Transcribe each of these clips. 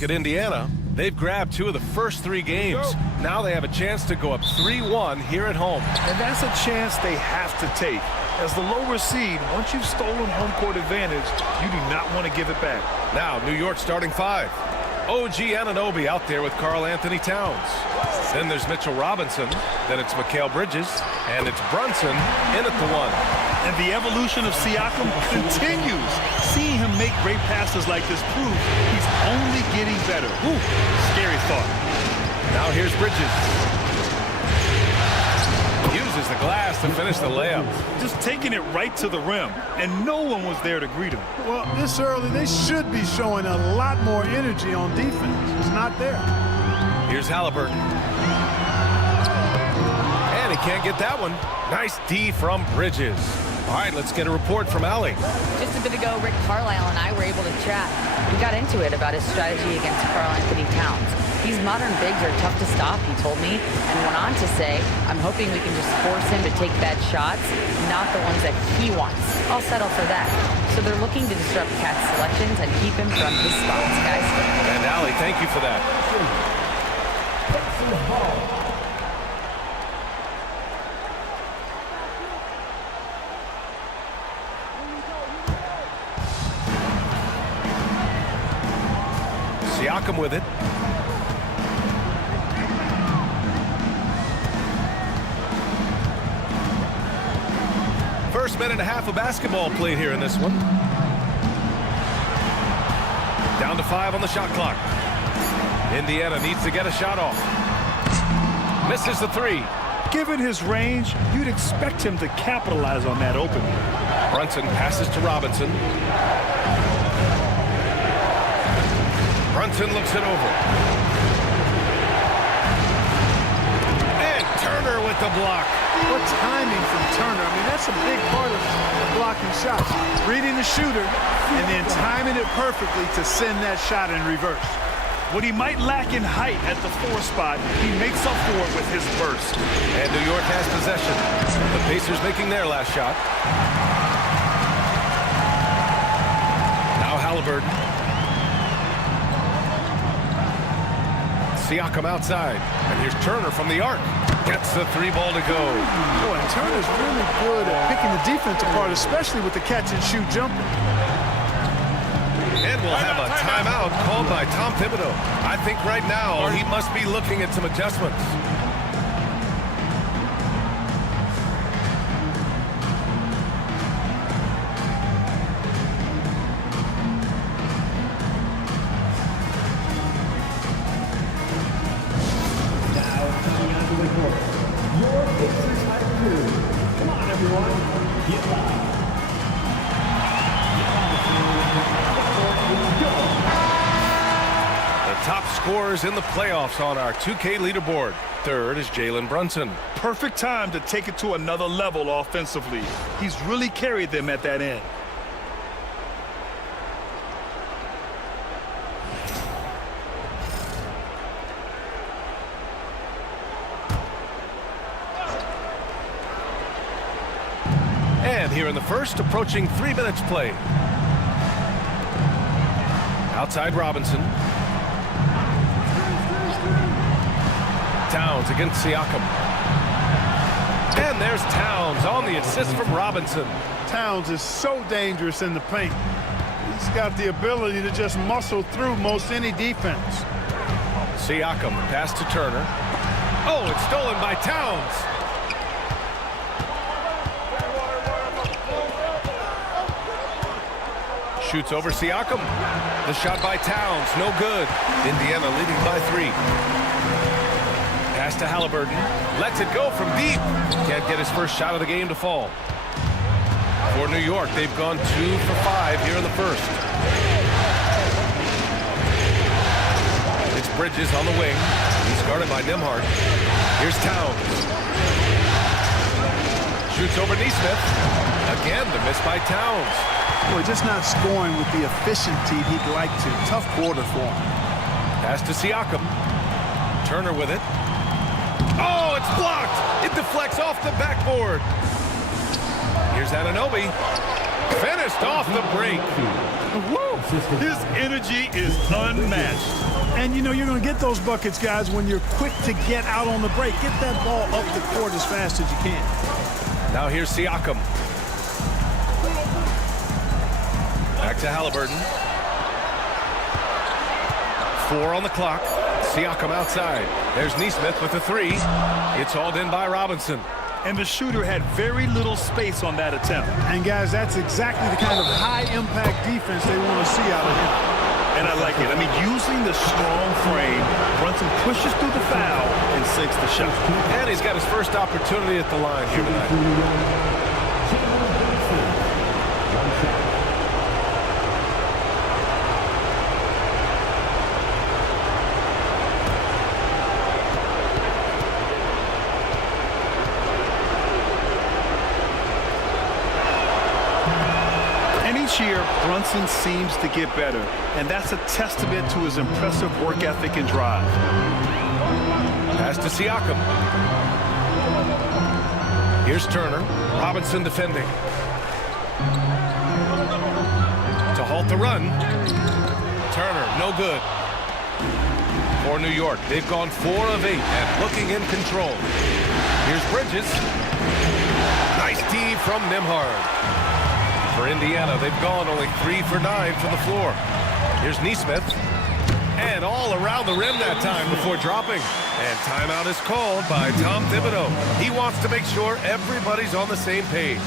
At Indiana, they've grabbed 2 of the first 3 games. Now they have a chance to go up 3-1 here at home. And that's a chance they have to take. As the lower seed, once you've stolen home court advantage, you do not want to give it back. Now, New York starting 5. OG Anunoby out there with Karl Anthony Towns. Then there's Mitchell Robinson. Then it's Mikal Bridges. And it's Brunson in at the 1. And the evolution of Siakam continues. Seeing him make great passes like this proves he's only getting better. Ooh, scary thought. Now here's Bridges. Uses the glass to finish the layup. Just taking it right to the rim, and no one was there to greet him. Well, this early, they should be showing a lot more energy on defense. It's not there. Here's Halliburton. And he can't get that one. Nice D from Bridges. All right, let's get a report from Allie. Just a bit ago, Rick Carlisle and I were able to chat. We got into it about his strategy against Karl Anthony Towns. These modern bigs are tough to stop, he told me, and went on to say, I'm hoping we can just force him to take bad shots, not the ones that he wants. I'll settle for that. So they're looking to disrupt Cat's selections and keep him from his spots, guys. And Allie, thank you for that. Siakam with it. First minute and a half of basketball played here in this one. Down to 5 on the shot clock. Indiana needs to get a shot off. Misses the 3. Given his range, you'd expect him to capitalize on that opening. Brunson passes to Robinson. Brunson looks it over. And Turner with the block. What timing from Turner. I mean, that's a big part of blocking shots. Reading the shooter and then timing it perfectly to send that shot in reverse. What he might lack in height at the 4 spot, he makes up for it with his burst. And New York has possession. The Pacers making their last shot. Now Halliburton. Siakam outside. And here's Turner from the arc. Gets the 3 ball to go. Boy, Turner's really good at picking the defense apart, especially with the catch-and-shoot jumper. And we'll have a timeout called by Tom Thibodeau. I think right now he must be looking at some adjustments. Your Pacers have 2. Come on, everyone. Get live. The top scorers in the playoffs on our 2K leaderboard. Third is Jalen Brunson. Perfect time to take it to another level offensively. He's really carried them at that end. And here in the first, approaching 3 minutes played. Outside Robinson. Towns against Siakam. And there's Towns on the assist from Robinson. Towns is so dangerous in the paint. He's got the ability to just muscle through most any defense. Siakam, pass to Turner. Oh, it's stolen by Towns. Shoots over Siakam. The shot by Towns, no good. Indiana leading by 3. Pass to Halliburton. Lets it go from deep. Can't get his first shot of the game to fall. For New York, they've gone 2 for 5 here in the first. It's Bridges on the wing. He's guarded by Nembhard. Here's Towns. Shoots over Nesmith. Again, the miss by Towns. Boy, just not scoring with the efficiency he'd like to. Tough quarter for him. Pass to Siakam. Turner with it. Oh, it's blocked. It deflects off the backboard. Here's Anunoby. Finish. assist off the break. Woo! His energy is unmatched. And, you know, you're going to get those buckets, guys, when you're quick to get out on the break. Get that ball up the court as fast as you can. Now here's Siakam. Back to Halliburton. 4 on the clock. Siakam outside. There's Nesmith with the 3. It's hauled in by Robinson. And the shooter had very little space on that attempt. And, guys, that's exactly the kind of high-impact defense they want to see out of him. And I like it. I mean, using the strong frame, Brunson pushes through the foul and sinks the shot. And he's got his first opportunity at the line here tonight. Year, Brunson seems to get better, and that's a testament to his impressive work ethic and drive. Pass to Siakam. Here's Turner. Robinson defending. To halt the run. Turner, no good. For New York, they've gone 4 of 8 and looking in control. Here's Bridges. Nice D from Nembhard. For Indiana, they've gone only 3 for 9 from the floor. Here's Nesmith. And all around the rim that time before dropping. And timeout is called by Tom Thibodeau. He wants to make sure everybody's on the same page.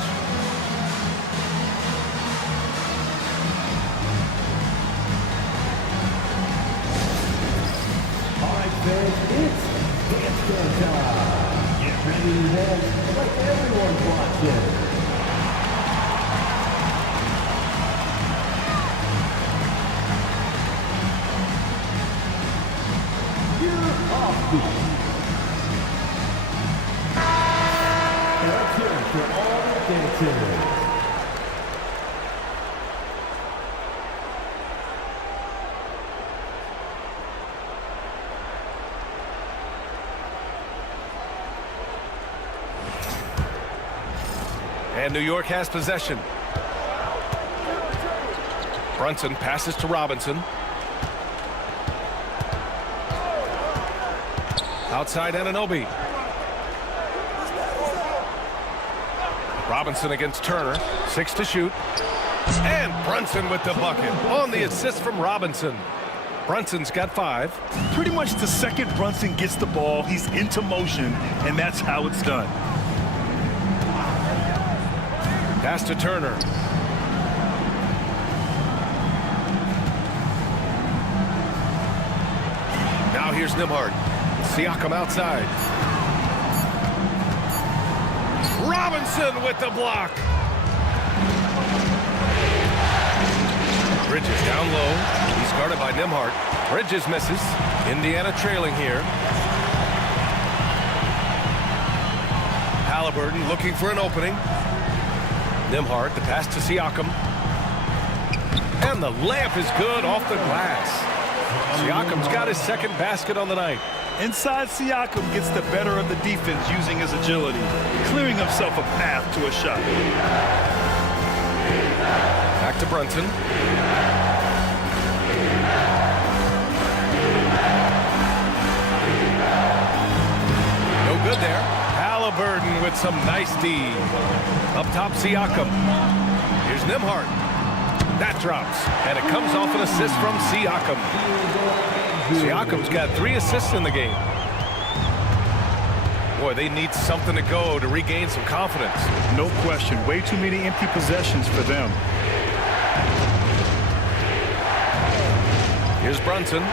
All right, fans, it's dance time. Get ready to dance like everyone's watching. For all the dancers. And New York has possession. Brunson passes to Robinson. Outside Anunoby. Robinson against Turner. 6 to shoot. And Brunson with the bucket on the assist from Robinson. Brunson's got 5. Pretty much the second Brunson gets the ball, he's into motion, and that's how it's done. Pass to Turner. Now here's Nembhard. Siakam outside. Robinson with the block. Bridges down low. He's guarded by Nembhard. Bridges misses. Indiana trailing here. Halliburton looking for an opening. Nembhard, the pass to Siakam. And the layup is good off the glass. Siakam's got his second basket on the night. Inside, Siakam gets the better of the defense using his agility, clearing himself a path to a shot. Back to Brunson. No good there. Halliburton with some nice D. Up top, Siakam. Here's Nembhard. That drops, and it comes off an assist from Siakam. Siakam's got 3 assists in the game. Boy, they need something to go to regain some confidence. No question. Way too many empty possessions for them. Here's Brunson.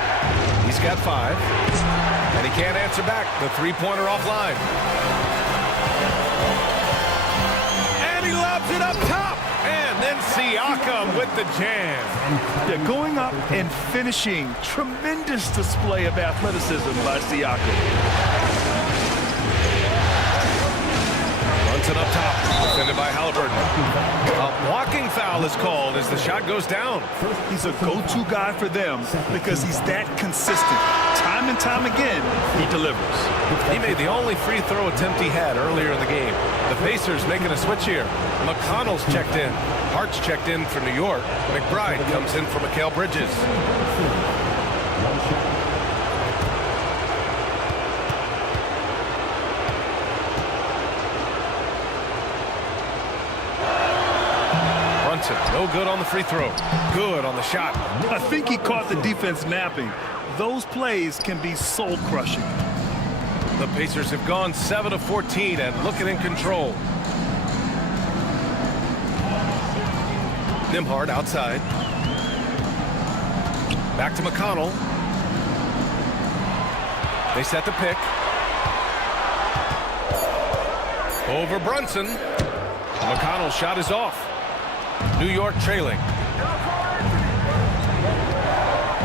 He's got 5. And he can't answer back. The three-pointer offline. And he lobs it up top. And then Siakam with the jam. They're going up and finishing. Tremendous display of athleticism by Siakam. Brunson up top, defended by Halliburton. A blocking foul is called as the shot goes down. He's a go-to guy for them because he's that consistent. Time and time again, he delivers. He made the only free throw attempt he had earlier in the game. The Pacers making a switch here. McConnell's checked in. Hart's checked in for New York. McBride comes in for Mikal Bridges. Brunson, no good on the free throw. Good on the shot. I think he caught the defense napping. Those plays can be soul-crushing. The Pacers have gone 7 of 14 and looking in control. Nembhard outside. Back to McConnell. They set the pick. Over Brunson. McConnell's shot is off. New York trailing.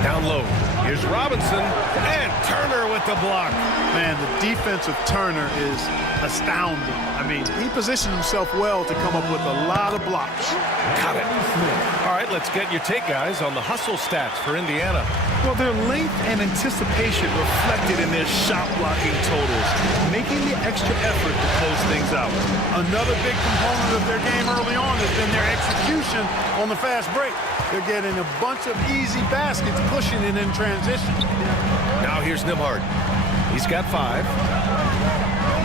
Down low. Here's Robinson, and Turner with the block. Man, the defense of Turner is astounding. I mean, he positioned himself well to come up with a lot of blocks. Got it. All right, let's get your take, guys, on the hustle stats for Indiana. Well, their length and anticipation reflected in their shot blocking totals, making the extra effort to close things out. Another big component of their game early on has been their execution on the fast break. They're getting a bunch of easy baskets, pushing it in transition. Now here's Nembhard. He's got 5.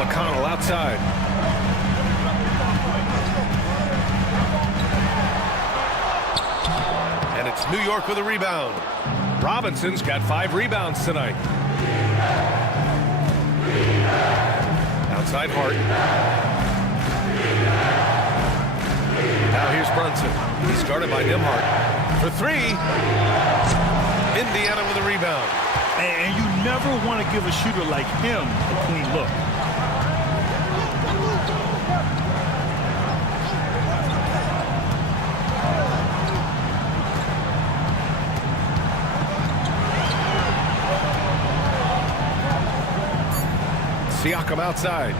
McConnell outside. And it's New York with a rebound. Robinson's got 5 rebounds tonight. Outside Hart. Now here's Brunson. He's guarded by Nembhard. For 3. Indiana with a rebound. And you never want to give a shooter like him a clean look. Siakam outside.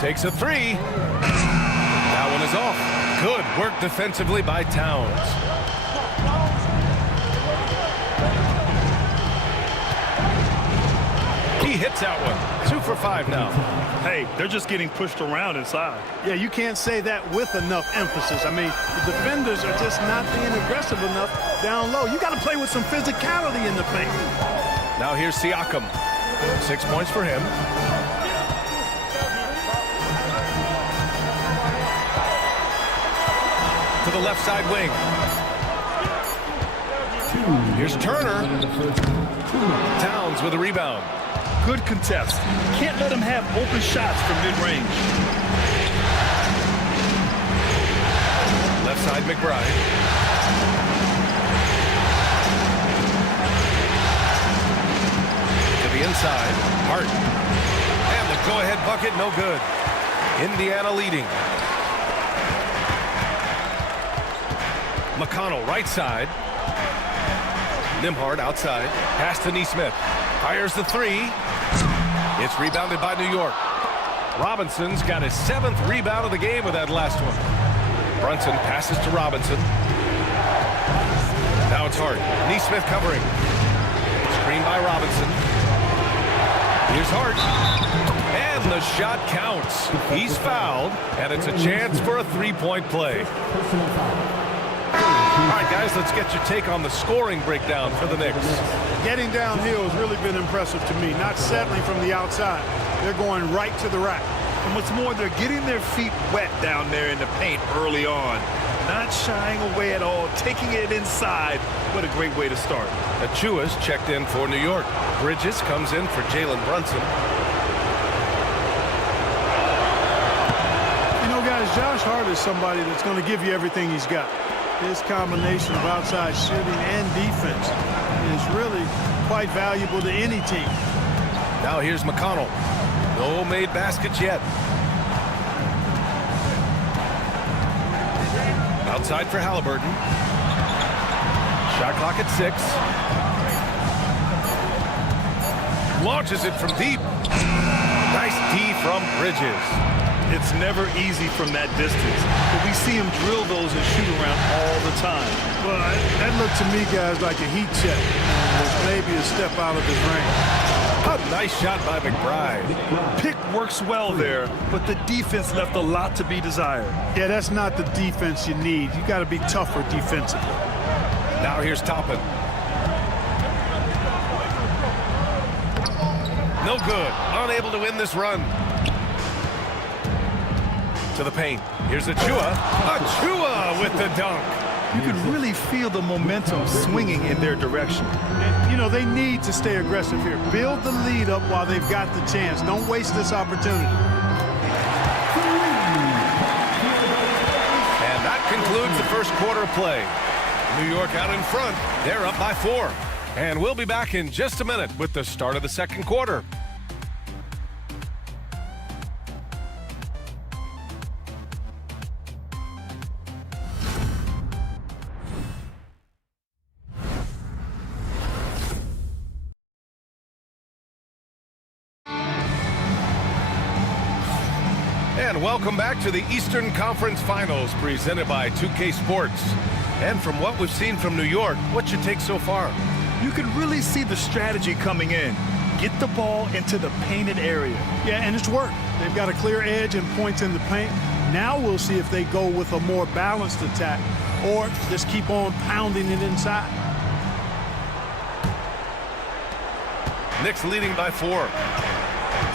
Takes a 3. That one is off. Good work defensively by Towns. He hits that one. 2 for 5 now. Hey, they're just getting pushed around inside. Yeah, you can't say that with enough emphasis. I mean, the defenders are just not being aggressive enough down low. You got to play with some physicality in the paint. Now here's Siakam. 6 points for him. To the left side wing. Here's Turner. Towns with a rebound. Good contest. Can't let him have open shots from mid-range. Left side McBride. To the inside. Hart. And the go-ahead bucket, no good. Indiana leading. McConnell right side. Nembhard outside. Pass to Nesmith. Fires the 3. It's rebounded by New York. Robinson's got his 7th rebound of the game with that last one. Brunson passes to Robinson. Now it's Hart. Nesmith covering. Screen by Robinson. Here's Hart. And the shot counts. He's fouled, and it's a chance for a 3-point play. All right, guys, let's get your take on the scoring breakdown for the Knicks. Getting downhill has really been impressive to me, not settling from the outside. They're going right to the rack. And what's more, they're getting their feet wet down there in the paint early on. Not shying away at all, taking it inside. What a great way to start. Achua's checked in for New York. Bridges comes in for Jalen Brunson. You know, guys, Josh Hart is somebody that's going to give you everything he's got. His combination of outside shooting and defense is really quite valuable to any team. Now here's McConnell. No made baskets yet. Outside for Halliburton. Shot clock at 6. Launches it from deep. Nice D from Bridges. It's never easy from that distance, but we see him drill those and shoot around all the time. Well, that looked to me, guys, like a heat check. Maybe a step out of his range. A nice shot by McBride. Pick works well there, but the defense left a lot to be desired. Yeah, that's not the defense you need. You got to be tougher defensively. Now here's Toppin. No good. Unable to win this run. To the paint. Here's Achua. Achua with the dunk. You can really feel the momentum swinging in their direction. And, you know, they need to stay aggressive here. Build the lead up while they've got the chance. Don't waste this opportunity. And that concludes the first quarter of play. New York out in front. They're up by 4. And we'll be back in just a minute with the start of the second quarter. And welcome back to the Eastern Conference Finals presented by 2K Sports. And from what we've seen from New York, what's your take so far? You can really see the strategy coming in. Get the ball into the painted area. Yeah, and it's worked. They've got a clear edge and points in the paint. Now we'll see if they go with a more balanced attack or just keep on pounding it inside. Knicks leading by 4.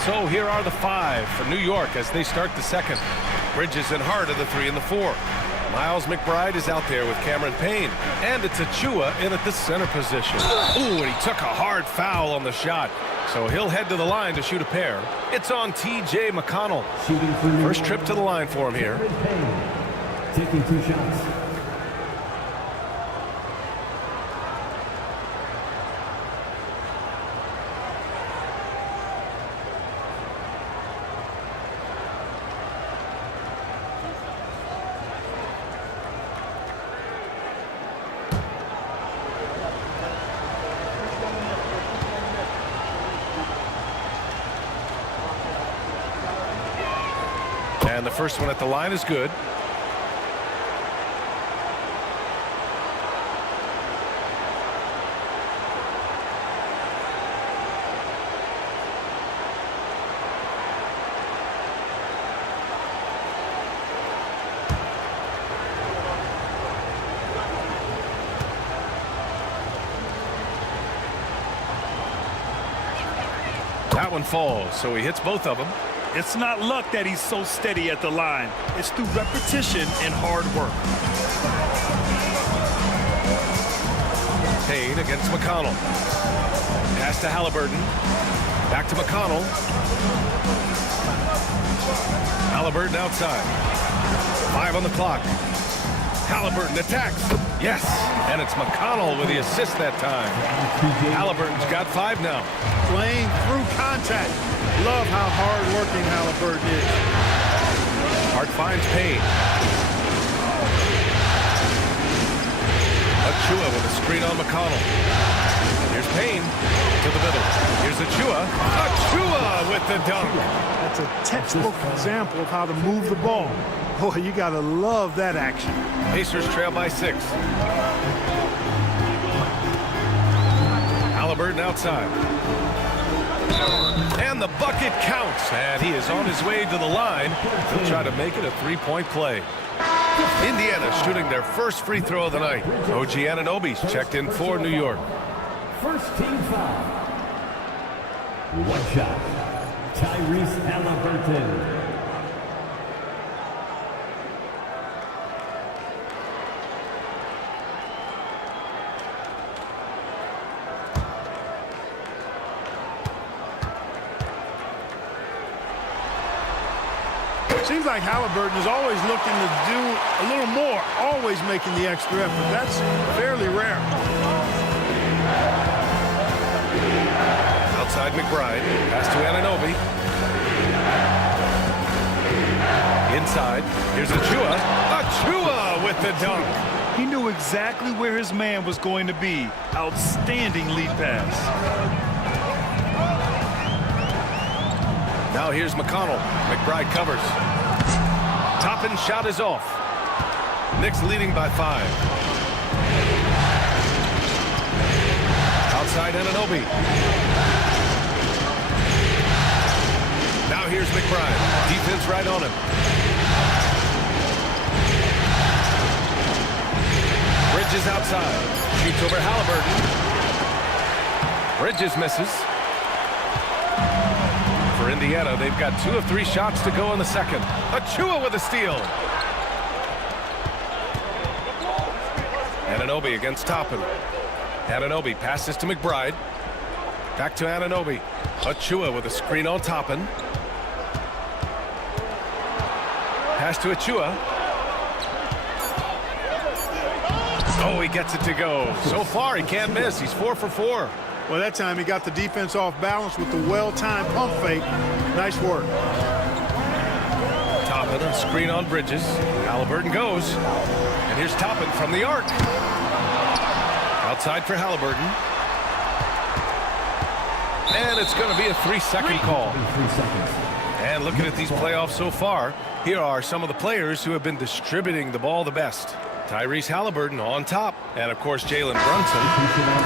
So here are the 5 for New York as they start the second. Bridges and Hart are the 3 and the 4. Miles McBride is out there with Cameron Payne. And it's Achua in at the center position. Ooh, and he took a hard foul on the shot. So he'll head to the line to shoot a pair. It's on T.J. McConnell. First trip to the line for him here. Taking 2 shots. And the first one at the line is good. That one falls, so he hits both of them. It's not luck that he's so steady at the line. It's through repetition and hard work. Payne against McConnell. Pass to Halliburton. Back to McConnell. Halliburton outside. 5 on the clock. Halliburton attacks. Yes, and it's McConnell with the assist that time. Halliburton's got 5 now. Playing through contact. Love how hard-working Halliburton is. Hart finds Payne. Achua with a screen on McConnell. Here's Payne to the middle. Here's Achua. Achua with the dunk. That's a textbook example of how to move the ball. Boy, you got to love that action. Pacers trail by 6. Halliburton outside. And the bucket counts, and he is on his way to the line. He'll try to make it a 3-point play. Indiana shooting their first free throw of the night. OG Anunoby's checked in for New York. First team foul. 1 shot. Tyrese Halliburton. Seems like Halliburton is always looking to do a little more, always making the extra effort. That's fairly rare. Outside McBride. Pass to Anunoby. Inside. Here's Achua. Achua with the dunk. He knew exactly where his man was going to be. Outstanding lead pass. Now here's McConnell. McBride covers. Toppin's shot is off. Knicks leading by 5. Outside Anunoby. Now here's McBride. Defense right on him. Bridges outside. Shoots over Halliburton. Bridges misses. For Indiana, they've got 2 of 3 shots to go in the second. Achua with a steal. Anunoby against Toppin. Anunoby passes to McBride. Back to Anunoby. Achua with a screen on Toppin. Pass to Achua. Oh, he gets it to go. So far, he can't miss. He's 4 for 4. Well, that time he got the defense off balance with the well-timed pump fake. Nice work. Toppin, a screen on Bridges. Halliburton goes. And here's Toppin from the arc. Outside for Halliburton. And it's going to be a 3-second call. 3 seconds. And looking at these playoffs so far, here are some of the players who have been distributing the ball the best. Tyrese Halliburton on top, and of course Jalen Brunson.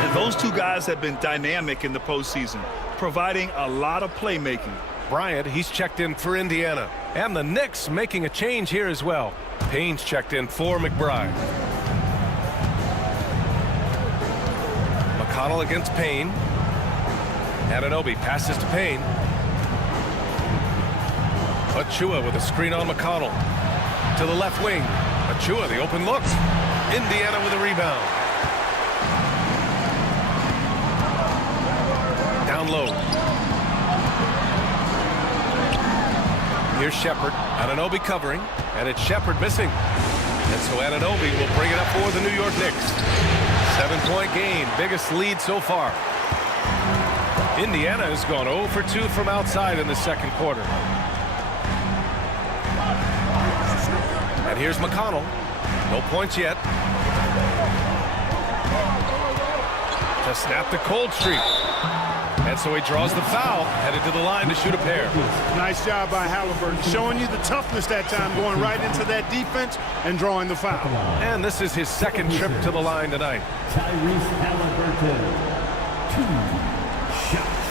And those 2 guys have been dynamic in the postseason, providing a lot of playmaking. Bryant, he's checked in for Indiana. And the Knicks making a change here as well. Payne's checked in for McBride. McConnell against Payne. Anunoby passes to Payne. Achua with a screen on McConnell. To the left wing. Achua, the open look. Indiana with a rebound. Down low. Here's Shepherd. Anunoby covering. And it's Shepherd missing. And so Anunoby will bring it up for the New York Knicks. 7-point game. Biggest lead so far. Indiana has gone 0 for 2 from outside in the second quarter. And here's McConnell. No points yet. To snap the cold streak. And so he draws the foul, headed to the line to shoot a pair. Nice job by Halliburton, showing you the toughness that time, going right into that defense and drawing the foul. And this is his second trip to the line tonight. Tyrese Halliburton. 2 shots.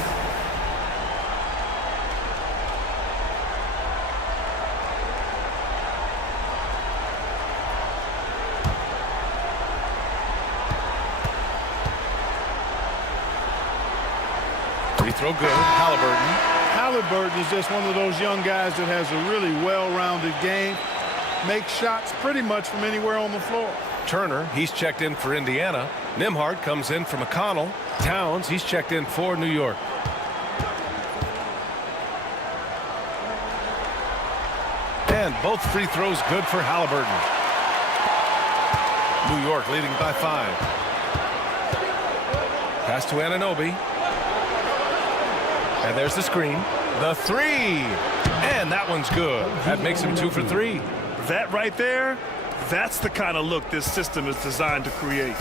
Free throw good. Halliburton. Halliburton is just one of those young guys that has a really well-rounded game. Makes shots pretty much from anywhere on the floor. Turner, he's checked in for Indiana. Nembhard comes in for McConnell. Towns, he's checked in for New York. And both free throws good for Halliburton. New York leading by 5. Pass to Anunoby. And there's the screen. The 3. And that one's good. That makes him 2 for 3. That right there, that's the kind of look this system is designed to create.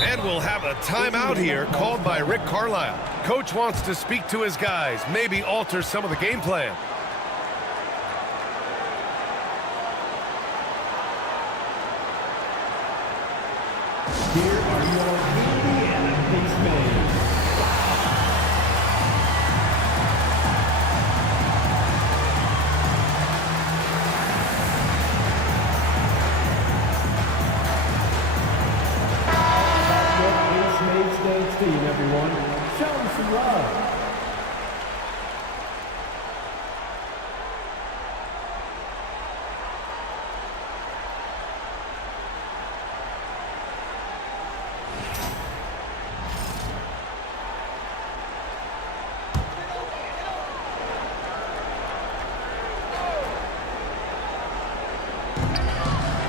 And we'll have a timeout here called by Rick Carlisle. Coach wants to speak to his guys, maybe alter some of the game plan. Here are your Indiana Knicks fans. Thanks to you, everyone. Show them some love.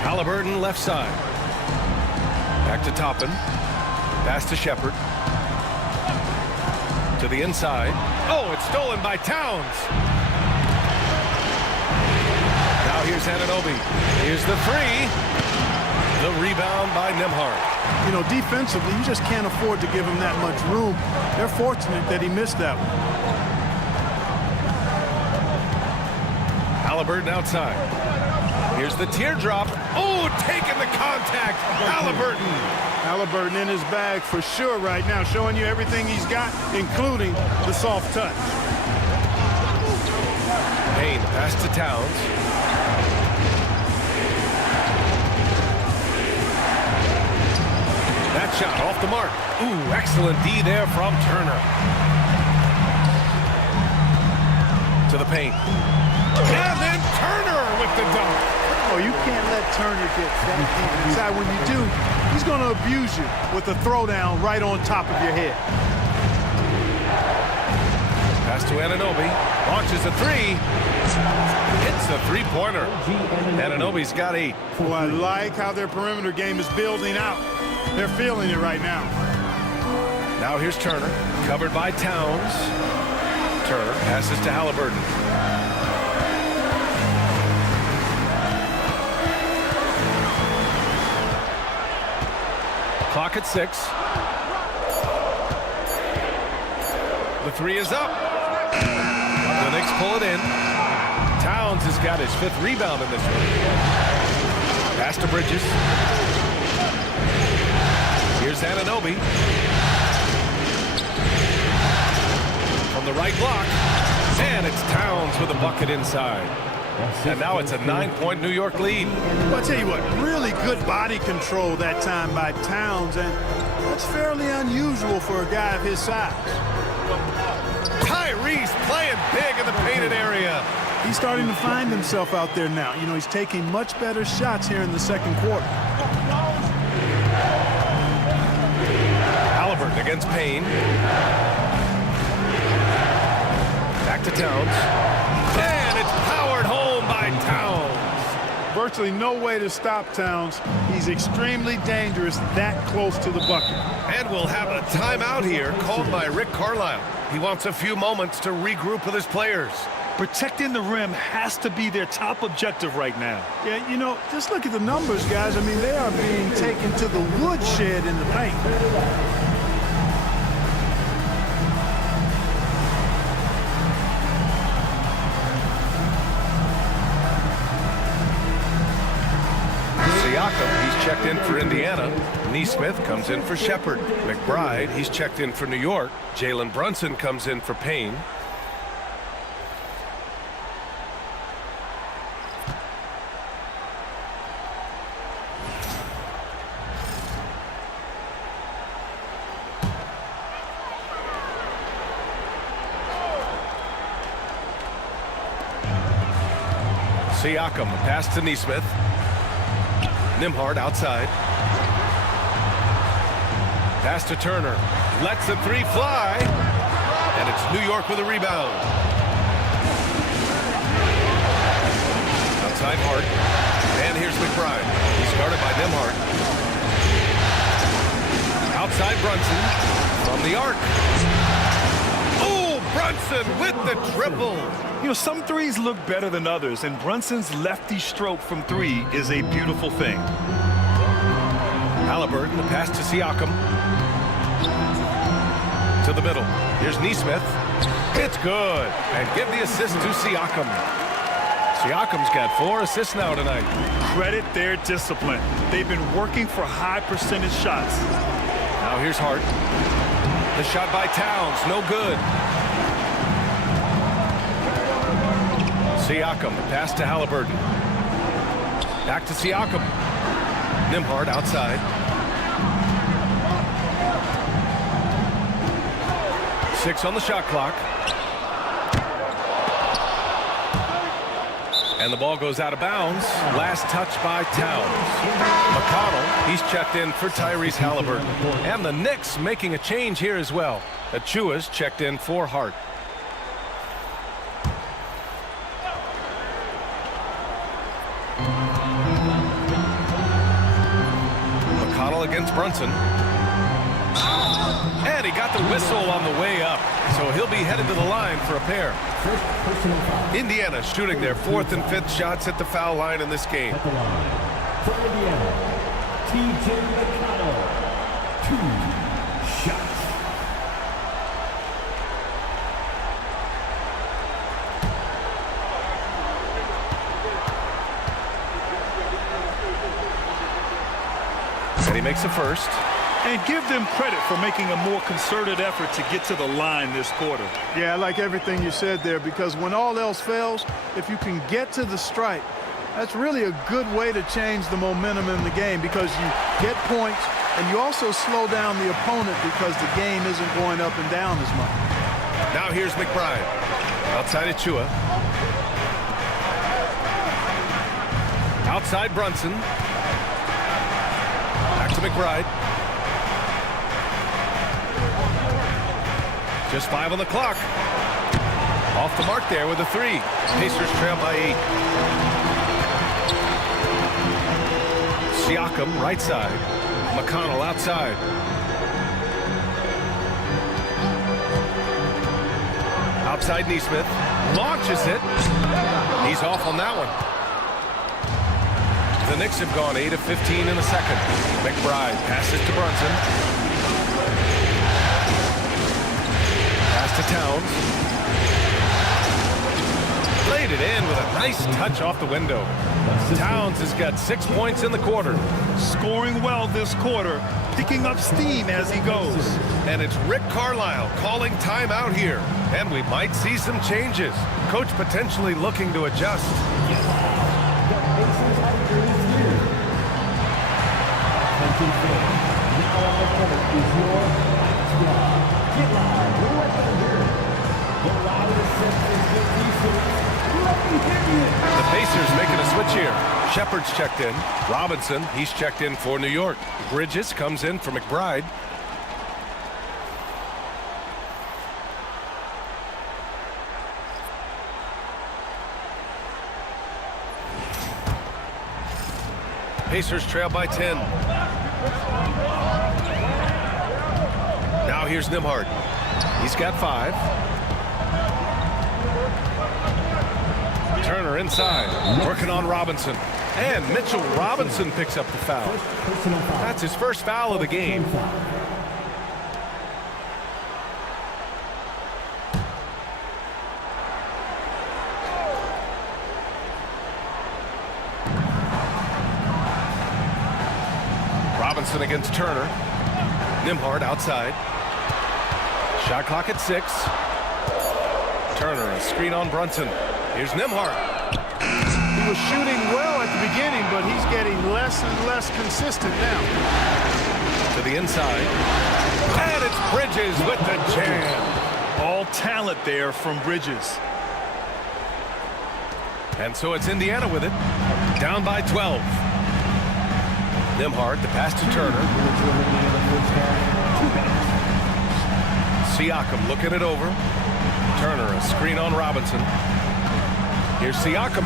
Halliburton left side. Back to Toppin. Pass to Shepherd. To the inside. Oh, it's stolen by Towns. Now here's Anunoby. Here's the 3. The rebound by Nembhard. You know, defensively, you just can't afford to give him that much room. They're fortunate that he missed that one. Halliburton outside. Here's the teardrop. Oh, taking the contact. Halliburton. Halliburton in his bag for sure right now, showing you everything he's got, including the soft touch. Payne pass to Towns. That shot off the mark. Ooh, excellent D there from Turner. To the paint. And then Turner with the dunk. Oh, you can't let Turner get that deep inside. When you do, he's going to abuse you with a throwdown right on top of your head. Pass to Anunoby. Launches a three. Hits a three-pointer. Anunoby's got 8. Well, I like how their perimeter game is building out. They're feeling it right now. Now here's Turner. Covered by Towns. Turner passes to Halliburton. Clock at 6. The three is up. The Knicks pull it in. Towns has got his 5th rebound in this one. Pass to Bridges. Here's Anunoby. From the right block. And it's Towns with a bucket inside. And now it's a 9-point New York lead. Well, I'll tell you what, really good body control that time by Towns, and that's fairly unusual for a guy of his size. Tyrese playing big in the painted area. He's starting to find himself out there now. You know, he's taking much better shots here in the second quarter. Halliburton against Payne. Back to Towns. And it's powered home by Towns. Virtually no way to stop Towns. He's extremely dangerous that close to the bucket. And we'll have a timeout here called by Rick Carlisle. He wants a few moments to regroup with his players. Protecting the rim has to be their top objective right now. Yeah, you know, just look at the numbers, guys. I mean, they are being taken to the woodshed in the paint. Siakam, he's checked in for Indiana. Nesmith comes in for Shepherd. McBride, he's checked in for New York. Jalen Brunson comes in for Payne. Siakam, pass to Nesmith. Nembhard outside. Pass to Turner. Lets the three fly. And it's New York with a rebound. Outside Hart. And here's McBride. He's guarded by Nembhard. Outside Brunson. From the arc. Oh, Brunson with the triple. You know, some threes look better than others, and Brunson's lefty stroke from 3 is a beautiful thing. Halliburton, the pass to Siakam. To the middle. Here's Nesmith. It's good. And give the assist to Siakam. Siakam's got 4 assists now tonight. Credit their discipline. They've been working for high percentage shots. Now here's Hart. The shot by Towns, no good. Siakam, the pass to Halliburton. Back to Siakam. Nembhard outside. 6 on the shot clock. And the ball goes out of bounds. Last touch by Towns. McConnell, he's checked in for Tyrese Halliburton. And the Knicks making a change here as well. Achua's checked in for Hart. McConnell against Brunson. And he got the whistle on the way up. So he'll be headed to the line for a pair. Indiana shooting their 4th and 5th shots at the foul line in this game. At the line, for Indiana, T.J. McConnell, 2 shots. And he makes the first. And give them credit for making a more concerted effort to get to the line this quarter. Yeah, I like everything you said there, because when all else fails, if you can get to the stripe, that's really a good way to change the momentum in the game, because you get points and you also slow down the opponent because the game isn't going up and down as much. Now here's McBride. Outside Achua. Outside Brunson. Back to McBride. Just 5 on the clock. Off the mark there with a 3. Pacers trail by 8. Siakam right side. McConnell outside. Outside Neesmith. Launches it. He's off on that one. The Knicks have gone 8 of 15 in the second. McBride passes to Brunson. Pass to Towns. Laid it in with a nice touch off the window. Towns has got 6 points in the quarter. Scoring well this quarter, picking up steam as he goes. And it's Rick Carlisle calling timeout here. And we might see some changes. Coach potentially looking to adjust. The Pacers making a switch here. Shepard's checked in. Robinson, he's checked in for New York. Bridges comes in for McBride. Pacers trail by 10. Now here's Nembhard. He's got 5. Turner inside, working on Robinson. And Mitchell Robinson picks up the foul. That's his first foul of the game. Robinson against Turner. Nembhard outside. Shot clock at 6. Turner, a screen on Brunson. Here's Nembhard. He was shooting well at the beginning, but he's getting less and less consistent now. To the inside. And it's Bridges with the jam. All talent there from Bridges. And so it's Indiana with it. Down by 12. Nembhard, the pass to Turner. Siakam looking it over. Turner, a screen on Robinson. Here's Siakam.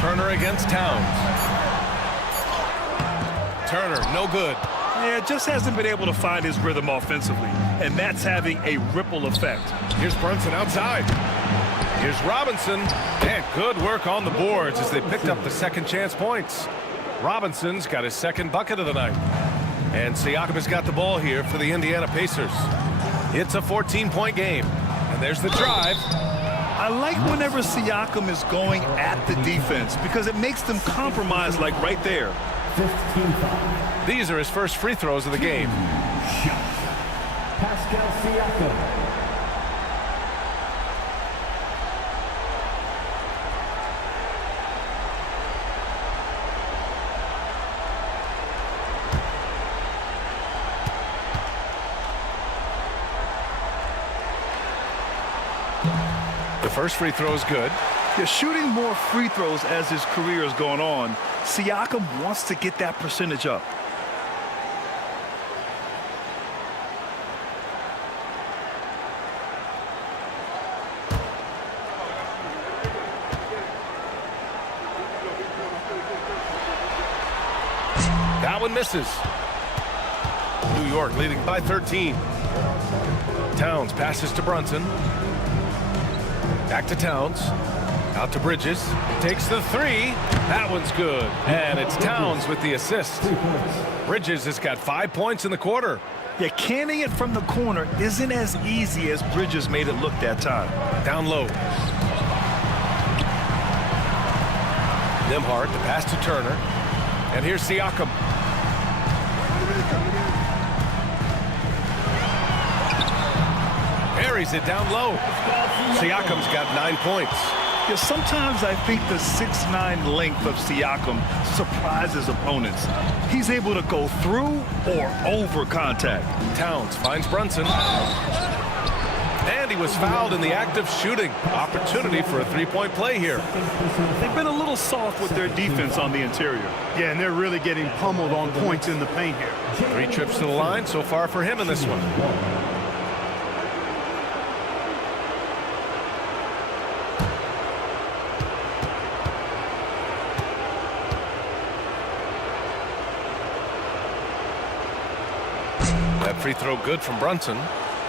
Turner against Towns. Turner, no good. Yeah, just hasn't been able to find his rhythm offensively, and that's having a ripple effect. Here's Brunson outside. Here's Robinson. And good work on the boards as they picked up the second chance points. Robinson's got his second bucket of the night. And Siakam has got the ball here for the Indiana Pacers. It's a 14-point game. And there's the drive. I like whenever Siakam is going at the defense because it makes them compromise, like right there. These are his first free throws of the game. Pascal Siakam. The first free throw is good. Yeah, shooting more free throws as his career is going on, Siakam wants to get that percentage up. That one misses. New York leading by 13. Towns passes to Brunson. Back to Towns. Out to Bridges. Takes the 3. That one's good. And it's Towns with the assist. Bridges has got 5 points in the quarter. Yeah, canning it from the corner isn't as easy as Bridges made it look that time. Down low. Nembhard, the pass to Turner. And here's Siakam. Parries it down low. Siakam's got 9 points. Yeah, sometimes I think the 6'9" length of Siakam surprises opponents. He's able to go through or over contact. Towns finds Brunson. And he was fouled in the act of shooting. Opportunity for a three-point play here. They've been a little soft with their defense on the interior. Yeah, and they're really getting pummeled on points in the paint here. 3 trips to the line so far for him in this one. That free throw good from Brunson.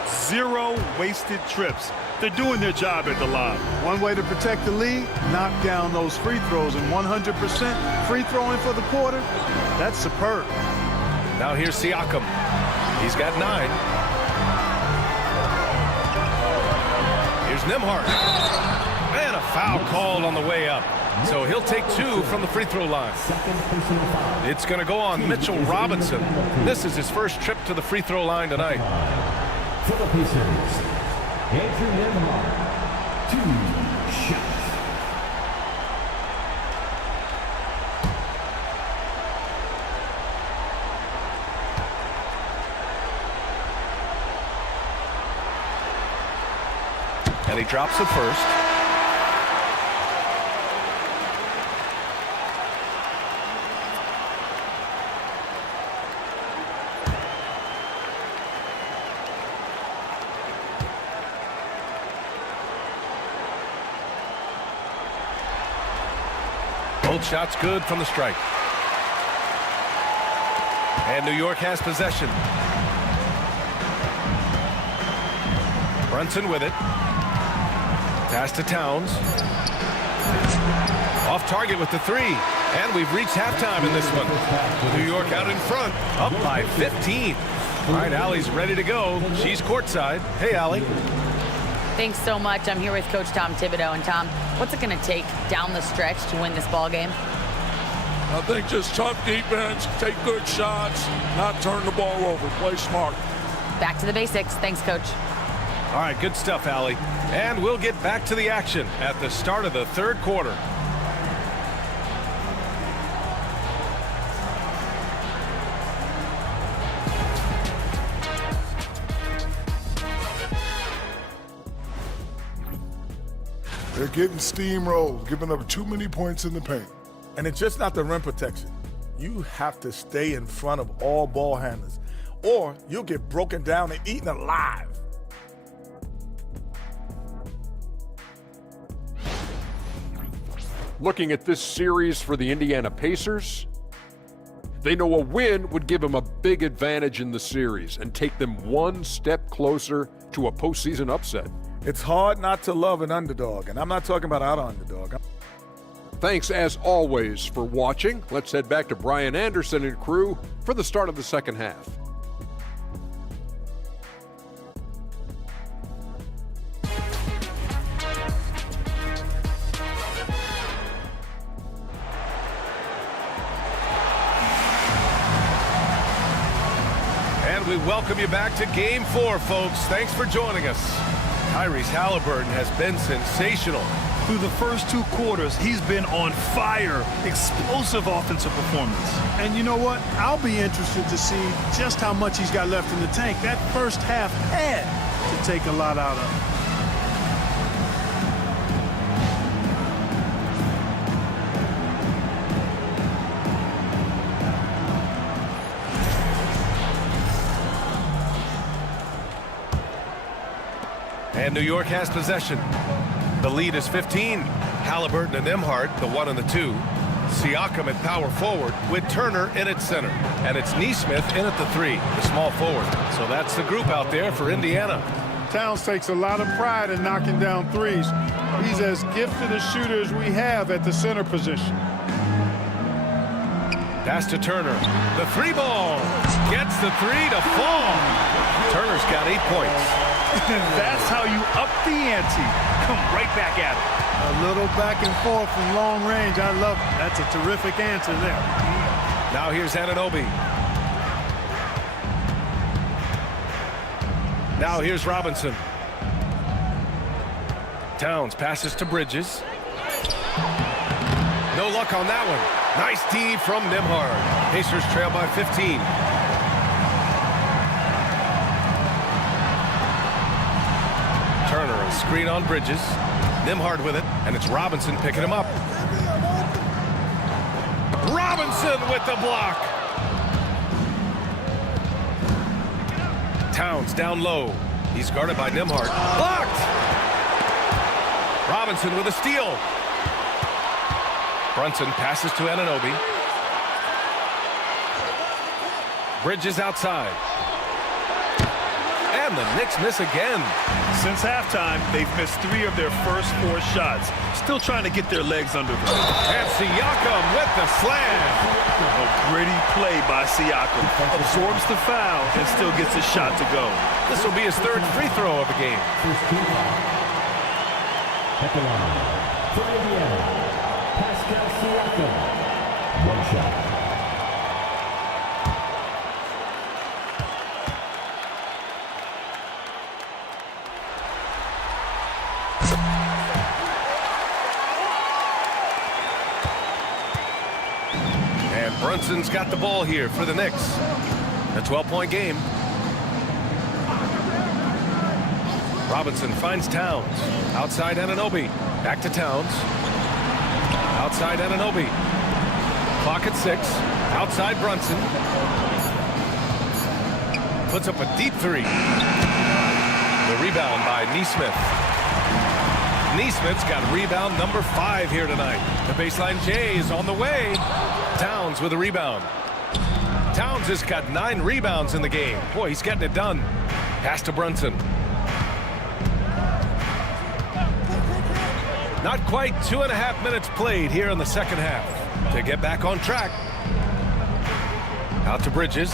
0 wasted trips. They're doing their job at the line. One way to protect the lead, knock down those free throws, and 100% free throwing for the quarter, that's superb. Now here's Siakam. He's got 9. Here's Nembhard. And a foul called on the way up. So he'll take 2 from the free throw line. It's going to go on Mitchell Robinson. This is his first trip to the free throw line tonight. For the Pacers, Andrew Nembhard, 2 shots. And he drops it first. Both shots good from the strike. And New York has possession. Brunson with it. Pass to Towns. Off target with the 3. And we've reached halftime in this one. New York out in front, up by 15. All right, Allie's ready to go. She's courtside. Hey, Allie. Thanks so much. I'm here with Coach Tom Thibodeau. And Tom, what's it going to take down the stretch to win this ball game? I think just tough defense, take good shots, not turn the ball over, play smart. Back to the basics. Thanks, Coach. All right, good stuff, Allie. And we'll get back to the action at the start of the third quarter. They're getting steamrolled, giving up too many points in the paint. And it's just not the rim protection. You have to stay in front of all ball handlers, or you'll get broken down and eaten alive. Looking at this series for the Indiana Pacers, they know a win would give them a big advantage in the series and take them one step closer to a postseason upset. It's hard not to love an underdog, and I'm not talking about our underdog. Thanks, as always, for watching. Let's head back to Brian Anderson and crew for the start of the second half. And we welcome you back to Game 4, folks. Thanks for joining us. Tyrese Halliburton has been sensational. Through the first 2 quarters, he's been on fire. Explosive offensive performance. And you know what? I'll be interested to see just how much he's got left in the tank. That first half had to take a lot out of him. And New York has possession. The lead is 15. Halliburton and Nembhard, the 1 and the 2. Siakam at power forward with Turner in at center. And it's Nesmith in at the 3, the small forward. So that's the group out there for Indiana. Towns takes a lot of pride in knocking down threes. He's as gifted a shooter as we have at the center position. Pass to Turner. The 3 ball. Gets the 3 to fall. Turner's got 8 points. And that's how you up the ante. Come right back at it. A little back and forth from long range. I love it. That's a terrific answer there. Now here's Anunoby. Now here's Robinson. Towns passes to Bridges. No luck on that one. Nice D from Nembhard. Pacers trail by 15. Turner, a screen on Bridges. Nembhard with it, and it's Robinson picking him up. Robinson with the block. Towns down low. He's guarded by Nembhard. Blocked! Robinson with a steal. Brunson passes to Anunoby. Bridges outside. And the Knicks miss again. Since halftime, they've missed 3 of their first 4 shots. Still trying to get their legs under them. And Siakam with the slam. A gritty play by Siakam. Absorbs the foul and still gets a shot to go. This will be his 3rd free throw of the game. At the line, for Indiana, Pascal Siakam. 1 shot. And Brunson's got the ball here for the Knicks. A 12-point game. Robinson finds Towns. Outside Anunoby. Back to Towns. Outside Anunoby. Clock at 6. Outside Brunson. Puts up a deep 3. The rebound by Nesmith. Nesmith's got rebound number 5 here tonight. The baseline J is on the way. Towns with a rebound. Towns has got 9 rebounds in the game. Boy, he's getting it done. Pass to Brunson. Not quite 2.5 minutes played here in the second half to get back on track. Out to Bridges.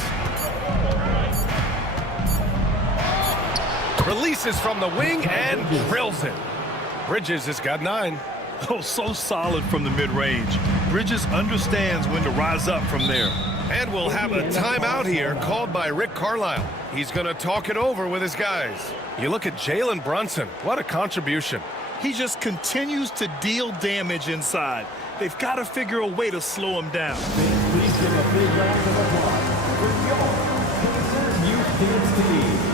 Releases from the wing and drills it. Bridges has got 9. Oh, so solid from the mid-range. Bridges understands when to rise up from there. And we'll have a timeout here called by Rick Carlisle. He's going to talk it over with his guys. You look at Jalen Brunson. What a contribution. He just continues to deal damage inside. They've got to figure a way to slow him down. Please give a big round of applause for your Pacers Youth Kids team.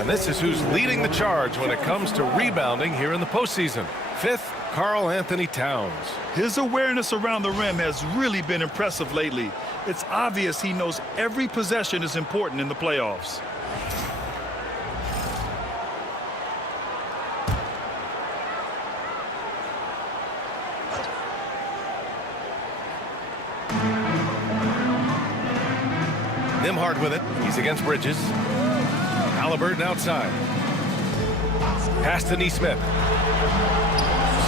And this is who's leading the charge when it comes to rebounding here in the postseason. 5th, Karl Anthony Towns. His awareness around the rim has really been impressive lately. It's obvious he knows every possession is important in the playoffs. Nembhard with it. He's against Bridges. Halliburton outside. Pass to Nesmith.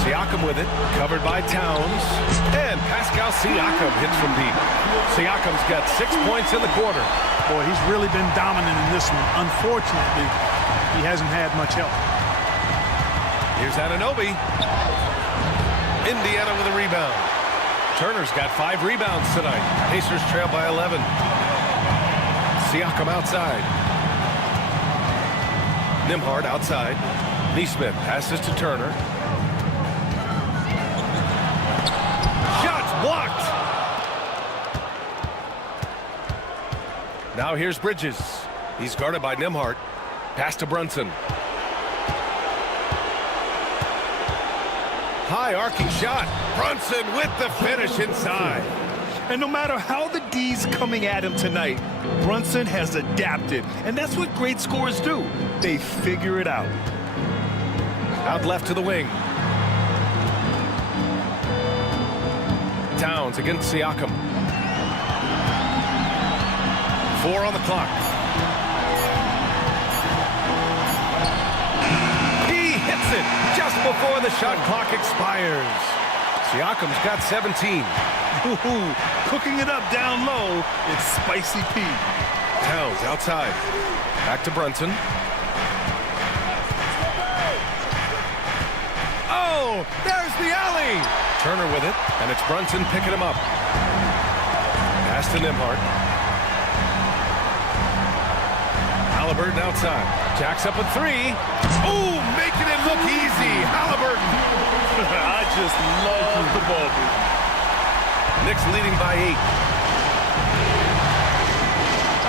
Siakam with it. Covered by Towns. And Pascal Siakam hits from deep. Siakam's got 6 points in the quarter. Boy, he's really been dominant in this one. Unfortunately, he hasn't had much help. Here's Anunoby. Indiana with a rebound. Turner's got 5 rebounds tonight. Pacers trail by 11. Siakam outside. Nembhard outside. Nesmith passes to Turner. Shots blocked. Now here's Bridges. He's guarded by Nembhard. Pass to Brunson. High arcing shot. Brunson with the finish inside. And no matter how the D's coming at him tonight, Brunson has adapted. And that's what great scorers do. They figure it out. Out left to the wing. Towns against Siakam. 4 on the clock. He hits it just before the shot clock expires. Siakam's got 17. Ooh, cooking it up down low, it's Spicy P. Towns outside. Back to Brunson. Oh, there's the alley. Turner with it, and it's Brunson picking him up. Pass to Nembhard. Halliburton outside. Jacks up a three. Ooh, making it look easy. Halliburton. I just love the ball movement. Knicks leading by 8.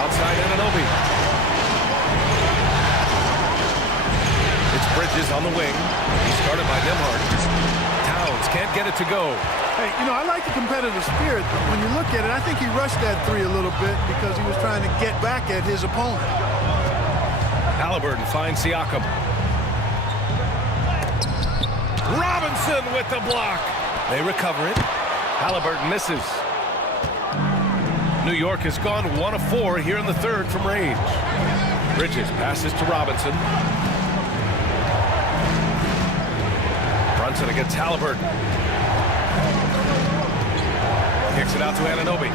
Outside Anunoby. It's Bridges on the wing. He's started by Nembhard. Towns can't get it to go. Hey, you know, I like the competitive spirit, but when you look at it, I think he rushed that three a little bit because he was trying to get back at his opponent. Halliburton finds Siakam. Robinson with the block. They recover it. Halliburton misses. New York has gone 1 of 4 here in the third from range. Bridges passes to Robinson. Brunson against Halliburton. Kicks it out to Anunoby.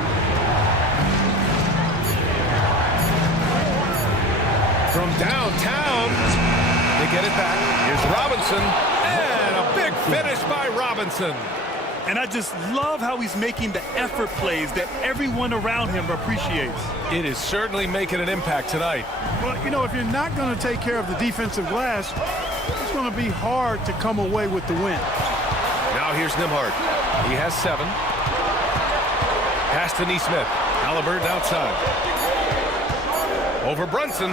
From downtown, they get it back. Here's Robinson, and a big finish by Robinson. And I just love how he's making the effort plays that everyone around him appreciates. It is certainly making an impact tonight. Well, you know, if you're not going to take care of the defensive glass, it's going to be hard to come away with the win. Now here's Nembhard. He has 7. Pass to Nesmith. Halliburton outside. Over Brunson.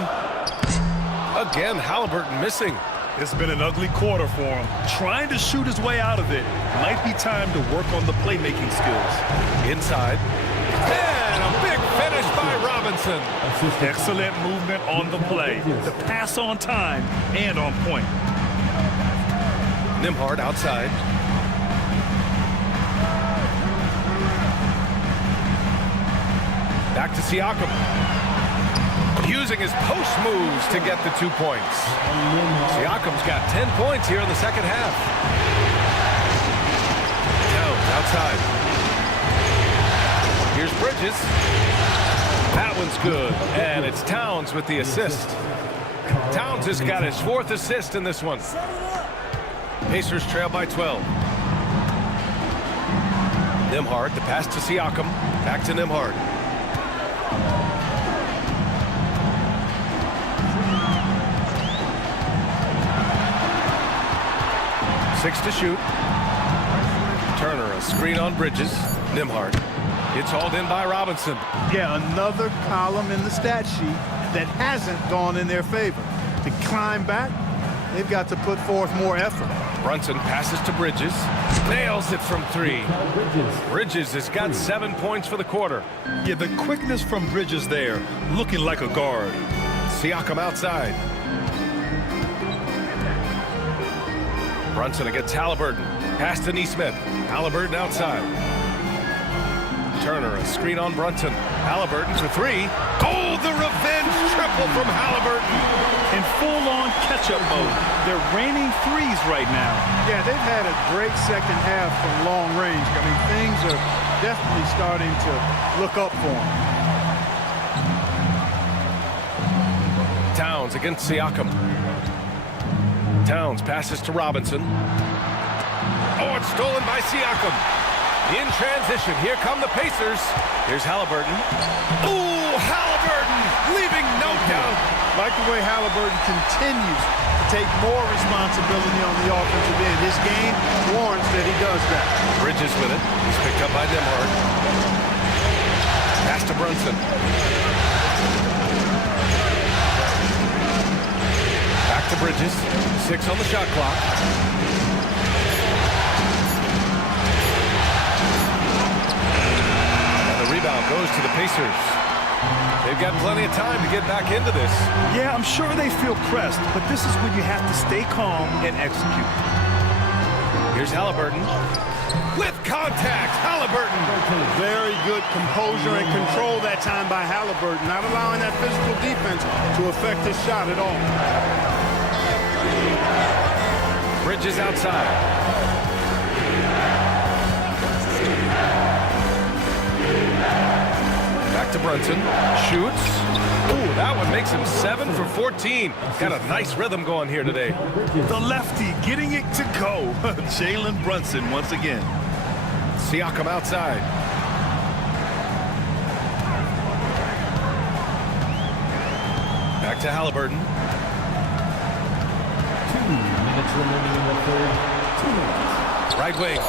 Again, Halliburton missing. It's been an ugly quarter for him. Trying to shoot his way out of it. Might be time to work on the playmaking skills. Inside. And a big finish by Robinson. Excellent movement on the play. The pass on time and on point. Nembhard outside. Back to Siakam. Using his post moves to get the 2 points. Siakam's got 10 points here in the second half. Towns outside. Here's Bridges. That one's good. And it's Towns with the assist. Towns has got his 4th assist in this one. Pacers trail by 12. Nembhard, the pass to Siakam. Back to Nembhard. 6 to shoot. Turner, a screen on Bridges. Nembhard. It's hauled in by Robinson. Yeah, another column in the stat sheet that hasn't gone in their favor. To climb back, they've got to put forth more effort. Brunson passes to Bridges. Nails it from 3. Bridges has got 7 points for the quarter. Yeah, the quickness from Bridges there, looking like a guard. Siakam outside. Brunson against Halliburton. Pass to Nesmith. Halliburton outside. Turner, a screen on Brunson. Halliburton for 3. Oh, the revenge triple from Halliburton. In full-on catch-up mode. They're raining threes right now. Yeah, they've had a great second half from long range. I mean, things are definitely starting to look up for them. Towns against Siakam. Towns passes to Robinson. Oh, it's stolen by Siakam. In transition, here come the Pacers. Here's Halliburton. Ooh, Halliburton, leaving no doubt. Like the way Halliburton continues to take more responsibility on the offensive end. His game warrants that he does that. Bridges with it. He's picked up by Nembhard. Pass to Brunson. Back to Bridges. 6 on the shot clock. Rebound goes to the Pacers. They've got plenty of time to get back into this. Yeah, I'm sure they feel pressed, but this is when you have to stay calm and execute. Here's Halliburton. With contact, Halliburton. Very good composure and control that time by Halliburton, not allowing that physical defense to affect his shot at all. Bridges outside. Back to Brunson. Shoots. Ooh, that one makes him 7 for 14. Got a nice rhythm going here today. The lefty getting it to go. Jalen Brunson once again. Siakam outside. Back to Halliburton. 2 minutes remaining in the third. 2 minutes. Right wing.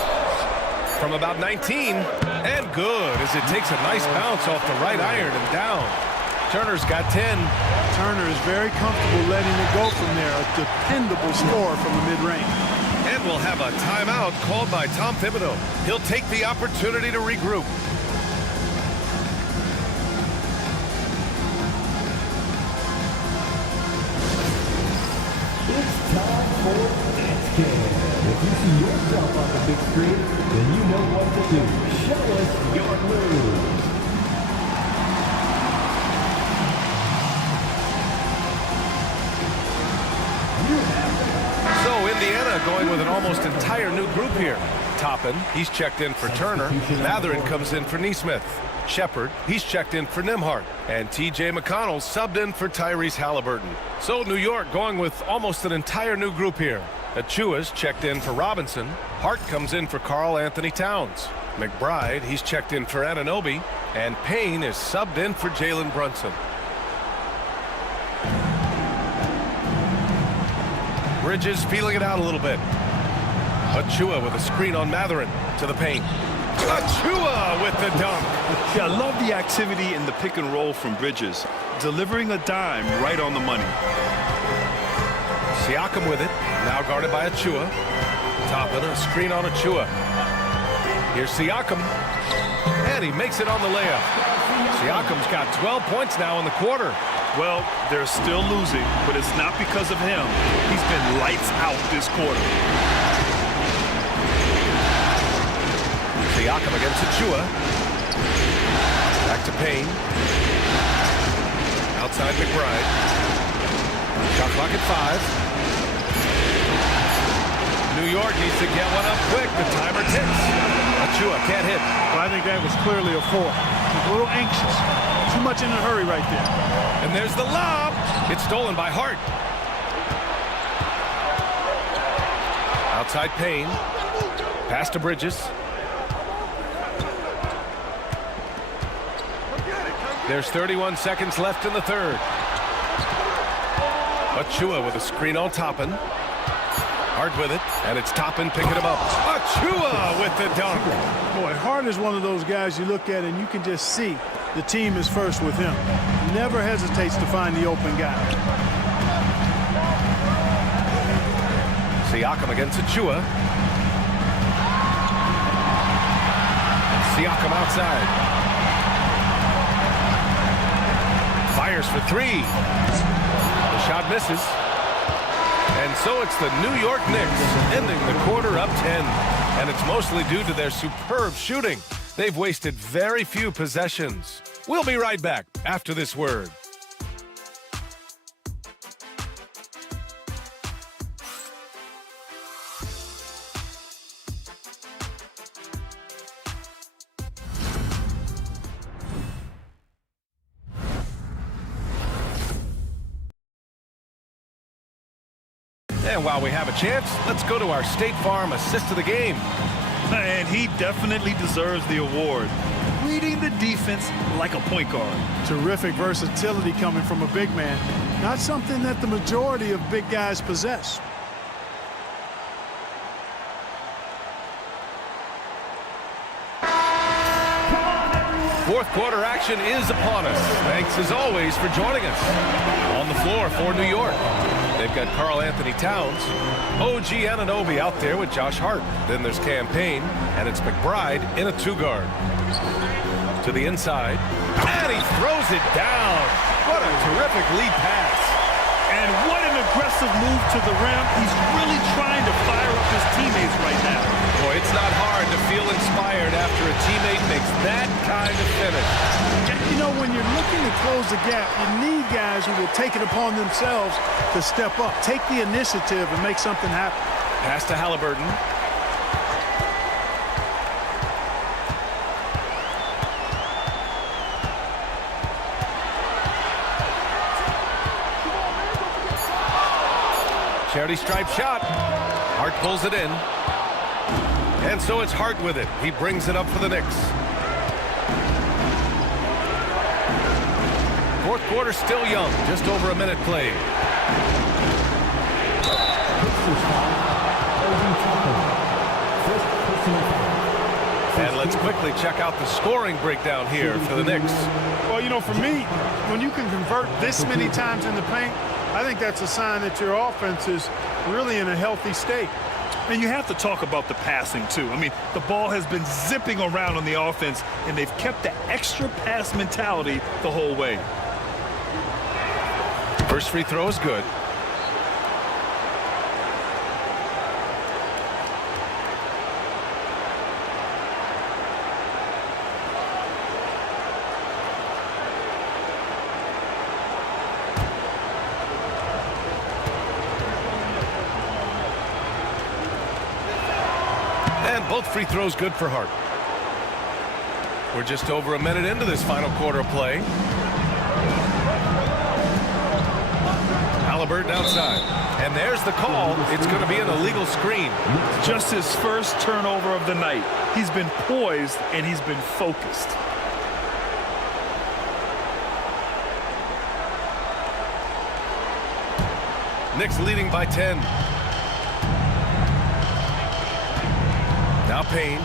From about 19. And good as it takes a nice bounce off the right iron and down. Turner's got 10. Turner is very comfortable letting it go from there. A dependable scorer from the mid-range. And we'll have a timeout called by Tom Thibodeau. He'll take the opportunity to regroup. It's time for Knicks Game. If you see yourself on the big screen, then you know what to do. Show us your moves. So Indiana going with an almost entire new group here. Toppin, he's checked in for Turner. Matherin comes in for Nesmith. Shepard, he's checked in for Nembhard. And T.J. McConnell subbed in for Tyrese Halliburton. So New York going with almost an entire new group here. Achua's checked in for Robinson. Hart comes in for Karl Anthony Towns. McBride, he's checked in for Anunoby. And Payne is subbed in for Jalen Brunson. Bridges feeling it out a little bit. Achua with a screen on Matherin to the paint. Achua with the dunk. Yeah, I love the activity in the pick and roll from Bridges. Delivering a dime right on the money. Siakam with it. Now guarded by Achua. Toppin, a screen on Achua. Here's Siakam. And he makes it on the layup. Siakam's got 12 points now in the quarter. Well, they're still losing, but it's not because of him. He's been lights out this quarter. Siakam against Achua. Back to Payne. Outside McBride. Shot clock at 5. New York needs to get one up quick. The timer ticks. Achua can't hit. Well, I think that was clearly a 4. He's a little anxious. Too much in a hurry right there. And there's the lob. It's stolen by Hart. Outside Payne. Pass to Bridges. There's 31 seconds left in the third. Achua with a screen on Toppin. Hart with it, and it's Toppin picking him up. Achua with the dunk. Boy, Hart is one of those guys you look at and you can just see the team is first with him. Never hesitates to find the open guy. Siakam against Achua. And Siakam outside. Fires for 3. The shot misses. And so it's the New York Knicks ending the quarter up 10. And it's mostly due to their superb shooting. They've wasted very few possessions. We'll be right back after this word. And while we have a chance, let's go to our State Farm assist of the game. And he definitely deserves the award. Reading the defense like a point guard. Terrific versatility coming from a big man. Not something that the majority of big guys possess. Fourth quarter action is upon us. Thanks as always for joining us. On the floor for New York, they've got Karl Anthony Towns, OG Anunoby out there with Josh Hart. Then there's Cam Payne, and it's McBride in a 2-guard. To the inside, and he throws it down. What a terrific lead pass. And what an aggressive move to the rim. He's really trying to fire up his teammates right now. Boy, it's not hard to feel inspired after a teammate makes that kind of finish. You know, when you're looking to close the gap, you need guys who will take it upon themselves to step up, take the initiative, and make something happen. Pass to Halliburton. Charity stripe shot. Hart pulls it in. And so it's Hart with it. He brings it up for the Knicks. Fourth quarter still young. Just over a minute played. And let's quickly check out the scoring breakdown here for the Knicks. Well, you know, for me, when you can convert this many times in the paint, I think that's a sign that your offense is really in a healthy state. And you have to talk about the passing, too. I mean, the ball has been zipping around on the offense, and they've kept the extra pass mentality the whole way. First free throw is good. And both free throws good for Hart. We're just over a minute into this final quarter of play. Halliburton outside. And there's the call. It's going to be an illegal screen. Just his first turnover of the night. He's been poised and he's been focused. Knicks leading by 10. Now Payne.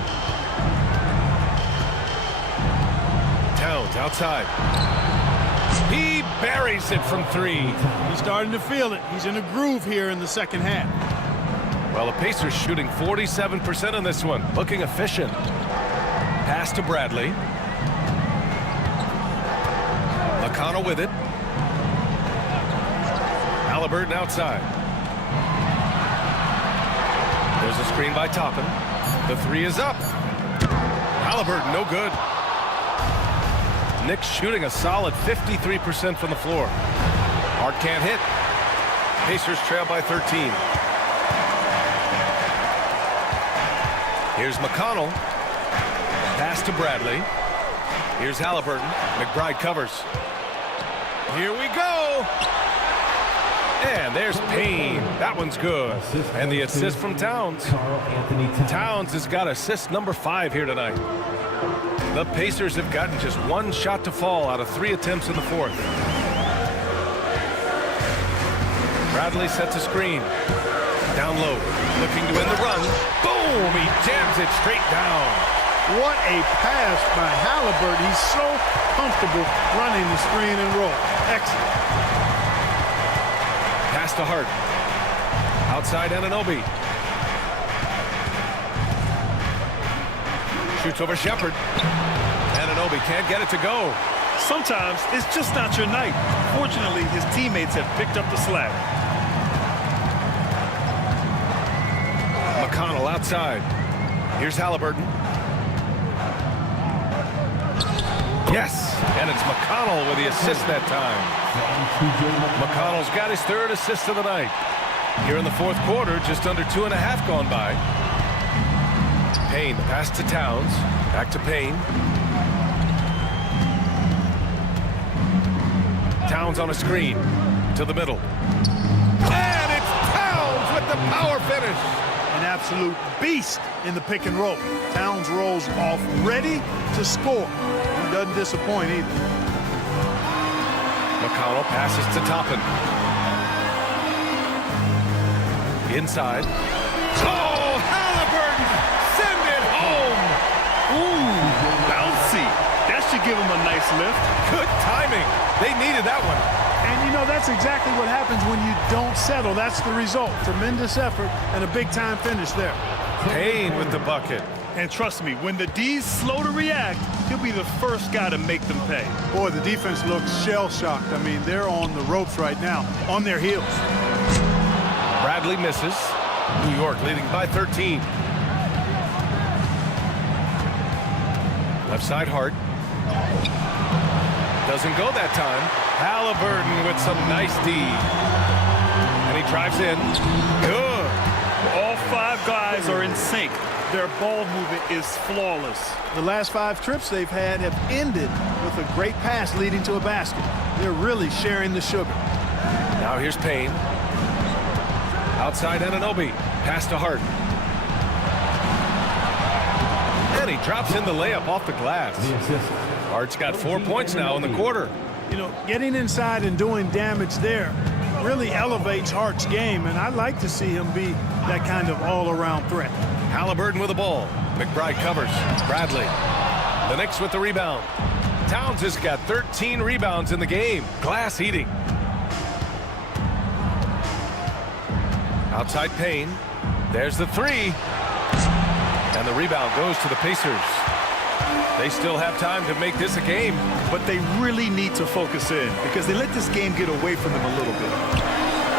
Towns outside. He buries it from three. He's starting to feel it. He's in a groove here in the second half. Well, the Pacers shooting 47% on this one. Looking efficient. Pass to Bradley. McConnell with it. Halliburton outside. There's a screen by Toppin. The three is up. Halliburton, no good. Knicks shooting a solid 53% from the floor. Hart can't hit. Pacers trail by 13. Here's McConnell. Pass to Bradley. Here's Halliburton. McBride covers. Here we go. And there's Payne. That one's good. And the assist from Towns. Towns has got assist number 5 here tonight. The Pacers have gotten just one shot to fall out of 3 attempts in the fourth. Bradley sets a screen. Down low. Looking to win the run. Boom! He jams it straight down. What a pass by Halliburton. He's so comfortable running the screen and roll. Excellent. Pass to Hart. Outside Anunoby. Shoots over Shepherd. Anunoby can't get it to go. Sometimes it's just not your night. Fortunately, his teammates have picked up the slack. McConnell outside. Here's Halliburton. Yes, and it's McConnell with the assist that time. McConnell's got his 3rd assist of the night. Here in the fourth quarter, just under 2.5 gone by. Payne, pass to Towns. Back to Payne. Towns on a screen. To the middle. And it's Towns with the power finish. An absolute beast in the pick and roll. Towns rolls off ready to score. He doesn't disappoint either. McConnell passes to Toppin. Inside. Oh, Halliburton! Send it home! Ooh, bouncy. That should give him a nice lift. Good timing. They needed that one. And, you know, that's exactly what happens when you don't settle. That's the result. Tremendous effort and a big-time finish there. Payne with the bucket. And trust me, when the D's slow to react, he'll be the first guy to make them pay. Boy, the defense looks shell-shocked. I mean, they're on the ropes right now, on their heels. Bradley misses. New York leading by 13. Left side Hart. Doesn't go that time. Halliburton with some nice D. And he drives in. Good. All 5 guys are in sync. Their ball movement is flawless. The last 5 trips they've had have ended with a great pass leading to a basket. They're really sharing the sugar. Now here's Payne. Outside Anunoby. Pass to Hart. And he drops in the layup off the glass. Hart's got 4 points now in the quarter. You know, getting inside and doing damage there really elevates Hart's game, and I'd like to see him be that kind of all-around threat. Halliburton with the ball. McBride covers. Bradley. The Knicks with the rebound. Towns has got 13 rebounds in the game. Glass eating. Outside Payne. There's the three. And the rebound goes to the Pacers. They still have time to make this a game. But they really need to focus in because they let this game get away from them a little bit.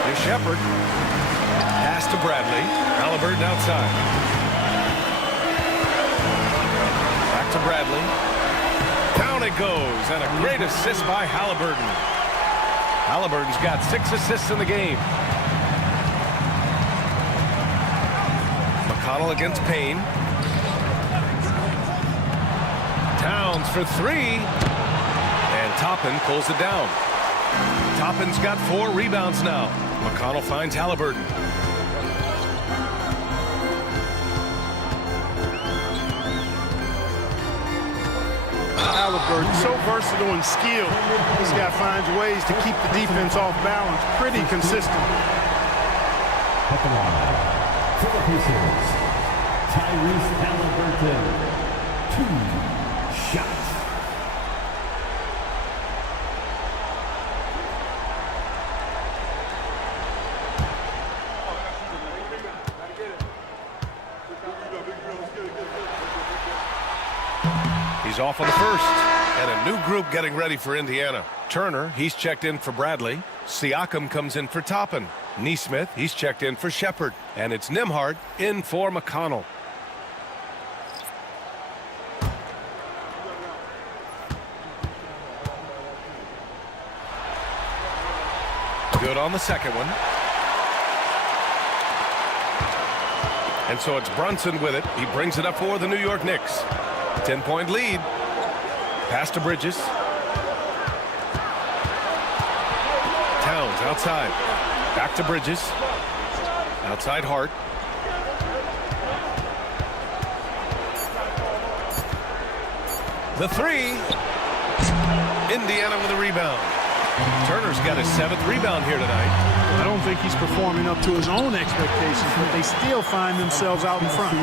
Here's Shepherd. Pass to Bradley. Halliburton outside. Back to Bradley. Down it goes. And a great assist by Halliburton. Halliburton's got 6 assists in the game. McConnell against Payne. Towns for 3. And Toppin pulls it down. Toppin's got 4 rebounds now. McConnell finds Halliburton. Halliburton, so versatile and skilled. This guy finds ways to keep the defense off balance. Pretty consistent. At the line, for the Pacers, Tyrese Halliburton, 2 shots. He's off on the first. And a new group getting ready for Indiana. Turner, he's checked in for Bradley. Siakam comes in for Toppin. Nesmith, he's checked in for Shepherd. And it's Nembhard in for McConnell. Good on the second one. And so it's Brunson with it. He brings it up for the New York Knicks. 10-point lead. Pass to Bridges. Towns outside. Back to Bridges. Outside Hart. The three. Indiana with a rebound. Turner's got his 7th rebound here tonight. I don't think he's performing up to his own expectations, but they still find themselves out in front.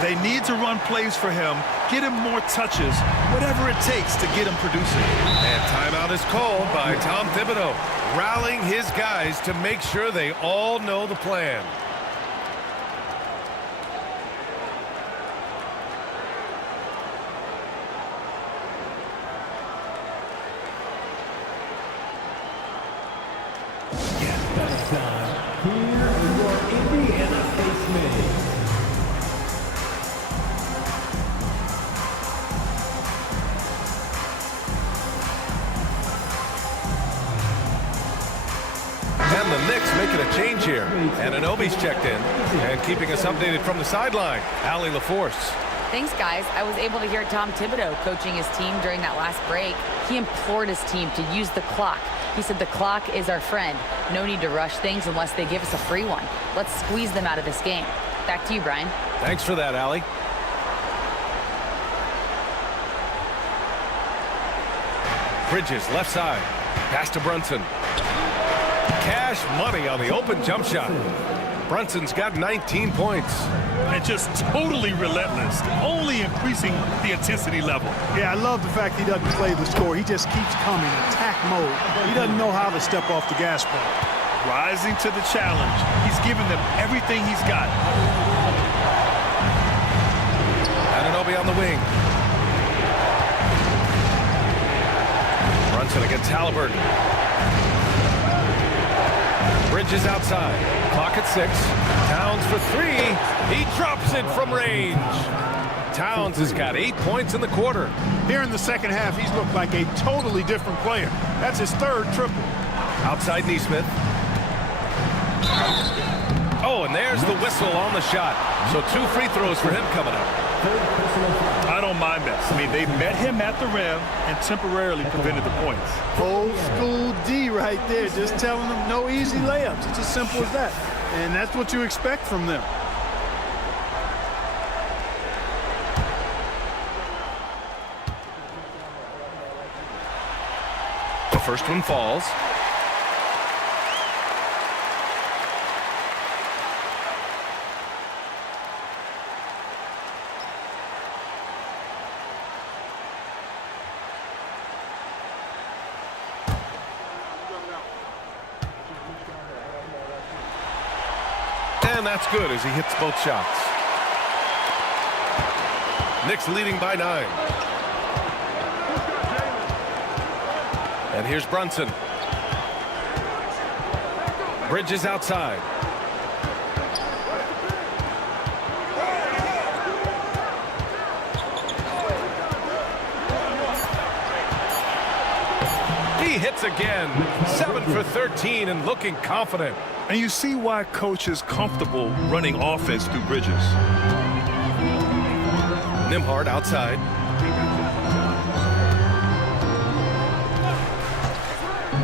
They need to run plays for him, get him more touches, whatever it takes to get him producing. And timeout is called by Tom Thibodeau, rallying his guys to make sure they all know the plan. Here are your Indiana basemen. And the Knicks making a change here. And Anunoby's checked in. And keeping us updated from the sideline, Allie LaForce. Thanks, guys. I was able to hear Tom Thibodeau coaching his team during that last break. He implored his team to use the clock. He said the clock is our friend. No need to rush things unless they give us a free one. Let's squeeze them out of this game. Back to you, Brian. Thanks for that, Allie. Bridges, left side. Pass to Brunson. Cash money on the open jump shot. Brunson's got 19 points. And just totally relentless, only increasing the intensity level. Yeah, I love the fact he doesn't play the score. He just keeps coming, attack mode. He doesn't know how to step off the gas pedal. Rising to the challenge. He's given them everything he's got. Anunoby on the wing. Brunson against Halliburton. Bridges outside. Clock at 6. Towns for 3. He drops it from range. Towns has got 8 points in the quarter. Here in the second half, he's looked like a totally different player. That's his 3rd triple. Outside Nesmith. Oh, and there's the whistle on the shot. So 2 free throws for him coming up. I don't don't mind that. I mean, they met him at the rim and temporarily prevented the points. Old school D right there, just telling them no easy layups. It's as simple as that. And that's what you expect from them. The first one falls. And that's good as he hits both shots. Knicks leading by 9. And here's Brunson. Bridges outside. He hits again. 7 for 13 and looking confident. And you see why Coach is comfortable running offense through Bridges. Nembhard outside.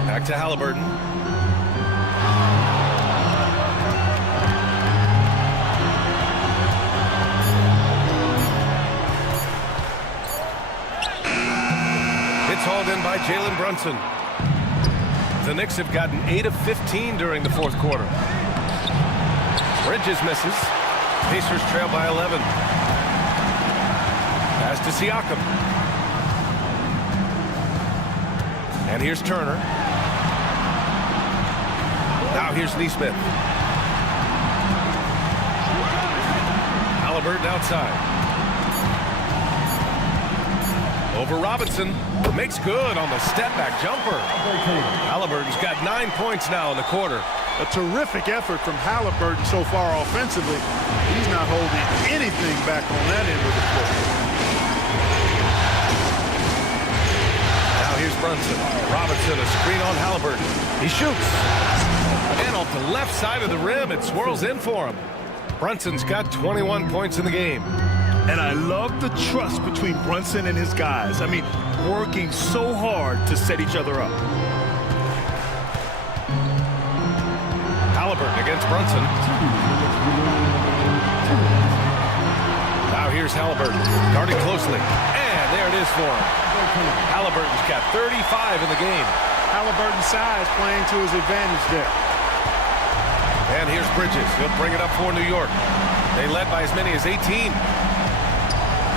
Back to Halliburton. It's hauled in by Jalen Brunson. The Knicks have gotten 8 of 15 during the fourth quarter. Bridges misses. Pacers trail by 11. Pass to Siakam. And here's Turner. Now here's Neesmith. Halliburton outside. Over Robinson. Makes good on the step-back jumper. Halliburton's got 9 points now in the quarter. A terrific effort from Halliburton so far offensively. He's not holding anything back on that end of the floor. Now here's Brunson. Robinson, a screen on Halliburton. He shoots. And off the left side of the rim, it swirls in for him. Brunson's got 21 points in the game. And I love the trust between Brunson and his guys. I mean, working so hard to set each other up. Halliburton against Brunson. Now here's Halliburton, guarding closely. And there it is for him. Halliburton's got 35 in the game. Halliburton's size playing to his advantage there. And here's Bridges. He'll bring it up for New York. They led by as many as 18.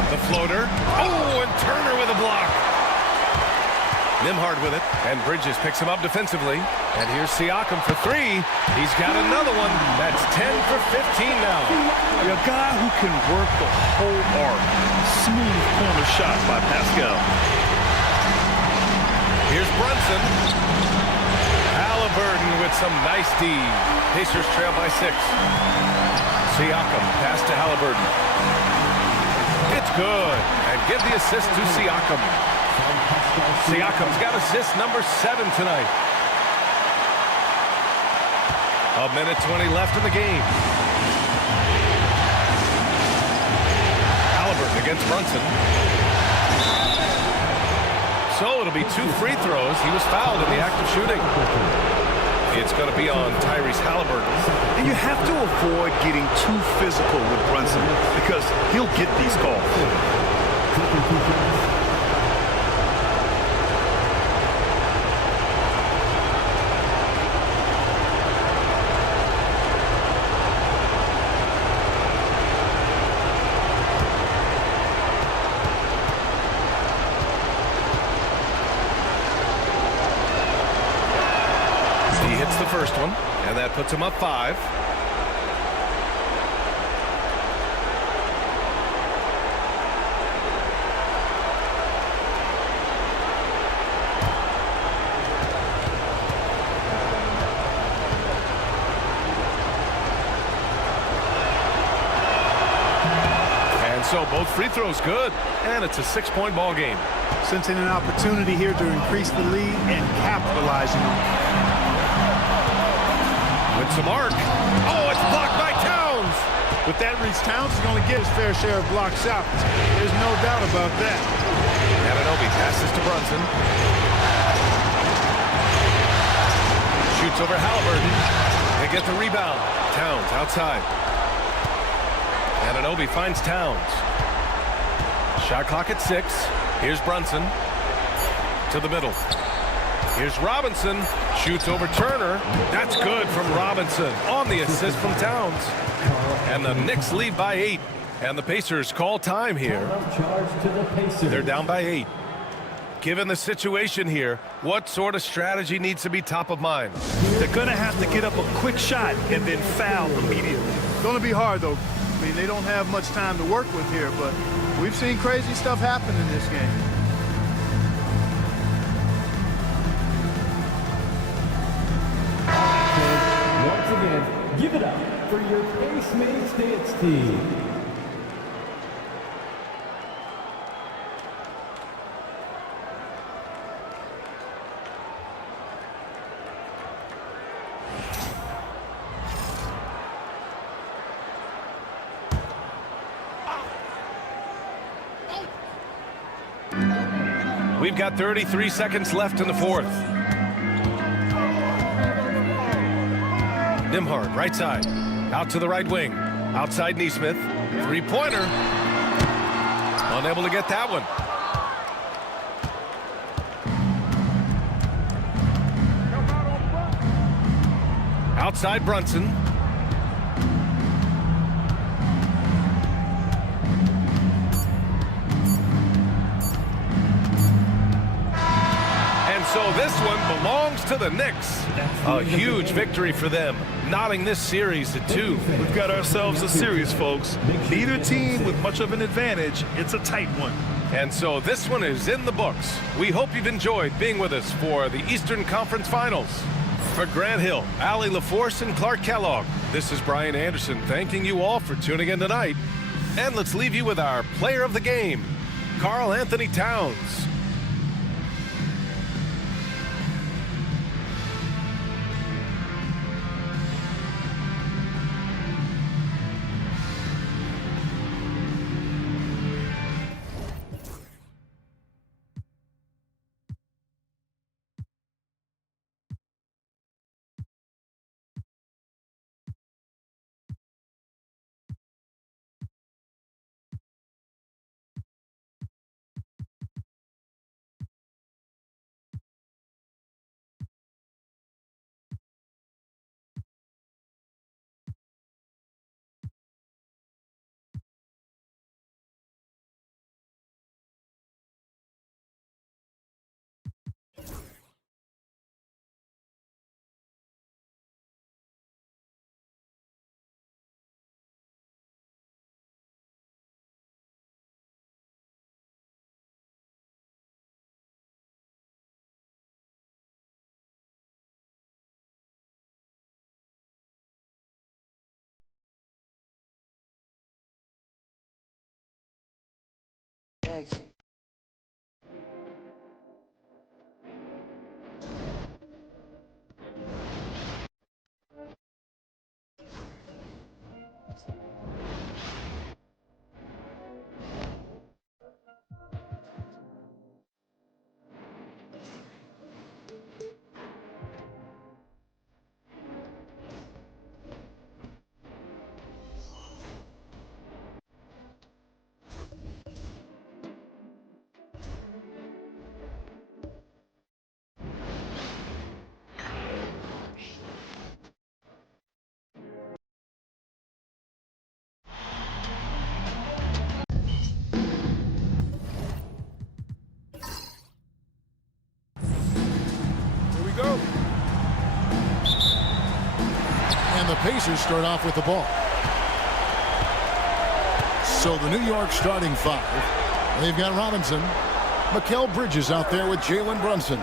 The floater. Oh, and Turner with a block. Nembhard with it, and Bridges picks him up defensively. And here's Siakam for 3. He's got another one. That's 10 for 15 now. A guy who can work the whole arc. Smooth corner shot by Pascal. Here's Brunson. Halliburton with some nice D. Pacers trail by 6. Siakam, pass to Halliburton. It's good. And give the assist to Siakam. Siakam's got assist number 7 tonight. 1:20 left in the game. Halliburton against Brunson. So it'll be 2 free throws. He was fouled in the act of shooting. It's going to be on Tyrese Halliburton. And you have to avoid getting too physical with Brunson because he'll get these calls. The first one, and that puts him up 5. And so both free throws good, and it's a 6-point ball game. Sensing an opportunity here to increase the lead and capitalizing on it. With some arc. Oh, it's blocked by Towns. With that reach, Towns is going to get his fair share of block shots. There's no doubt about that. Anunoby passes to Brunson. Shoots over Halliburton. They get the rebound. Towns outside. Anunoby finds Towns. Shot clock at 6. Here's Brunson. To the middle. Here's Robinson. Shoots over Turner. That's good from Robinson on the assist from Towns. And the Knicks lead by 8. And the Pacers call time here. Charge to the Pacers. They're down by 8. Given the situation here, what sort of strategy needs to be top of mind? They're going to have to get up a quick shot and then foul immediately. It's going to be hard, though. I mean, they don't have much time to work with here, but we've seen crazy stuff happen in this game. Once again, give it up for your Pacemates dance team. We've got 33 seconds left in the fourth. Nembhard, right side. Out to the right wing. Outside Nesmith. Three-pointer. Unable to get that one. Outside Brunson. So this one belongs to the Knicks. A huge victory for them, knotting this series to 2. We've got ourselves a series, folks. Neither team with much of an advantage. It's a tight one. And so this one is in the books. We hope you've enjoyed being with us for the Eastern Conference Finals. For Grant Hill, Allie LaForce, and Clark Kellogg, this is Brian Anderson thanking you all for tuning in tonight. And let's leave you with our player of the game, Karl Anthony Towns. Eggs. The Pacers start off with the ball. So the New York starting 5. They've got Robinson. Mikal Bridges out there with Jalen Brunson.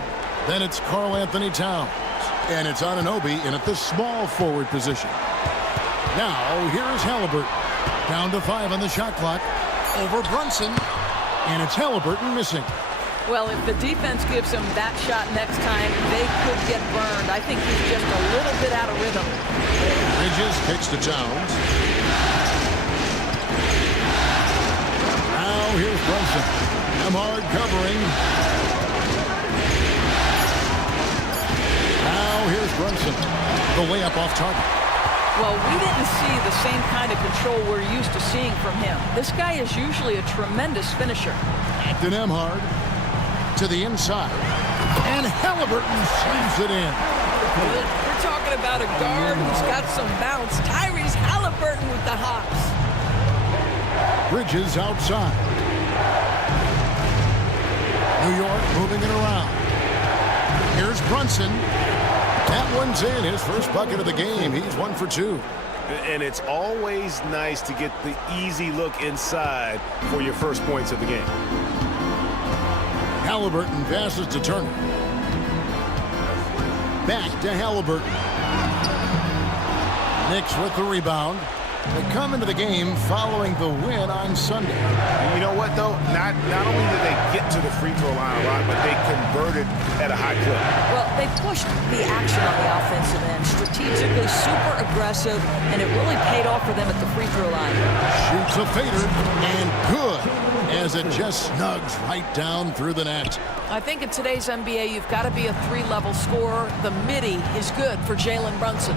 Then it's Karl Anthony Towns. And it's Anunoby in at the small forward position. Now here is Halliburton. Down to 5 on the shot clock. Over Brunson. And it's Halliburton missing. Well, if the defense gives him that shot next time, they could get burned. I think he's just a little bit out of rhythm. Bridges kicks to Towns. here's Brunson. Nemhard covering. Now here's Brunson. The layup off target. Well, we didn't see the same kind of control we're used to seeing from him. This guy is usually a tremendous finisher. Back to Nemhard. To the inside. And Halliburton slams it in. We're talking about a guard who's got some bounce. Tyrese Halliburton with the hops. Bridges outside. New York moving it around. Here's Brunson. That one's in. His first bucket of the game. He's 1 for 2. And it's always nice to get the easy look inside for your first points of the game. Halliburton passes to Turner. Back to Halliburton. Knicks with the rebound. They come into the game following the win on Sunday. You know what, though? Not only did they get to the free throw line a lot, but they converted at a high clip. Well, they pushed the action on the offensive end, strategically super aggressive, and it really paid off for them at the free throw line. Shoots a fader, and good, as it just snugs right down through the net. I think in today's NBA, you've got to be a three-level scorer. The midi is good for Jalen Brunson.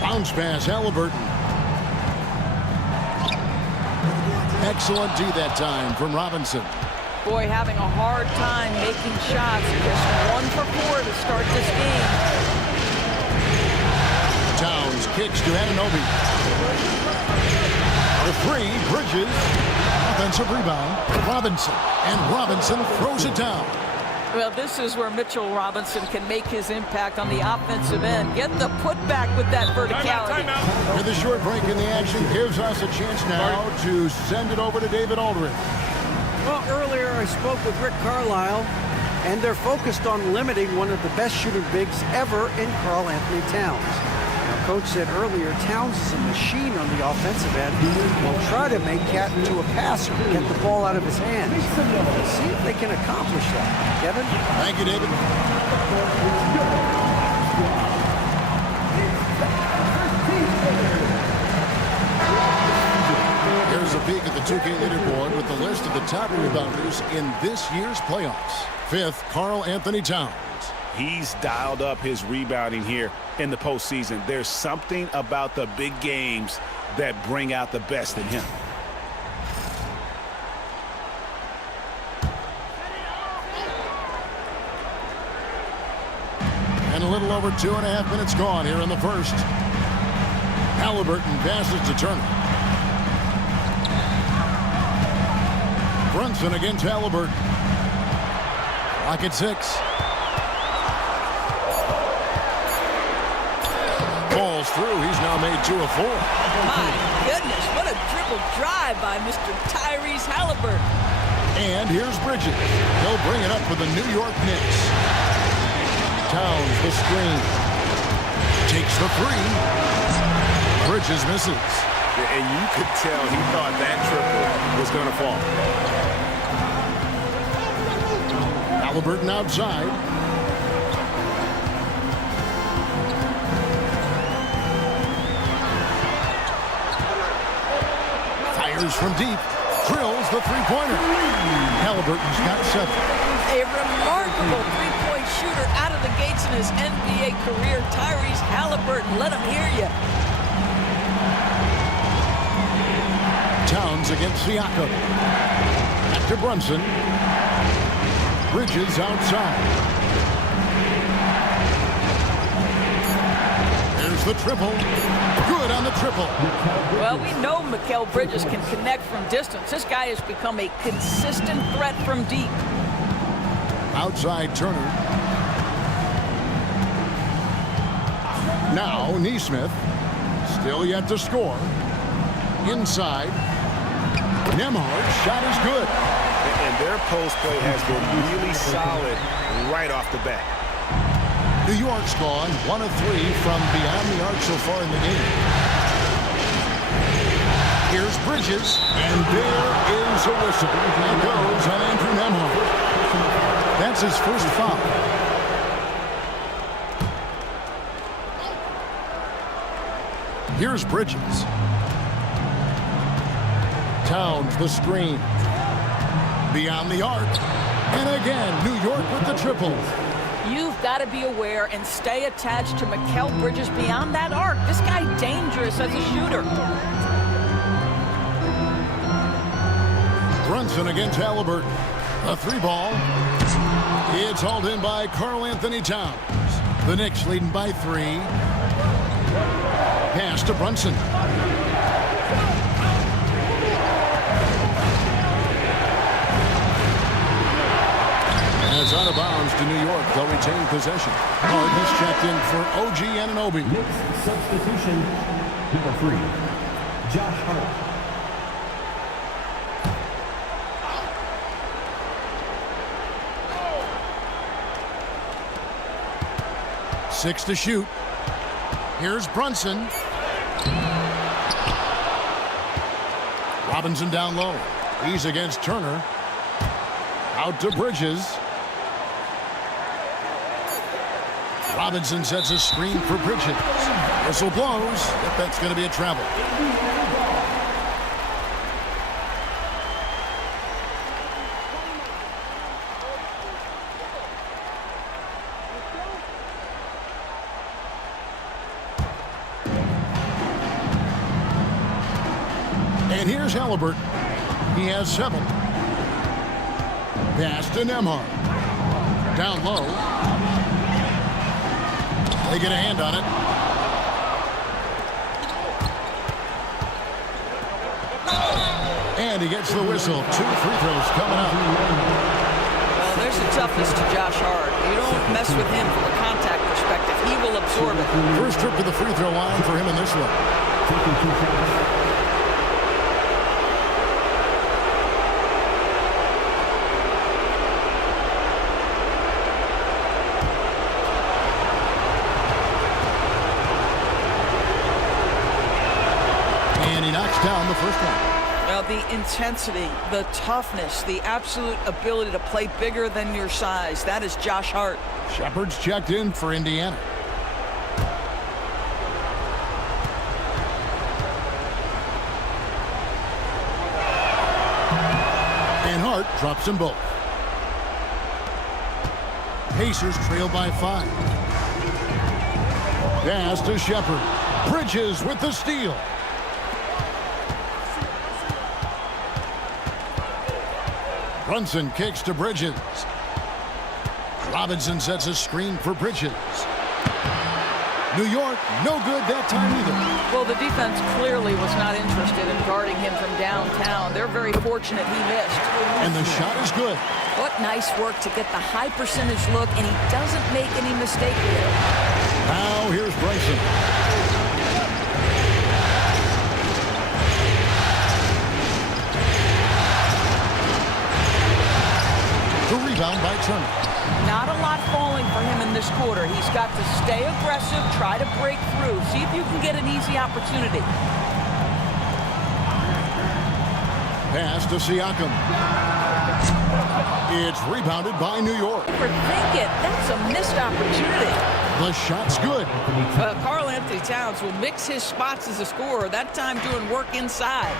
Bounce pass, Halliburton. Excellent D that time from Robinson. Boy, having a hard time making shots. Just 1 for 4 to start this game. Towns kicks to Anunoby. The three, Bridges. Offensive rebound, Robinson. And Robinson throws it down. Well, this is where Mitchell Robinson can make his impact on the offensive end. Get the putback with that verticality. With a short break in the action, gives us a chance now to send it over to David Aldridge. Well, earlier I spoke with Rick Carlisle, and they're focused on limiting one of the best shooting bigs ever in Karl Anthony Towns. Now, Coach said earlier, Towns is a machine on the offensive end. Will try to make Cat into a passer, get the ball out of his hands. Let's see if they can accomplish that. Kevin? Thank you, David. Here's a peek at the 2K leaderboard with the list of the top rebounders in this year's playoffs. 5th, Karl Anthony Towns. He's dialed up his rebounding here in the postseason. There's something about the big games that bring out the best in him. And a little over 2.5 minutes gone here in the first. Halliburton passes to Turner. Brunson against Halliburton. Lock at 6. Falls through. He's now made 2 of 4. My goodness, what a dribble drive by Mr. Tyrese Halliburton. And here's Bridges. He'll bring it up for the New York Knicks. Towns the screen. Takes the 3. Bridges misses. And you could tell he thought that triple was going to fall. Halliburton outside. Fires from deep. Drills the three-pointer. Halliburton's got 7. A remarkable three-point shooter out of the gates in his NBA career. Tyrese Halliburton, let him hear you. Towns against Siakam. Back to Brunson. Bridges outside. There's the triple. Good on the triple. Well, we know Mikal Bridges can connect from distance. This guy has become a consistent threat from deep. Outside Turner. Now Nesmith. Still yet to score. Inside. Nemhard's shot is good. And their post play has been really solid right off the bat. New York's gone 1 of 3 from beyond the arc so far in the game. Here's Bridges, and there is a whistle. It goes on Andrew Nemhard. That's his first foul. Here's Bridges. Towns the screen. Beyond the arc. And again, New York with the triple. You've got to be aware and stay attached to Mikal Bridges beyond that arc. This guy dangerous as a shooter. Brunson against Halliburton. A 3-ball. It's hauled in by Karl-Anthony Towns. The Knicks leading by 3. Pass to Brunson. And it's out of bounds to New York. They'll retain possession. Hart has checked in for OG Anunoby. Knicks substitution, number 3, Josh Hart. 6 to shoot. Here's Brunson. Robinson down low. He's against Turner. Out to Bridges. Robinson sets a screen for Bridges. Whistle blows. If that's going to be a travel. And here's Halliburton. He has 7. Pass to Nembhard. Down low. They get a hand on it. And he gets the whistle. 2 free throws coming up. Well, there's the toughness to Josh Hart. You don't mess with him from a contact perspective. He will absorb it. First trip to the free throw line for him in this one. Taking 2 shots. Down the first one. Well, the intensity, the toughness, the absolute ability to play bigger than your size. That is Josh Hart. Shepard's checked in for Indiana. And Hart drops them both. Pacers trail by 5. Pass to Shepard. Bridges with the steal. Brunson kicks to Bridges. Robinson sets a screen for Bridges. New York, no good that time either. Well, the defense clearly was not interested in guarding him from downtown. They're very fortunate he missed. And the shot is good. What nice work to get the high percentage look, and he doesn't make any mistake here. Now here's Bryson. Rebound by Turner. Not a lot falling for him in this quarter. He's got to stay aggressive, try to break through. See if you can get an easy opportunity. Pass to Siakam. It's rebounded by New York. Overthink it. That's a missed opportunity. The shot's good. Karl-Anthony Towns will mix his spots as a scorer, that time doing work inside.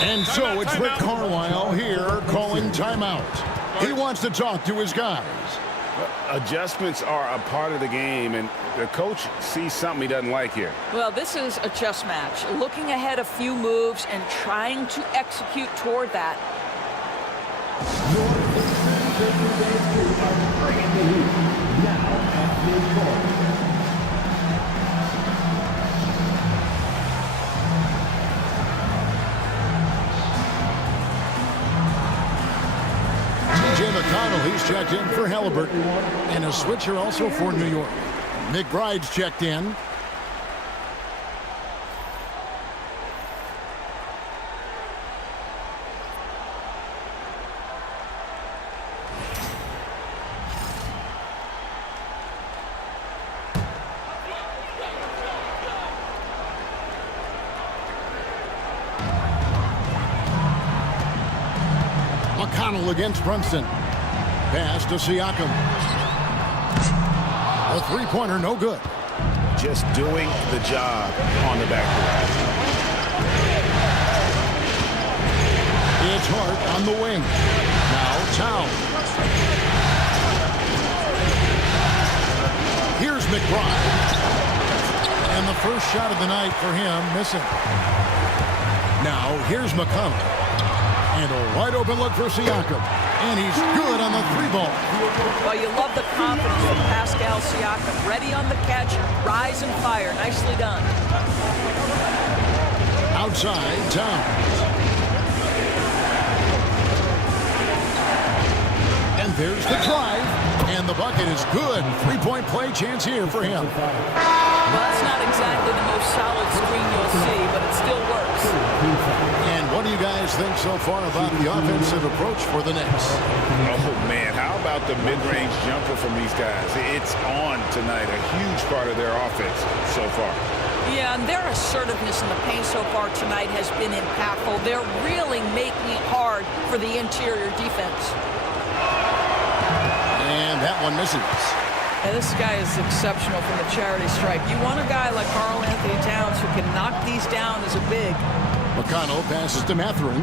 And so it's Rick Carlisle here calling timeout. He wants to talk to his guys. Adjustments are a part of the game, and the coach sees something he doesn't like here. Well, this is a chess match. Looking ahead a few moves and trying to execute toward that. McConnell, he's checked in for Halliburton. And a switcher also for New York. McBride's checked in. McConnell against Brunson. Pass to Siakam. A three-pointer, no good. Just doing the job on the backboard. It's Hart on the wing. Now Towns. Here's McBride. And the first shot of the night for him missing. Now here's McConnell. And a wide open look for Siakam. And he's good on the 3-ball. Well, you love the confidence of Pascal Siakam. Ready on the catch, rise and fire. Nicely done. Outside, Towns. And there's the drive. And the bucket is good. 3-point play chance here for him. Well, that's not exactly the most solid screen you'll see, but it still works. And what do you guys think so far about the offensive approach for the Knicks? Oh, man, how about the mid-range jumper from these guys? It's on tonight, a huge part of their offense so far. Yeah, and their assertiveness in the paint so far tonight has been impactful. They're really making it hard for the interior defense. And that one misses. And this guy is exceptional from the charity stripe. You want a guy like Karl Anthony Towns who can knock these down as a big. McConnell passes to Mathurin.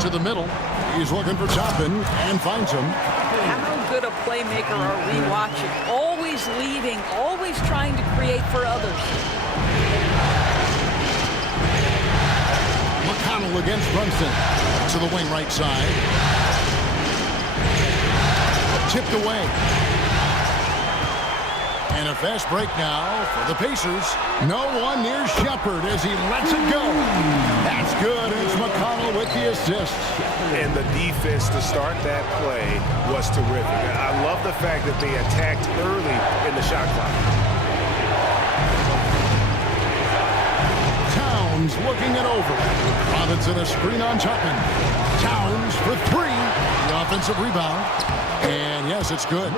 To the middle. He's looking for Toppin and finds him. How good a playmaker are we watching? Always leading, always trying to create for others. McConnell against Brunson. To the wing right side. Tipped away. And a fast break now for the Pacers. No one near Shepard as he lets it go. That's good. It's McConnell with the assist. And the defense to start that play was terrific. I love the fact that they attacked early in the shot clock. Towns looking it over. Robinson a screen on Chapman. Towns for 3. The offensive rebound. And yes, it's good.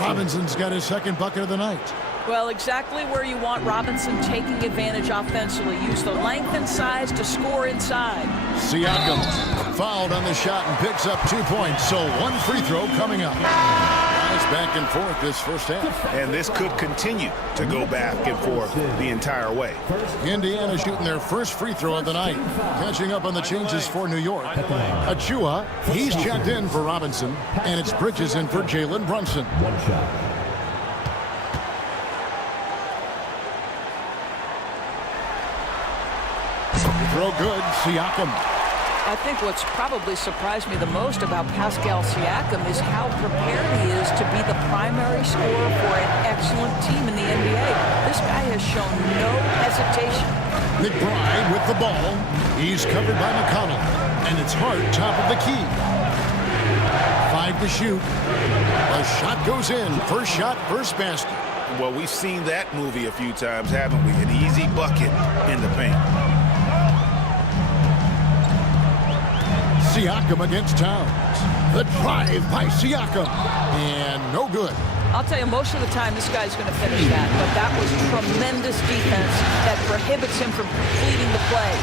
Robinson's got his second bucket of the night. Well, exactly where you want Robinson taking advantage offensively. Use the length and size to score inside. Siakam fouled on the shot and picks up 2 points. So 1 free throw coming up. Nice back and forth this first half. And this could continue to go back and forth the entire way. Indiana shooting their first free throw of the night. Catching up on the changes for New York. Achua, he's checked in for Robinson. And it's Bridges in for Jalen Brunson. 1 shot. Throw good, Siakam. I think what's probably surprised me the most about Pascal Siakam is how prepared he is to be the primary scorer for an excellent team in the NBA. This guy has shown no hesitation. McBride with the ball. He's covered by McConnell. And it's Hart top of the key. 5 to shoot. The shot goes in. First shot, first basket. Well, we've seen that movie a few times, haven't we? An easy bucket in the paint. Siakam against Towns. The drive by Siakam. And no good. I'll tell you, most of the time this guy's going to finish that, but that was tremendous defense that prohibits him from completing the play.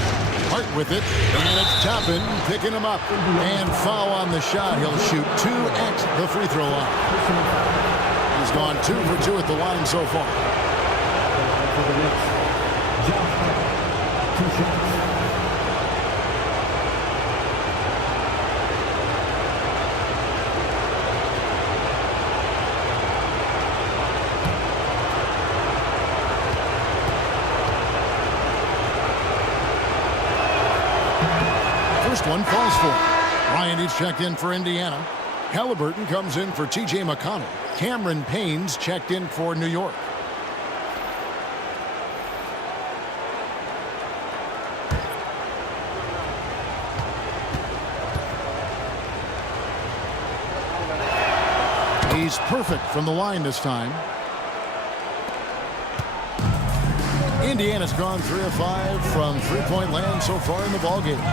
Hart with it, and it's Toppin picking him up. And foul on the shot. He'll shoot 2 at the free throw line. He's gone 2 for 2 at the line so far. First one falls for him. Ryan is checked in for Indiana. Halliburton comes in for T.J. McConnell. Cameron Payne's checked in for New York. He's perfect from the line this time. Indiana's gone 3 of 5 from three-point land so far in the ballgame.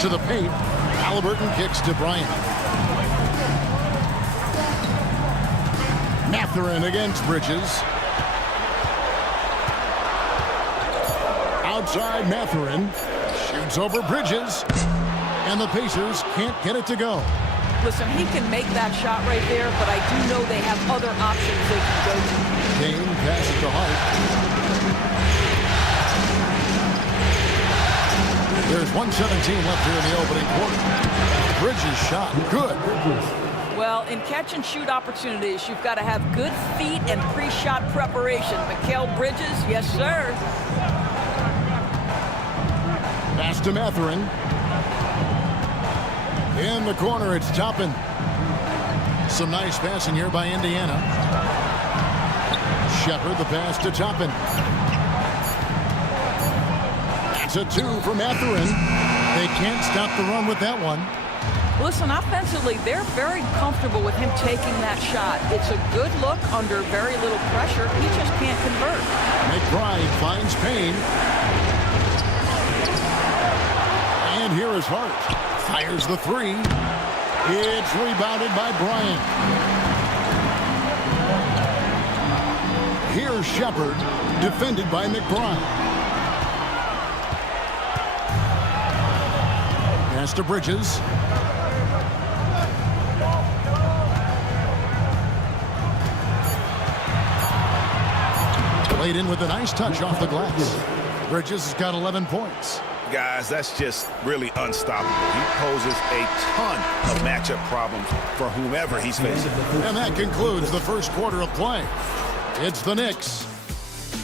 To the paint. Halliburton kicks to Bryant. Mathurin against Bridges. Outside Mathurin. Shoots over Bridges. And the Pacers can't get it to go. Listen, he can make that shot right there, but I do know they have other options they can go to. Kane passes to Hart. There's 1:17 left here in the opening quarter. Bridges shot. Good. Well, in catch-and-shoot opportunities, you've got to have good feet and pre-shot preparation. Mikal Bridges, yes, sir. Pass to Matherin. In the corner, it's Toppin. Some nice passing here by Indiana. Shepard, the pass to Toppin. That's a 2 for Matherin. They can't stop the run with that one. Listen, offensively, they're very comfortable with him taking that shot. It's a good look under very little pressure. He just can't convert. McBride finds Payne. And here is Hart. Fires the 3. It's rebounded by Bryant. Here's Shepard, defended by McBride. Pass to Bridges. Laid in with a nice touch off the glass. Bridges has got 11 points. Guys, that's just really unstoppable. He poses a ton of matchup problems for whomever he's facing. And that concludes the first quarter of play. It's the Knicks.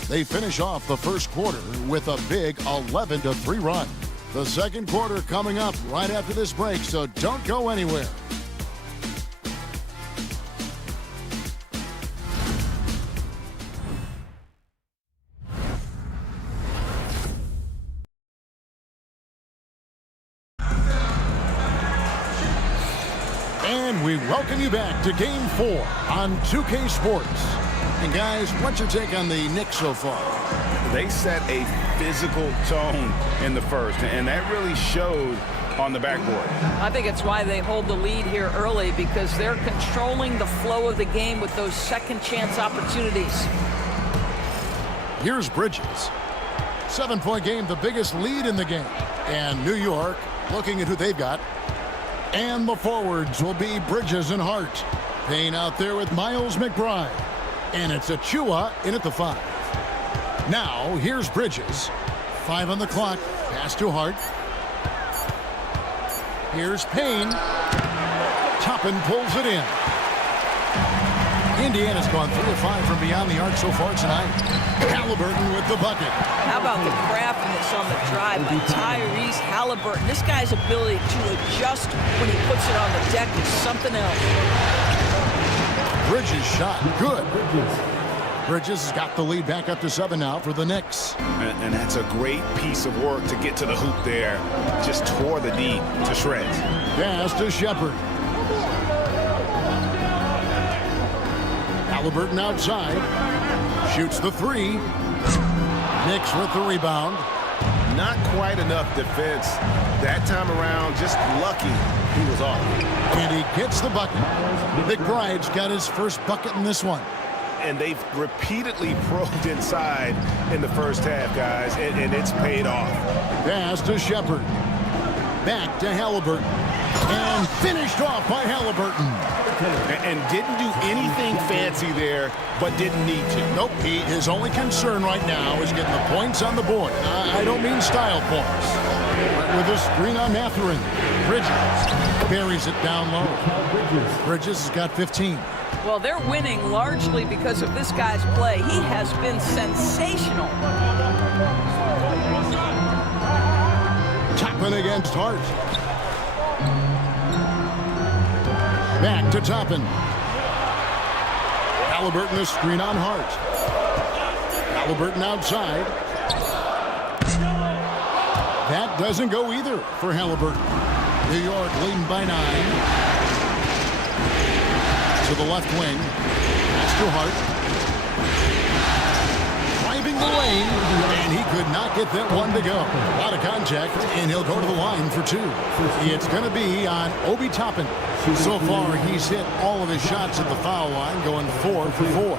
They finish off the first quarter with a big 11-3 run. The second quarter coming up right after this break, so don't go anywhere. And we welcome you back to Game 4 on 2K Sports. And guys, what's your take on the Knicks so far? They set a physical tone in the first, and that really showed on the backboard. I think it's why they hold the lead here early, because they're controlling the flow of the game with those second chance opportunities. Here's Bridges. 7-point game, the biggest lead in the game. And New York looking at who they've got. And the forwards will be Bridges and Hart. Payne out there with Miles McBride. And it's Achua in at the 5. Now, here's Bridges. 5 on the clock. Pass to Hart. Here's Payne. Toppin pulls it in. Indiana's gone 3 of 5 from beyond the arc so far tonight. Halliburton with the bucket. How about the craftiness on the drive by Tyrese Halliburton? This guy's ability to adjust when he puts it on the deck is something else. Bridges shot. Good. Bridges has got the lead back up to 7 now for the Knicks. And that's a great piece of work to get to the hoop there. Just tore the D to shreds. Pass to Shepard. Halliburton outside. Shoots the 3. Knicks with the rebound. Not quite enough defense that time around. Just lucky he was off. And he gets the bucket. McBride's got his first bucket in this one. And they've repeatedly probed inside in the first half, guys, and it's paid off. Pass to Shepard. Back to Halliburton. And finished off by Halliburton. And didn't do anything fancy there, but didn't need to. Nope. His only concern right now is getting the points on the board. I don't mean style points. But with a screen on Matherin. Bridges buries it down low. Bridges has got 15. Well, they're winning largely because of this guy's play. He has been sensational. Toppin against Hart. Back to Toppin. Halliburton a screen on Hart. Halliburton outside. That doesn't go either for Halliburton. New York leading by 9. To the left wing. That's to Hart. Driving the lane, and he could not get that one to go. A lot of contact, and he'll go to the line for 2. It's going to be on Obi Toppin. So far, he's hit all of his shots at the foul line, going 4 for 4.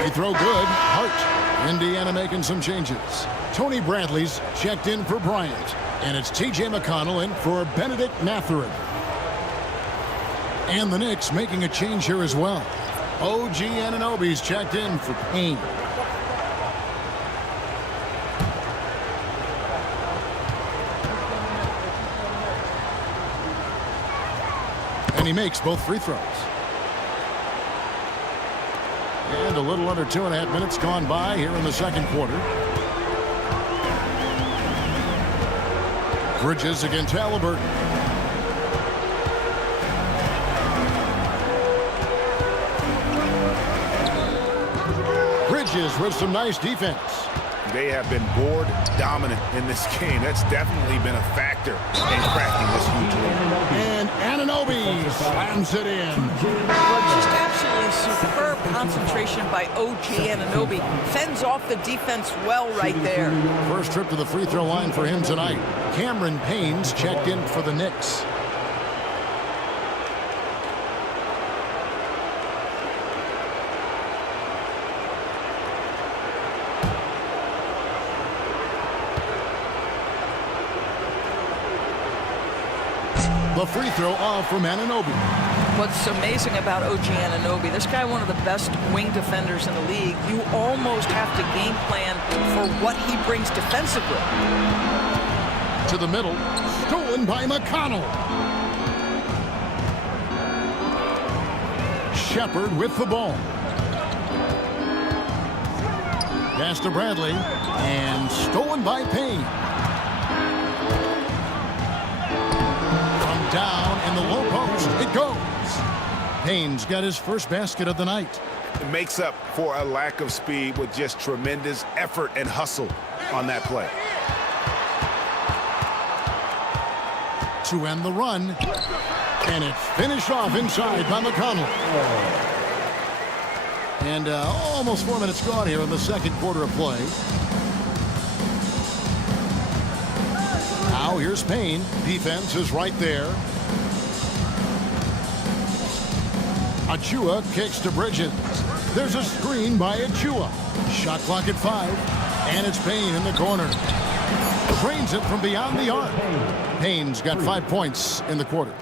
Free throw good. Hart. Indiana making some changes. Tony Bradley's checked in for Bryant. And it's T.J. McConnell in for Benedict Mathurin. And the Knicks making a change here as well. OG Anunoby's checked in for Payne. And he makes both free throws. And a little under 2.5 minutes gone by here in the second quarter. Bridges against Halliburton. Bridges with some nice defense. They have been board dominant in this game. That's definitely been a factor in cracking this huge lead. And Anunoby slams it in. Well, just absolutely superb concentration by OG Anunoby. Fends off the defense well right there. First trip to the free throw line for him tonight. Cameron Payne's checked in for the Knicks. The free throw off from Anunoby. What's amazing about OG Anunoby, this guy one of the best wing defenders in the league. You almost have to game plan for what he brings defensively. To the middle, stolen by McConnell. Shepard with the ball. Pass to Bradley, and stolen by Payne. Down in the low post, it goes. Payne's got his first basket of the night. It makes up for a lack of speed with just tremendous effort and hustle on that play. To end the run, and it finished off inside by McConnell. And almost 4 minutes gone here in the second quarter of play. Now here's Payne. Defense is right there. Achua kicks to Bridges. There's a screen by Achua. Shot clock at 5. And it's Payne in the corner. Drains it from beyond the arc. Payne's got 5 points in the quarter.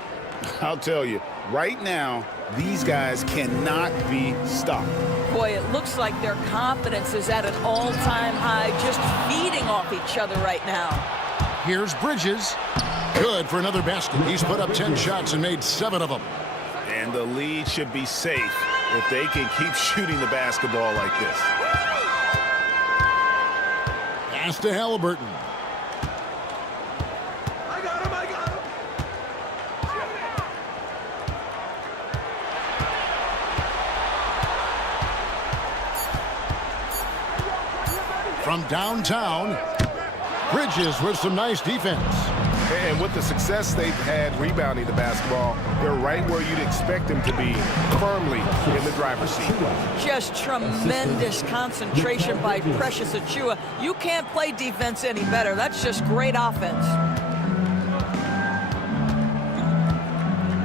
I'll tell you, right now, these guys cannot be stopped. Boy, it looks like their confidence is at an all-time high, just feeding off each other right now. Here's Bridges. Good for another basket. He's put up 10 shots and made 7 of them. And the lead should be safe if they can keep shooting the basketball like this. Pass to Halliburton. I got him. From downtown, Bridges with some nice defense. And with the success they've had rebounding the basketball, they're right where you'd expect them to be, firmly in the driver's seat. Just tremendous concentration by Precious Achua. You can't play defense any better. That's just great offense.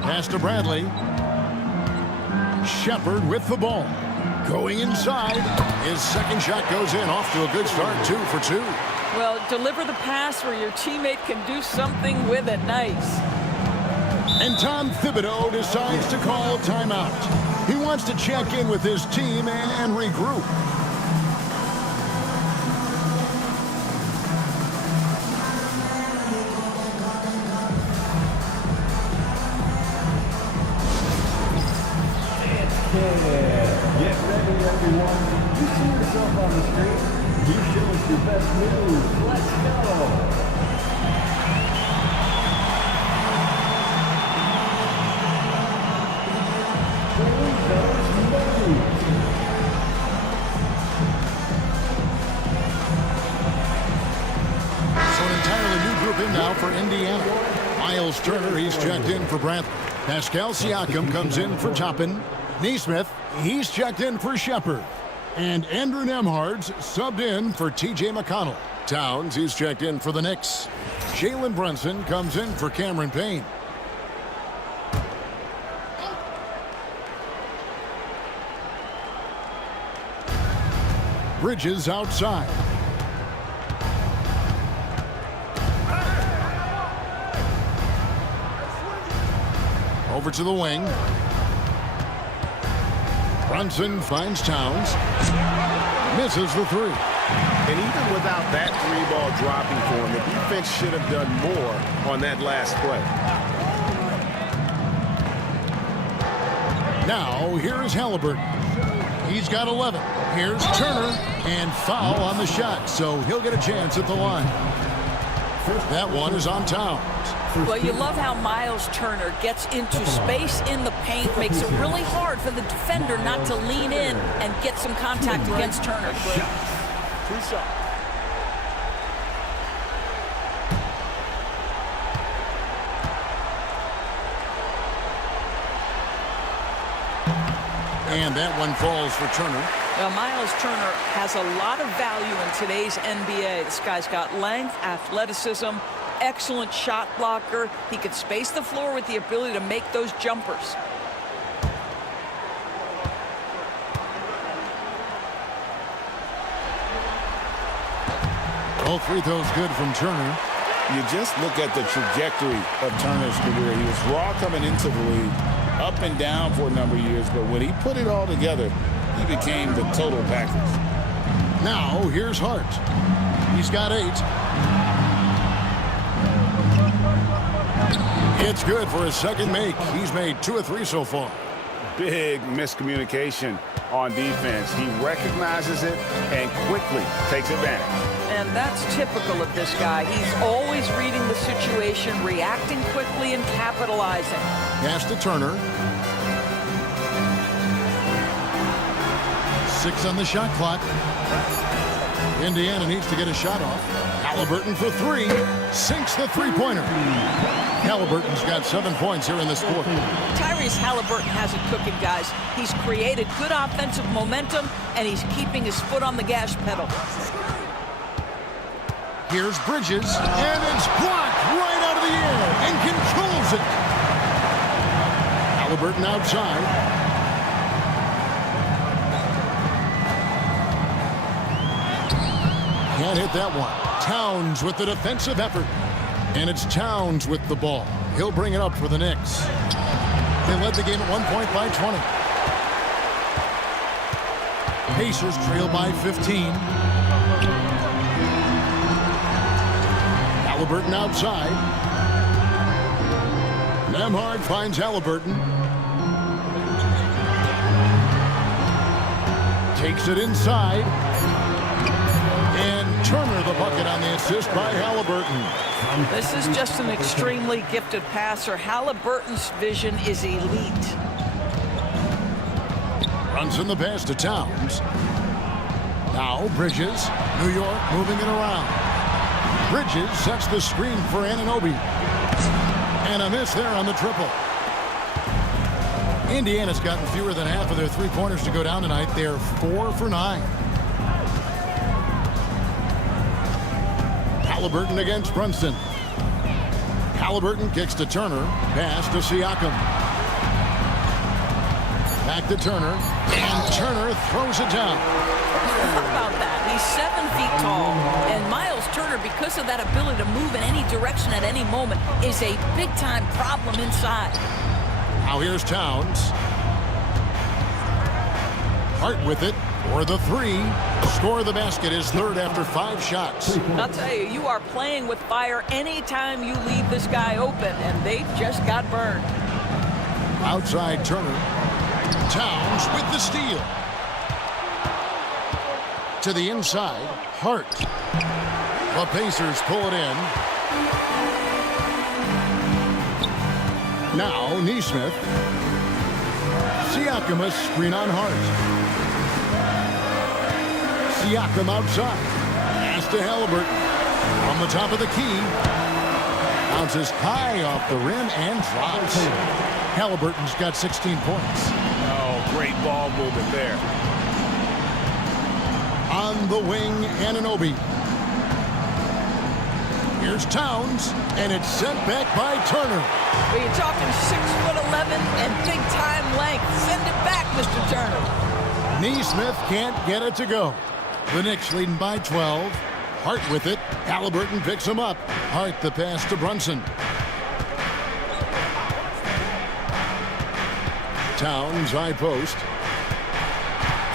Pass to Bradley. Shepard with the ball. Going inside. His second shot goes in. Off to a good start. 2 for 2. Well, deliver the pass where your teammate can do something with it. Nice. And Tom Thibodeau decides to call timeout. He wants to check in with his team and regroup. Get ready, everyone. You see yourself on the street. You show us your best moves. Let's go. So an entirely new group in now for Indiana. Miles Turner, he's checked in for Bradley. Pascal Siakam comes in for Toppin. Neesmith, he's checked in for Shepard. And Andrew Nembhard's subbed in for T.J. McConnell. Towns, he's checked in for the Knicks. Jalen Brunson comes in for Cameron Payne. Bridges outside. Over to the wing. Brunson finds Towns. Misses the three. And even without that three-ball dropping for him, the defense should have done more on that last play. Now, here's Halliburton. He's got 11. Here's Turner, and foul on the shot, so he'll get a chance at the line. That one is on Towns. Well, you love how Miles Turner gets into space in the paint, makes it really hard for the defender not to lean in and get some contact against Turner. Two shots. And that one falls for Turner. Now, Miles Turner has a lot of value in today's NBA. This guy's got length, athleticism, excellent shot blocker. He can space the floor with the ability to make those jumpers. All free throws good from Turner. You just look at the trajectory of Turner's career. He was raw coming into the league, up and down for a number of years, but when he put it all together, he became the total package. Now, here's Hart. He's got 8. It's good for his second make. He's made 2 of 3 so far. Big miscommunication on defense. He recognizes it and quickly takes advantage. And that's typical of this guy. He's always reading the situation, reacting quickly, and capitalizing. Pass to Turner. 6 on the shot clock. Indiana needs to get a shot off. Halliburton for 3. Sinks the three-pointer. Halliburton's got 7 points here in this quarter. Tyrese Halliburton has it cooking, guys. He's created good offensive momentum, and he's keeping his foot on the gas pedal. Here's Bridges, and it's blocked right out of the air and controls it. Halliburton outside. Can't hit that one. Towns with the defensive effort. And it's Towns with the ball. He'll bring it up for the Knicks. They led the game at 1 point by 20. Pacers trail by 15. Halliburton outside. Nembhard finds Halliburton. Takes it inside. And Turner the bucket on the assist by Halliburton. This is just an extremely gifted passer. Halliburton's vision is elite. Runs in the pass to Towns. Now Bridges. New York moving it around. Bridges sets the screen for Anunoby. And a miss there on the triple. Indiana's gotten fewer than half of their three-pointers to go down tonight. They're 4 for 9. Halliburton against Brunson. Halliburton kicks to Turner. Pass to Siakam. Back to Turner. And Turner throws it down. How about that? He's 7 feet tall. And Miles Turner, because of that ability to move in any direction at any moment, is a big-time problem inside. Now here's Towns. Hart with it for the 3. Score the basket is 3rd after 5 shots. I'll tell you, you are playing with fire anytime you leave this guy open, and they just got burned. Outside Turner. Towns with the steal. To the inside, Hart. The Pacers pull it in. Now, Nesmith. Siakam a screen on Hart. Siakam outside. Pass to Halliburton. On the top of the key. Bounces high off the rim and drops. Halliburton's got 16 points. Oh, great ball movement there. On the wing, Anunoby. Here's Towns, and it's sent back by Turner. Well, you're talking 6'11" and big-time length. Send it back, Mr. Turner. Nesmith can't get it to go. The Knicks leading by 12. Hart with it. Halliburton picks him up. Hart the pass to Brunson. Towns high post.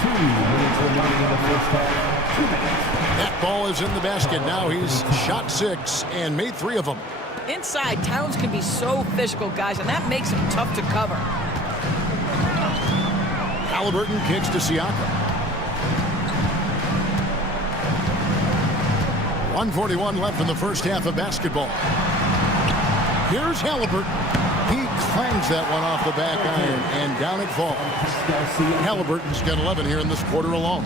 2 minutes remaining in the first half. 2 minutes. That ball is in the basket. Now he's shot 6 and made 3 of them. Inside, Towns can be so physical, guys, and that makes him tough to cover. Halliburton kicks to Siakam. 1:41 left in the first half of basketball. Here's Halliburton. He clangs that one off the back iron, and down it falls. Halliburton's got 11 here in this quarter alone.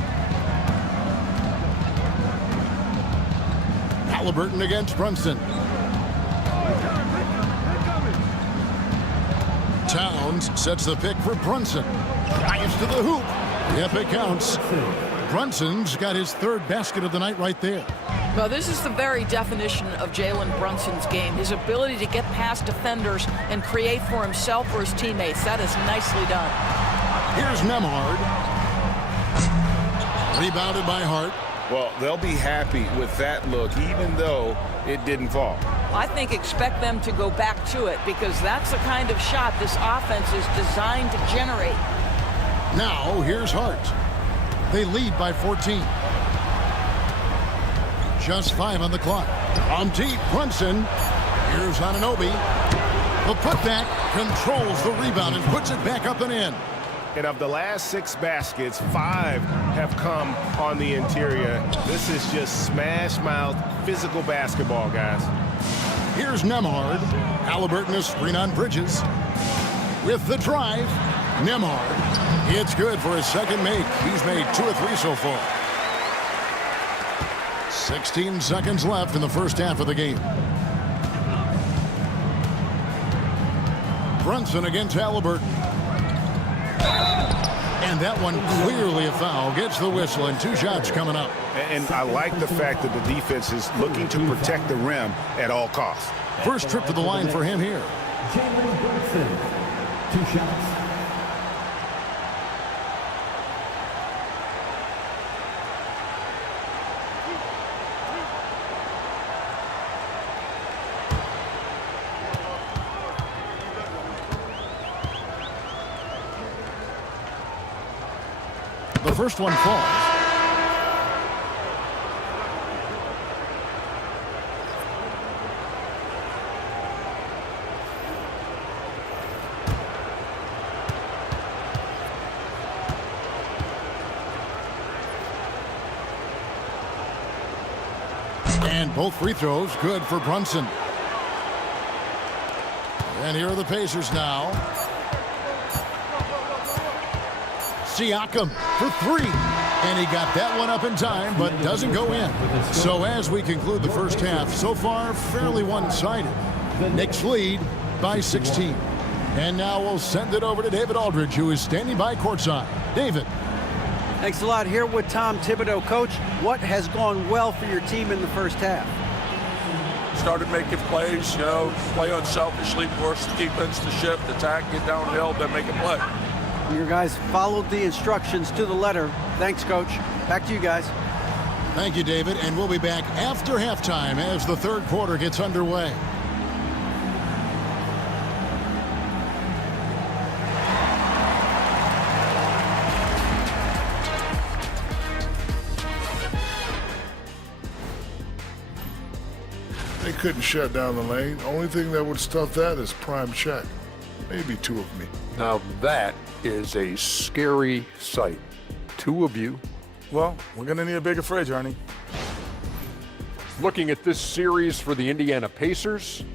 Halliburton against Brunson. Towns sets the pick for Brunson. Drives to the hoop. Yep, it counts. Brunson's got his 3rd basket of the night right there. Well, this is the very definition of Jalen Brunson's game. His ability to get past defenders and create for himself or his teammates. That is nicely done. Here's Nembhard. Rebounded by Hart. Well, they'll be happy with that look, even though it didn't fall. I think expect them to go back to it because that's the kind of shot this offense is designed to generate. Now, here's Hart. They lead by 14. Just 5 on the clock. On deep, Brunson. Here's Anunoby. The putback controls the rebound and puts it back up and in. And of the last 6 baskets, 5 have come on the interior. This is just smash-mouth physical basketball, guys. Here's Nembhard. Halliburton is screen on Bridges. With the drive, Nembhard. It's good for his 2nd make. He's made 2 or 3 so far. 16 seconds left in the first half of the game. Brunson against Halliburton. And that one clearly a foul. Gets the whistle and 2 shots coming up. And I like the fact that the defense is looking to protect the rim at all costs. First trip to the line for him here. Jalen Brunson. 2 shots. The first one falls. And both free throws good for Brunson. And here are the Pacers now. Siakam for 3. And he got that one up in time, but doesn't go in. So as we conclude the first half, so far fairly one-sided. Knicks lead by 16. And now we'll send it over to David Aldridge, who is standing by courtside. David. Thanks a lot. Here with Tom Thibodeau. Coach, what has gone well for your team in the first half? Started making plays, play unselfishly, force the defense to shift, attack, get downhill, then make a play. Your guys followed the instructions to the letter. Thanks, Coach. Back to you guys. Thank you, David. And we'll be back after halftime as the 3rd quarter gets underway. They couldn't shut down the lane. Only thing that would stuff that is prime check. Maybe 2 of me. Now that is a scary sight. 2 of you. Well, we're going to need a bigger fridge, Ernie. Looking at this series for the Indiana Pacers.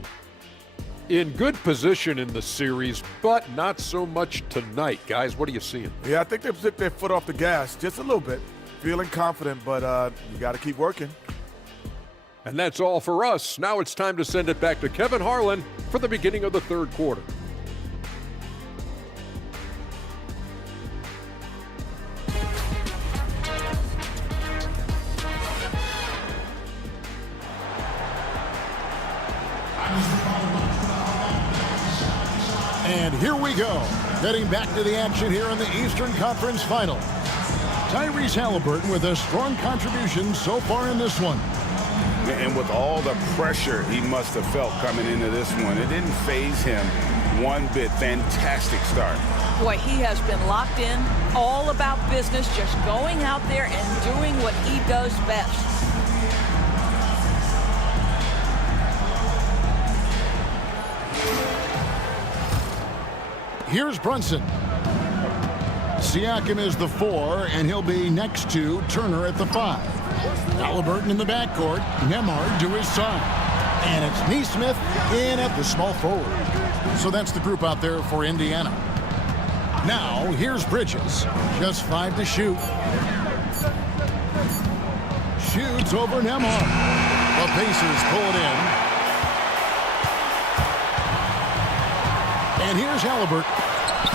In good position in the series, but not so much tonight. Guys, what are you seeing? Yeah, I think they took their foot off the gas just a little bit. Feeling confident, but you got to keep working. And that's all for us. Now it's time to send it back to Kevin Harlan for the beginning of the 3rd quarter. And here we go. Getting back to the action here in the Eastern Conference Final. Tyrese Halliburton with a strong contribution so far in this one. And with all the pressure he must have felt coming into this one, it didn't faze him one bit. Fantastic start. Boy, he has been locked in, all about business, just going out there and doing what he does best. Here's Brunson. Siakam is the 4, and he'll be next to Turner at the 5. Halliburton in the backcourt. Nembhard to his side. And it's Nesmith in at the small forward. So that's the group out there for Indiana. Now, here's Bridges. Just 5 to shoot. Shoots over Nembhard. The Pacers pull it in. And here's Halliburton.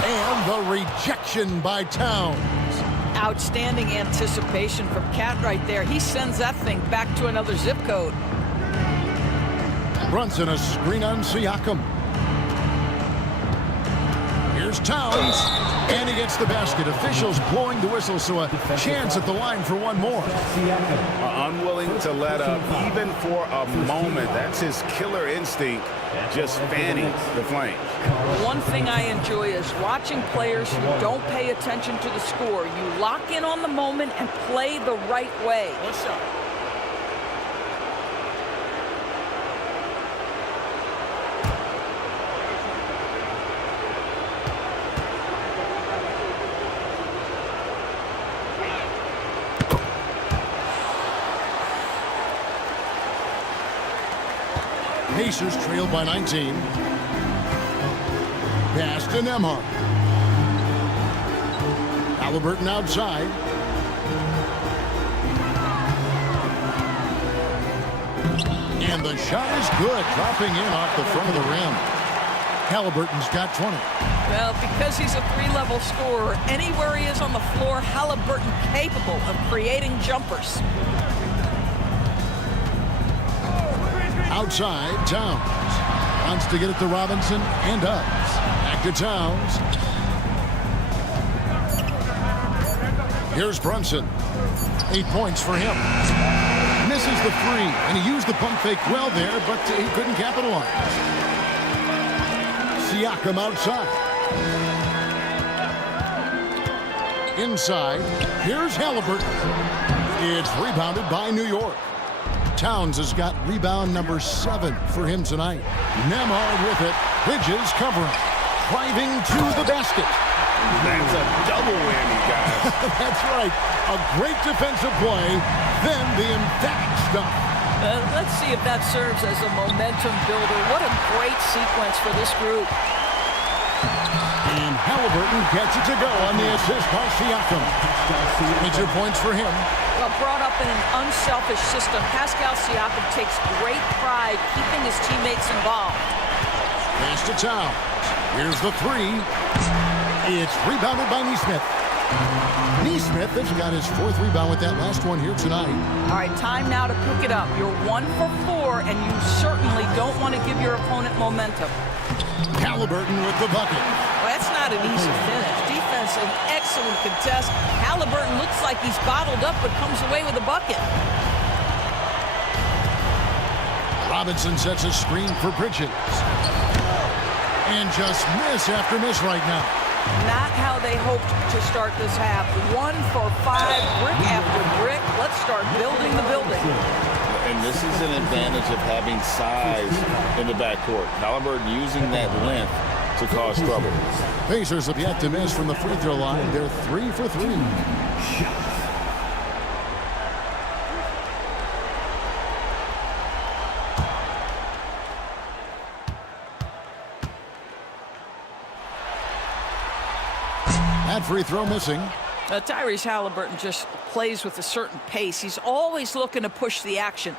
And the rejection by Towns. Outstanding anticipation from Cat right there. He sends that thing back to another zip code. Brunson, a screen on Siakam. Here's Towns. And he gets the basket. Officials blowing the whistle, so a chance at the line for one more. Unwilling to let up, even for a moment. That's his killer instinct, just fanning the flame. One thing I enjoy is watching players who don't pay attention to the score. You lock in on the moment and play the right way. What's up? Pacers trailed by 19. Pass to Nembhard. Halliburton outside. And the shot is good, dropping in off the front of the rim. Halliburton's got 20. Well, because he's a 3-level scorer, anywhere he is on the floor, Halliburton capable of creating jumpers. Outside, Towns. Wants to get it to Robinson, and does. Back to Towns. Here's Brunson. 8 points for him. Misses the 3, and he used the pump fake well there, but he couldn't capitalize. Siakam outside. Inside, here's Halliburton. It's rebounded by New York. Towns has got rebound number 7 for him tonight. Nembhard with it. Bridges covering. Driving to the basket. That's a double whammy, guys. That's right. A great defensive play, then the emphatic stuff. Let's see if that serves as a momentum builder. What a great sequence for this group. And Halliburton gets it to go on the assist by Siakam. 22 points for him. Well, brought up in an unselfish system, Pascal Siakam takes great pride keeping his teammates involved. Pass to Towns. Here's the 3. It's rebounded by Nesmith. Nesmith has got his 4th rebound with that last one here tonight. All right, time now to pick it up. You're 1 for 4, and you certainly don't want to give your opponent momentum. Halliburton with the bucket. Well, that's not an easy finish. Defense, an excellent contest. Halliburton looks like he's bottled up, but comes away with a bucket. Robinson sets a screen for Bridges. And just miss after miss right now. Not how they hoped to start this half. 1 for 5, brick after brick. Let's start building the building. And this is an advantage of having size in the backcourt. Halliburton using that length to cause trouble. Pacers have yet to miss from the free throw line. They're 3 for 3. That free throw missing. Tyrese Halliburton just plays with a certain pace. He's always looking to push the action.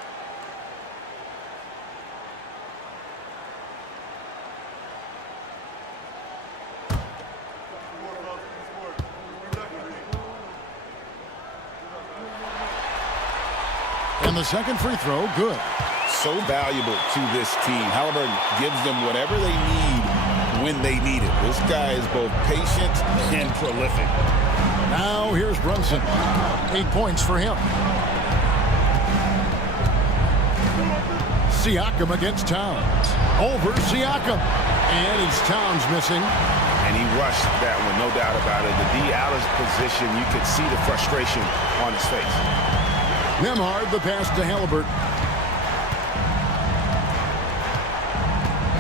And the second free throw, good. So valuable to this team. Halliburton gives them whatever they need when they need it. This guy is both patient and prolific. Now here's Brunson. 8 points for him. Siakam against Towns. Over Siakam. And it's Towns missing. And he rushed that one, no doubt about it. The D out of position, you could see the frustration on his face. Nembhard the pass to Halliburton.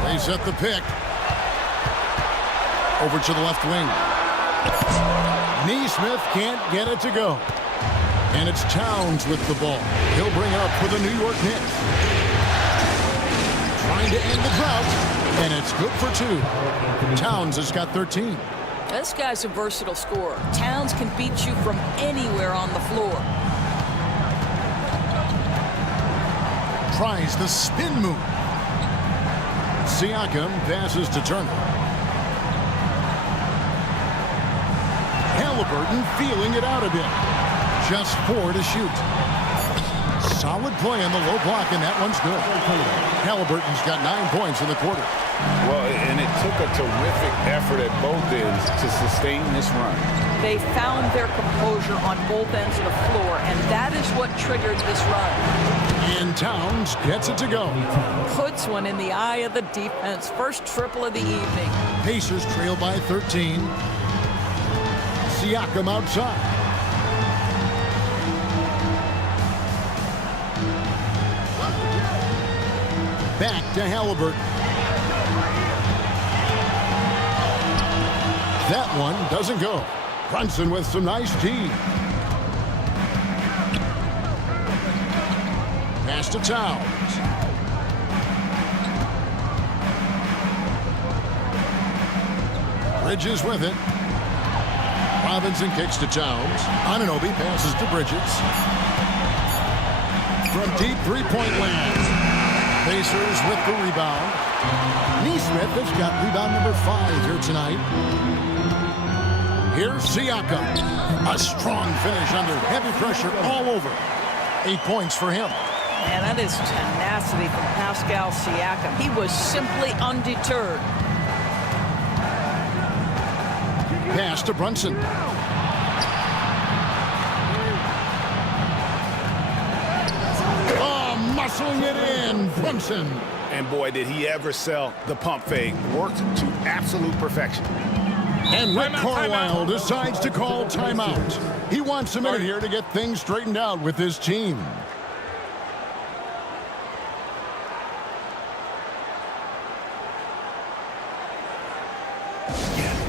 They set the pick. Over to the left wing. Neesmith can't get it to go. And it's Towns with the ball. He'll bring it up for the New York Knicks. Trying to end the drought. And it's good for 2. Towns has got 13. This guy's a versatile scorer. Towns can beat you from anywhere on the floor. Tries the spin move. Siakam passes to Turner. Halliburton feeling it out a bit. Just 4 to shoot. Solid play on the low block, and that one's good. Halliburton's got 9 points in the quarter. Well, and it took a terrific effort at both ends to sustain this run. They found their composure on both ends of the floor, and that is what triggered this run. And Towns gets it to go. Puts one in the eye of the defense. First triple of the evening. Pacers trail by 13. Siakam outside. Back to Halliburton. That one doesn't go. Brunson with some nice D. Pass to Towns. Bridges with it. Robinson kicks to Towns. Anunoby passes to Bridges. From deep three-point land. Pacers with the rebound. Neesmith has got rebound number 5 here tonight. Here's Siakam. A strong finish under heavy pressure all over. 8 points for him. And that is tenacity from Pascal Siakam. He was simply undeterred. Pass to Brunson. Muscling it in, Brunson. And boy, did he ever sell the pump fake. Worked to absolute perfection. And Rick Carlisle decides to call timeout. He wants a minute here to get things straightened out with his team.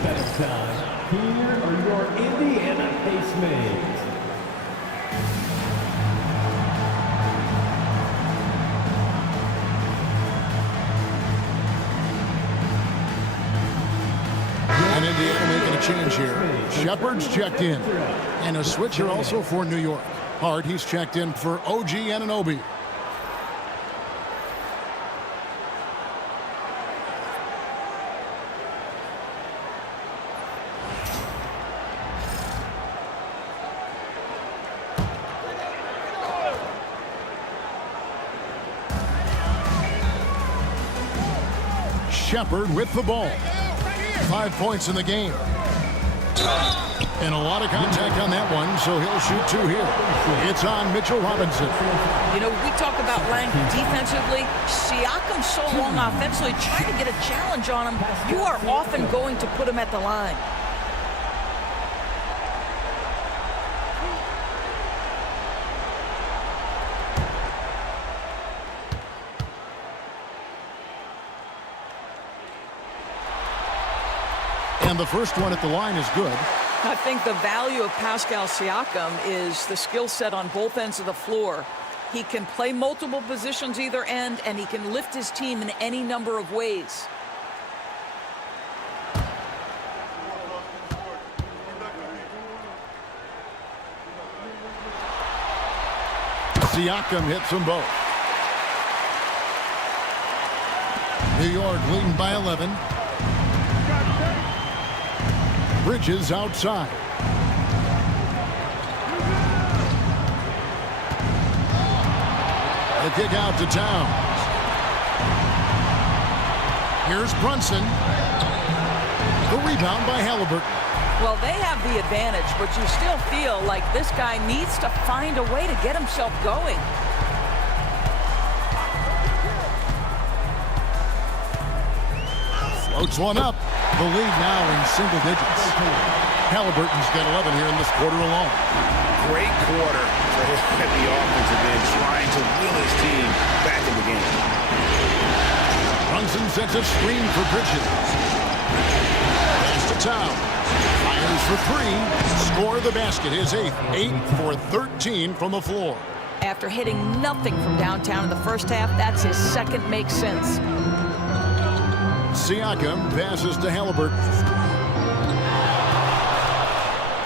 Better time. Here are your Indiana Pacemates. And Indiana making a change here. Shepard's checked in. And a switcher also for New York. Hart, he's checked in for OG Anunoby. Shepard with the ball. 5 points in the game. And a lot of contact on that one, so he'll shoot 2 here. It's on Mitchell Robinson. You know, we talk about length defensively. Siakam's so long offensively, trying to get a challenge on him, you are often going to put him at the line. And the first one at the line is good. I think the value of Pascal Siakam is the skill set on both ends of the floor. He can play multiple positions either end, and he can lift his team in any number of ways. Siakam hits them both. New York leading by 11. Bridges outside. The kick out to Towns. Here's Brunson. The rebound by Halliburton. Well, they have the advantage, but you still feel like this guy needs to find a way to get himself going. Floats one up. The lead now in single digits. Halliburton's got 11 here in this quarter alone. Great quarter for him at the offensive end, trying to will his team back in the game. Brunson sets a screen for Bridges. Pass to Towns. Fires for three. Score the basket. His 8th. 8 for 13 from the floor. After hitting nothing from downtown in the first half, that's his second make sense. Siakam passes to Halliburton.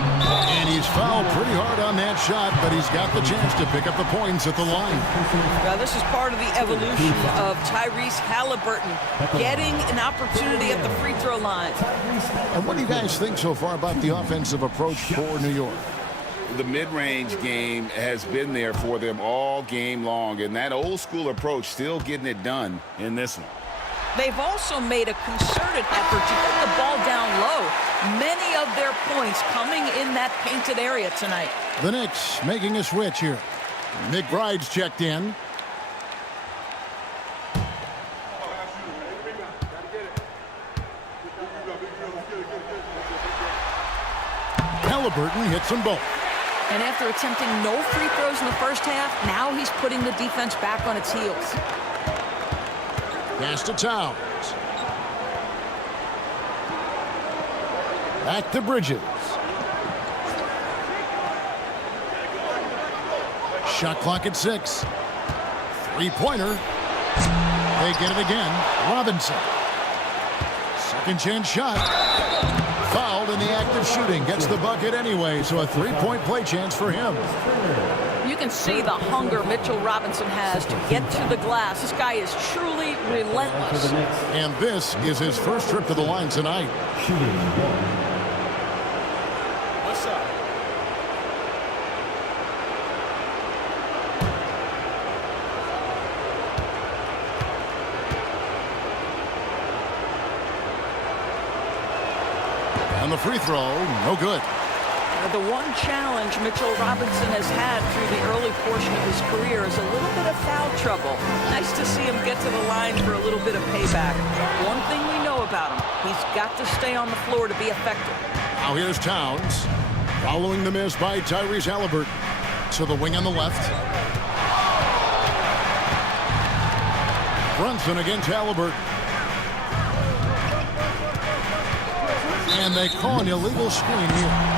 And he's fouled pretty hard on that shot, but he's got the chance to pick up the points at the line. Now, this is part of the evolution of Tyrese Halliburton getting an opportunity at the free throw line. And what do you guys think so far about the offensive approach for New York? The mid-range game has been there for them all game long, and that old-school approach still getting it done in this one. They've also made a concerted effort to get the ball down low. Many of their points coming in that painted area tonight. The Knicks making a switch here. McBride's checked in. Halliburton hits them both. And after attempting no free throws in the first half, now he's putting the defense back on its heels. Pass to Towns. Back to Bridges. Shot clock at 6. Three-pointer. They get it again. Robinson. Second chance shot. Fouled in the act of shooting. Gets the bucket anyway, so a three-point play chance for him. You can see the hunger Mitchell Robinson has to get to the glass. This guy is truly relentless. And this is his first trip to the line tonight. What's up? And the free throw, no good. The one challenge Mitchell Robinson has had through the early portion of his career is a little bit of foul trouble. Nice to see him get to the line for a little bit of payback. One thing we know about him, he's got to stay on the floor to be effective. Now here's Towns. Following the miss by Tyrese Halliburton. To the wing on the left. Brunson against Halliburton. And they call an illegal screen here.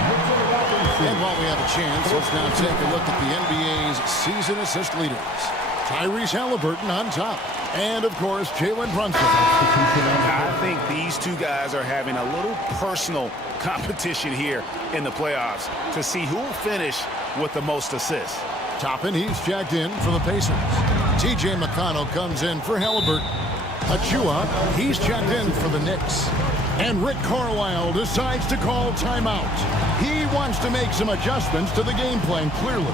And while we have a chance, let's now take a look at the NBA's season assist leaders. Tyrese Halliburton on top. And, of course, Jalen Brunson. I think these two guys are having a little personal competition here in the playoffs to see who will finish with the most assists. Toppin, he's checked in for the Pacers. T.J. McConnell comes in for Halliburton. Achua, he's checked in for the Knicks. And Rick Carlisle decides to call timeout. He wants to make some adjustments to the game plan, clearly.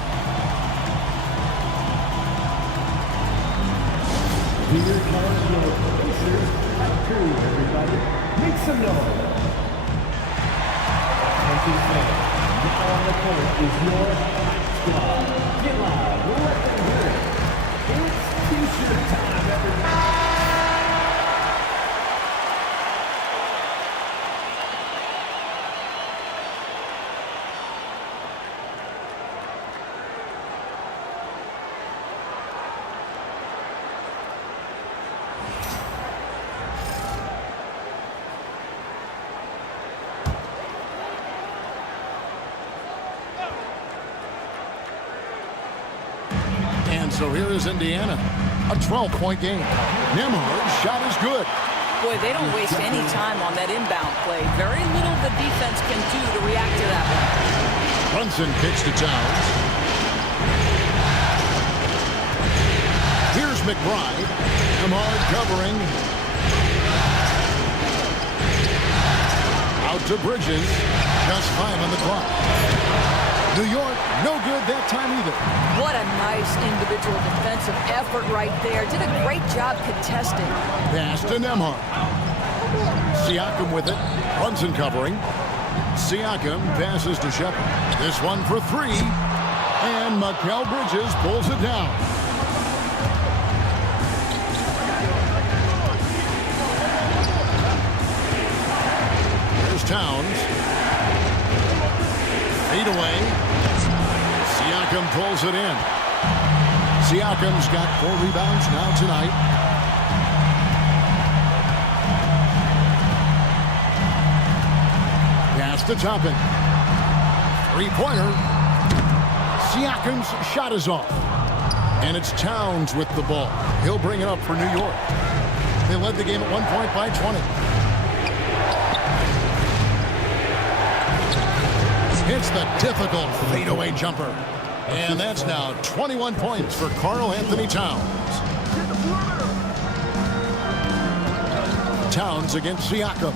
Here comes your Pacers at 2, everybody. Make some noise. Taking fans. Now on the court is your squad. Get loud. Let them hear it. It's T-shirt time, everybody. So here is Indiana, a 12-point game. Nembhard's shot is good. Boy, they don't waste any time on that inbound play. Very little the defense can do to react to that one. Brunson kicks to Towns. Here's McBride. Nembhard covering. Out to Bridges. Just 5 on the clock. New York, no good that time either. What a nice individual defensive effort right there. Did a great job contesting. Pass to Nembhard. Siakam with it. Brunson covering. Siakam passes to Shepard. This one for three. And Mikal Bridges pulls it down. There's Towns. Fade away. Siakam pulls it in. Siakam's got 4 rebounds now tonight. Pass to Toppin. Three-pointer. Siakam's shot is off. And it's Towns with the ball. He'll bring it up for New York. They led the game at 1 point by 20. It's the difficult fadeaway jumper. And that's now 21 points for Karl Anthony Towns. Towns against Siakam. 2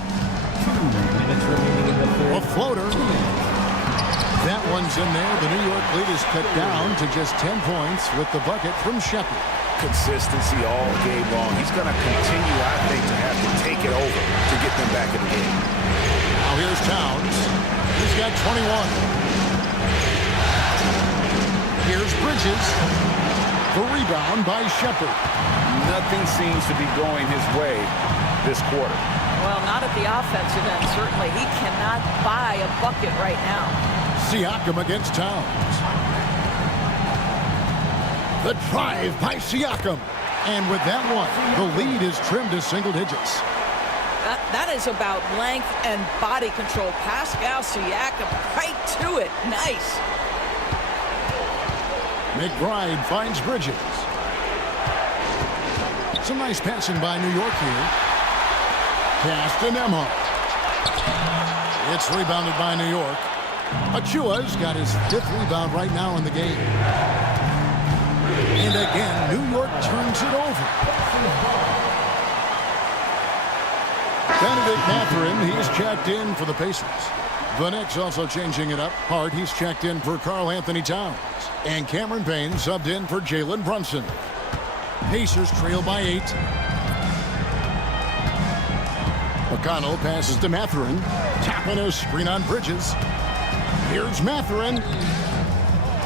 minutes remaining in the third. A floater. That one's in there. The New York lead is cut down to just 10 points with the bucket from Shepard. Consistency all game long. He's going to continue, I think, to have to take it over to get them back in the game. Now here's Towns. He's got 21. Here's Bridges. The rebound by Shepard. Nothing seems to be going his way this quarter. Well, not at the offensive end, certainly. He cannot buy a bucket right now. Siakam against Towns. The drive by Siakam. And with that one, the lead is trimmed to single digits. That is about length and body control. Pascal Siakam right to it. Nice. McBride finds Bridges. Some nice passing by New York here. Pass to Nembhard. It's rebounded by New York. Achua's got his 5th rebound right now in the game. And again, New York turns it over. Benedict Mathurin, he's checked in for the Pacers. The Knicks also changing it up. Hart, he's checked in for Karl Anthony Towns. And Cameron Payne subbed in for Jalen Brunson. Pacers trail by 8. McConnell passes to Mathurin. Tapping a screen on Bridges. Here's Mathurin.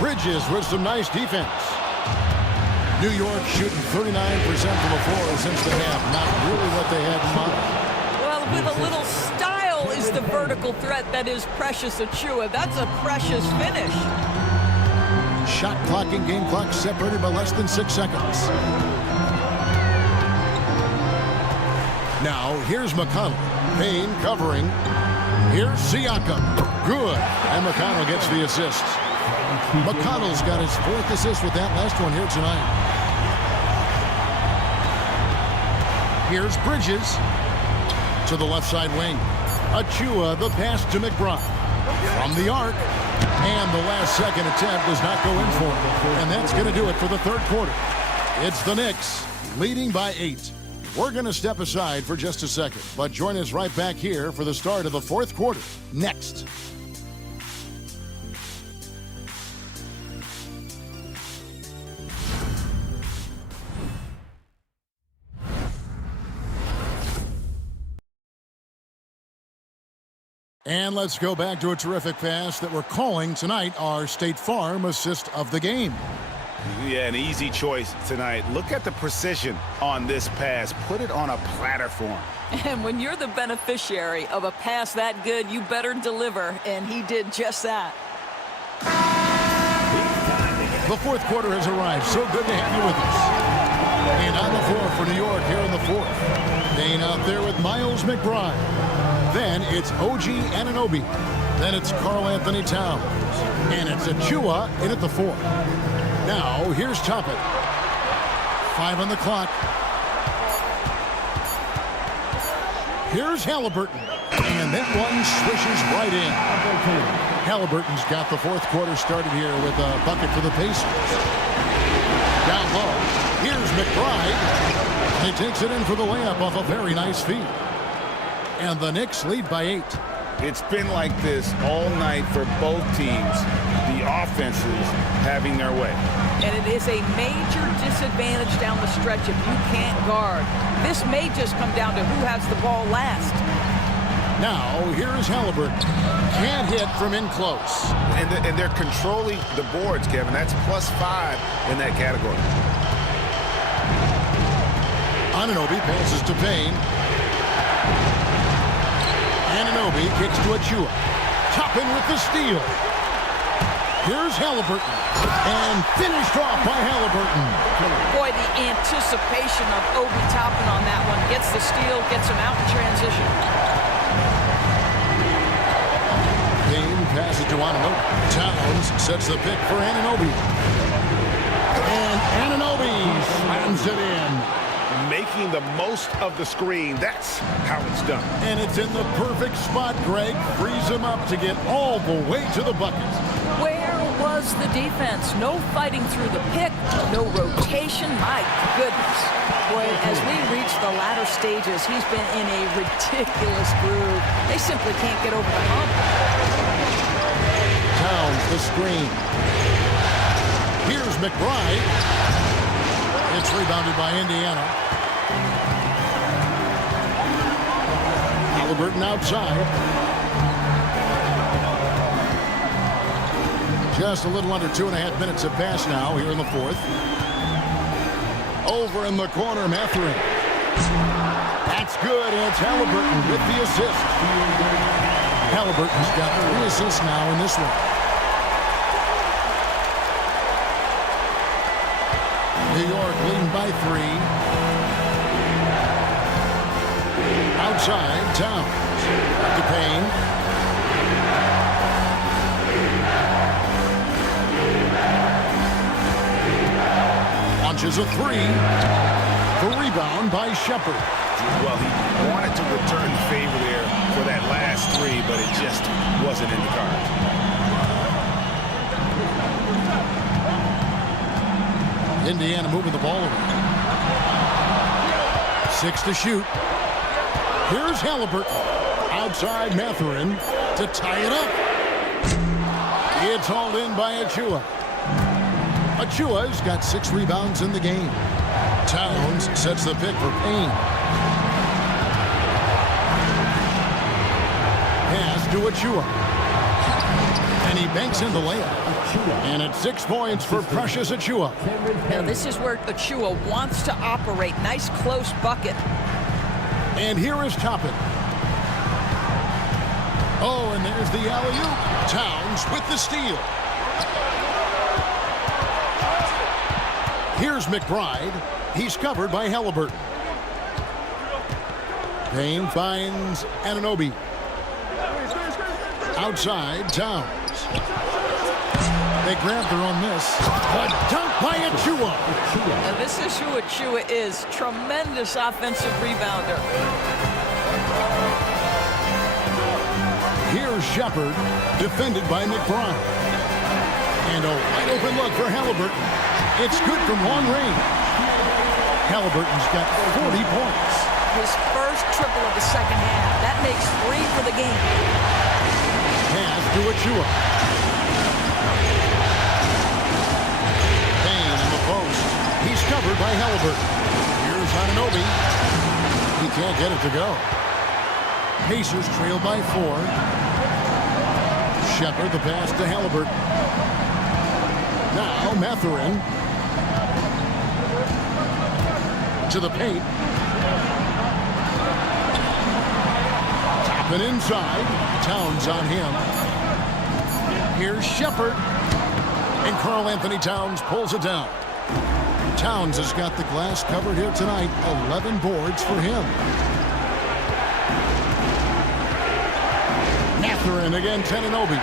Bridges with some nice defense. New York shooting 39% from the floor since the half. Not really what they had in mind. Well, with a little style is the vertical threat that is Precious Achiuwa. That's a precious finish. Shot clock and game clock separated by less than 6 seconds. Now, here's McConnell. Payne covering. Here's Siakam. Good. And McConnell gets the assist. McConnell's got his 4th assist with that last one here tonight. Here's Bridges to the left side wing. Achiuwa, the pass to McBride. From the arc. And the last second attempt does not go in for him. And that's going to do it for the 3rd quarter. It's the Knicks leading by 8. We're going to step aside for just a second, but join us right back here for the start of the 4th quarter. Next. And let's go back to a terrific pass that we're calling tonight our State Farm assist of the game. Yeah, an easy choice tonight. Look at the precision on this pass. Put it on a platter form. And when you're the beneficiary of a pass that good, you better deliver, and he did just that. The 4th quarter has arrived. So good to have you with us. And on the floor for New York here in the 4th. Payne out there with Miles McBride. Then it's OG Anunoby. Then it's Karl Anthony Towns. And it's Achiuwa in at the 4th. Now, here's Toppin. 5 on the clock. Here's Halliburton. And that one swishes right in. Halliburton's got the 4th quarter started here with a bucket for the Pacers. Down low. Here's McBride. He takes it in for the layup off a very nice feed. And the Knicks lead by 8. It's been like this all night for both teams. The offenses having their way. And it is a major disadvantage down the stretch if you can't guard. This may just come down to who has the ball last. Now, here's Halliburton. Can't hit from in close. And they're controlling the boards, Kevin. That's +5 in that category. Anunoby passes to Payne. Anunoby kicks to Achua. Toppin with the steal. Here's Halliburton. And finished off by Halliburton. Boy, the anticipation of Obi Toppin on that one. Gets the steal, gets him out in transition. Payne passes to Anunoby. Towns sets the pick for Anunoby. And Anunoby slams it in. Making the most of the screen. That's how it's done. And it's in the perfect spot, Greg. Frees him up to get all the way to the bucket. Where was the defense? No fighting through the pick, no rotation. My goodness. Boy, as we reach the latter stages, he's been in a ridiculous groove. They simply can't get over the hump. Towns the screen. Here's McBride. It's rebounded by Indiana. Halliburton outside. Just a little under 2.5 minutes have passed now here in the fourth. Over in the corner, Mathurin. That's good, and it's Halliburton with the assist. Halliburton's got 3 assists now in this one. New York leading by 3. Outside, Towns. To Payne. Launches a 3. The rebound by Shepard. Well, he wanted to return the favor there for that last 3, but it just wasn't in the cards. Indiana moving the ball over. 6 to shoot. Here's Halliburton. Outside Mathurin to tie it up. It's hauled in by Achua. Achua's got 6 rebounds in the game. Towns sets the pick for Payne. Pass to Achua. And he banks in the layup. And it's 6 points for Precious Achua. Now this is where Achua wants to operate. Nice close bucket. And here is Toppin. Oh, and there's the alley-oop. Towns with the steal. Here's McBride. He's covered by Halliburton. Payne finds Anunoby. Outside, Towns. They grab their own miss. A dunk by Achua. Now this is who Achua is. Tremendous offensive rebounder. Here's Shepard, defended by McBride. And a wide open look for Halliburton. It's good from long range. Halliburton's got 40 points. His first triple of the second half. That makes 3 for the game. Pass to Achua. Payne in the post. He's covered by Halliburton. Here's Anunoby. He can't get it to go. Pacers trail by 4. Shepard the pass to Halliburton. Now Mathurin. To the paint. Toppin inside. Towns on him. Here's Shepard. And Karl-Anthony Towns pulls it down. Towns has got the glass covered here tonight. 11 boards for him. Mathurin against Anunoby.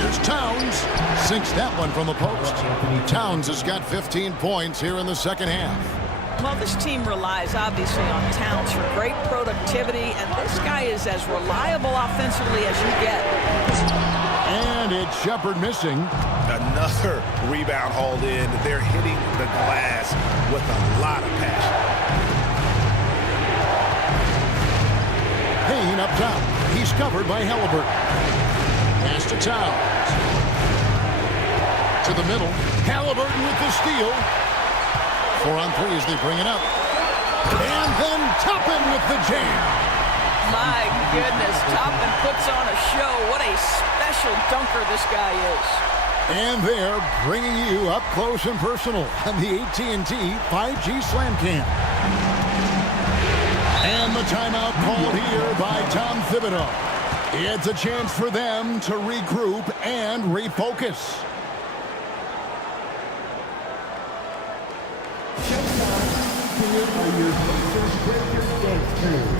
Here's Towns. Sinks that one from the post. Towns has got 15 points here in the second half. Well, this team relies obviously on Towns for great productivity, and this guy is as reliable offensively as you get. And it's Shepard missing. Another rebound hauled in. They're hitting the glass with a lot of passion. Payne up top. He's covered by Halliburton. Pass to Towns. To the middle. Halliburton with the steal. 4 on 3 as they bring it up. And then Toppin with the jam. My goodness, Toppin puts on a show. What a special dunker this guy is. And they're bringing you up close and personal on the AT&T 5G Slam Cam. And the timeout called here by Tom Thibodeau. It's a chance for them to regroup and refocus. Here are your Pacers Breaker dance crew.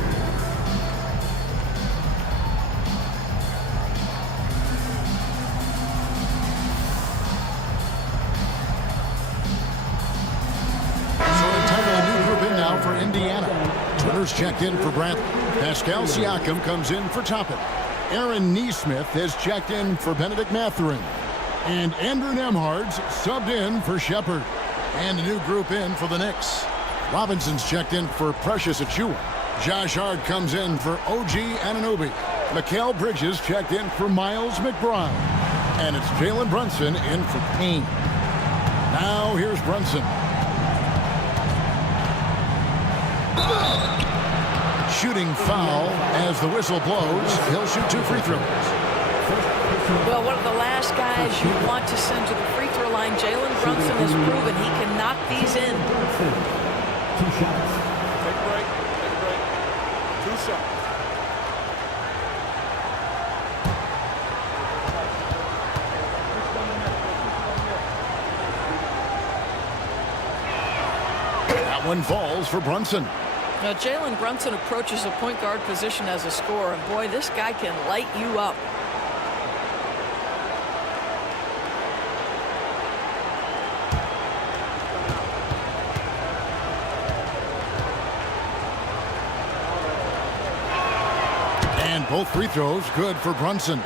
For Indiana. Turner's checked in for Bradley. Pascal Siakam comes in for Toppin. Aaron Nesmith has checked in for Benedict Mathurin. And Andrew Nembhard's subbed in for Shepard. And a new group in for the Knicks. Robinson's checked in for Precious Achiuwa. Josh Hart comes in for OG Anunoby. Mikal Bridges checked in for Miles McBride. And it's Jalen Brunson in for Payne. Now here's Brunson. Shooting foul as the whistle blows. He'll shoot 2 free throws. Well, one of the last guys you want to send to the free throw line, Jalen Brunson has proven he can knock these in. 2 shots. Take a break. 2 shots. That one falls for Brunson. Now, Jalen Brunson approaches a point guard position as a scorer, and boy, this guy can light you up. And both free throws good for Brunson.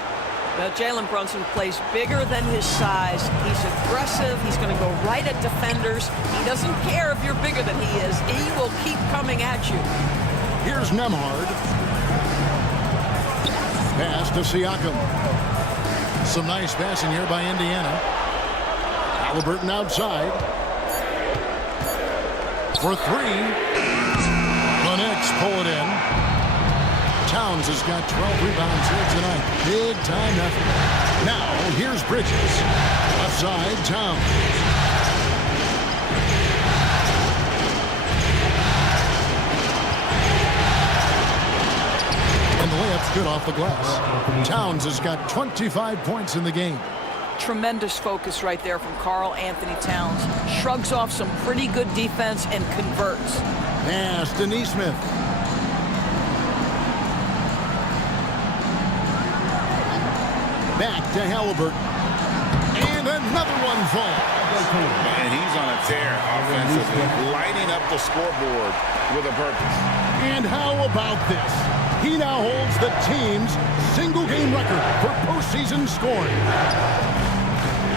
Now, Jalen Brunson plays bigger than his size. He's aggressive. He's going to go right at defenders. He doesn't care if you're bigger than he is. He will keep coming at you. Here's Nembhard. Pass to Siakam. Some nice passing here by Indiana. Halliburton outside. For 3. The Knicks pull it in. Towns has got 12 rebounds here tonight. Big time effort. Now, here's Bridges. Outside, Towns. And the layup's good off the glass. Towns has got 25 points in the game. Tremendous focus right there from Karl Anthony Towns. Shrugs off some pretty good defense and converts. Pass to Nesmith. Back to Halliburton. And another one falls. And he's on a tear offensively, lighting up the scoreboard with a purpose. And how about this? He now holds the team's single-game record for postseason scoring.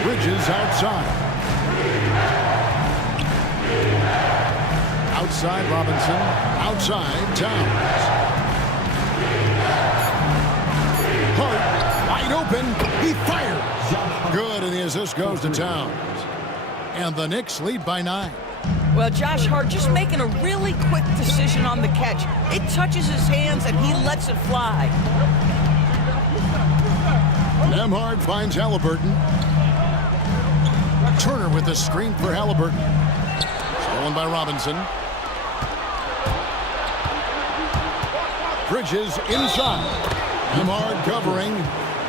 Bridges outside. Outside Robinson. Outside Towns. Hart. Wide open, he fires. Good, and the assist goes to Towns. And the Knicks lead by 9. Well, Josh Hart just making a really quick decision on the catch. It touches his hands, and he lets it fly. Nembhard finds Halliburton. Turner with the screen for Halliburton. Stolen by Robinson. Bridges inside. Nembhard covering.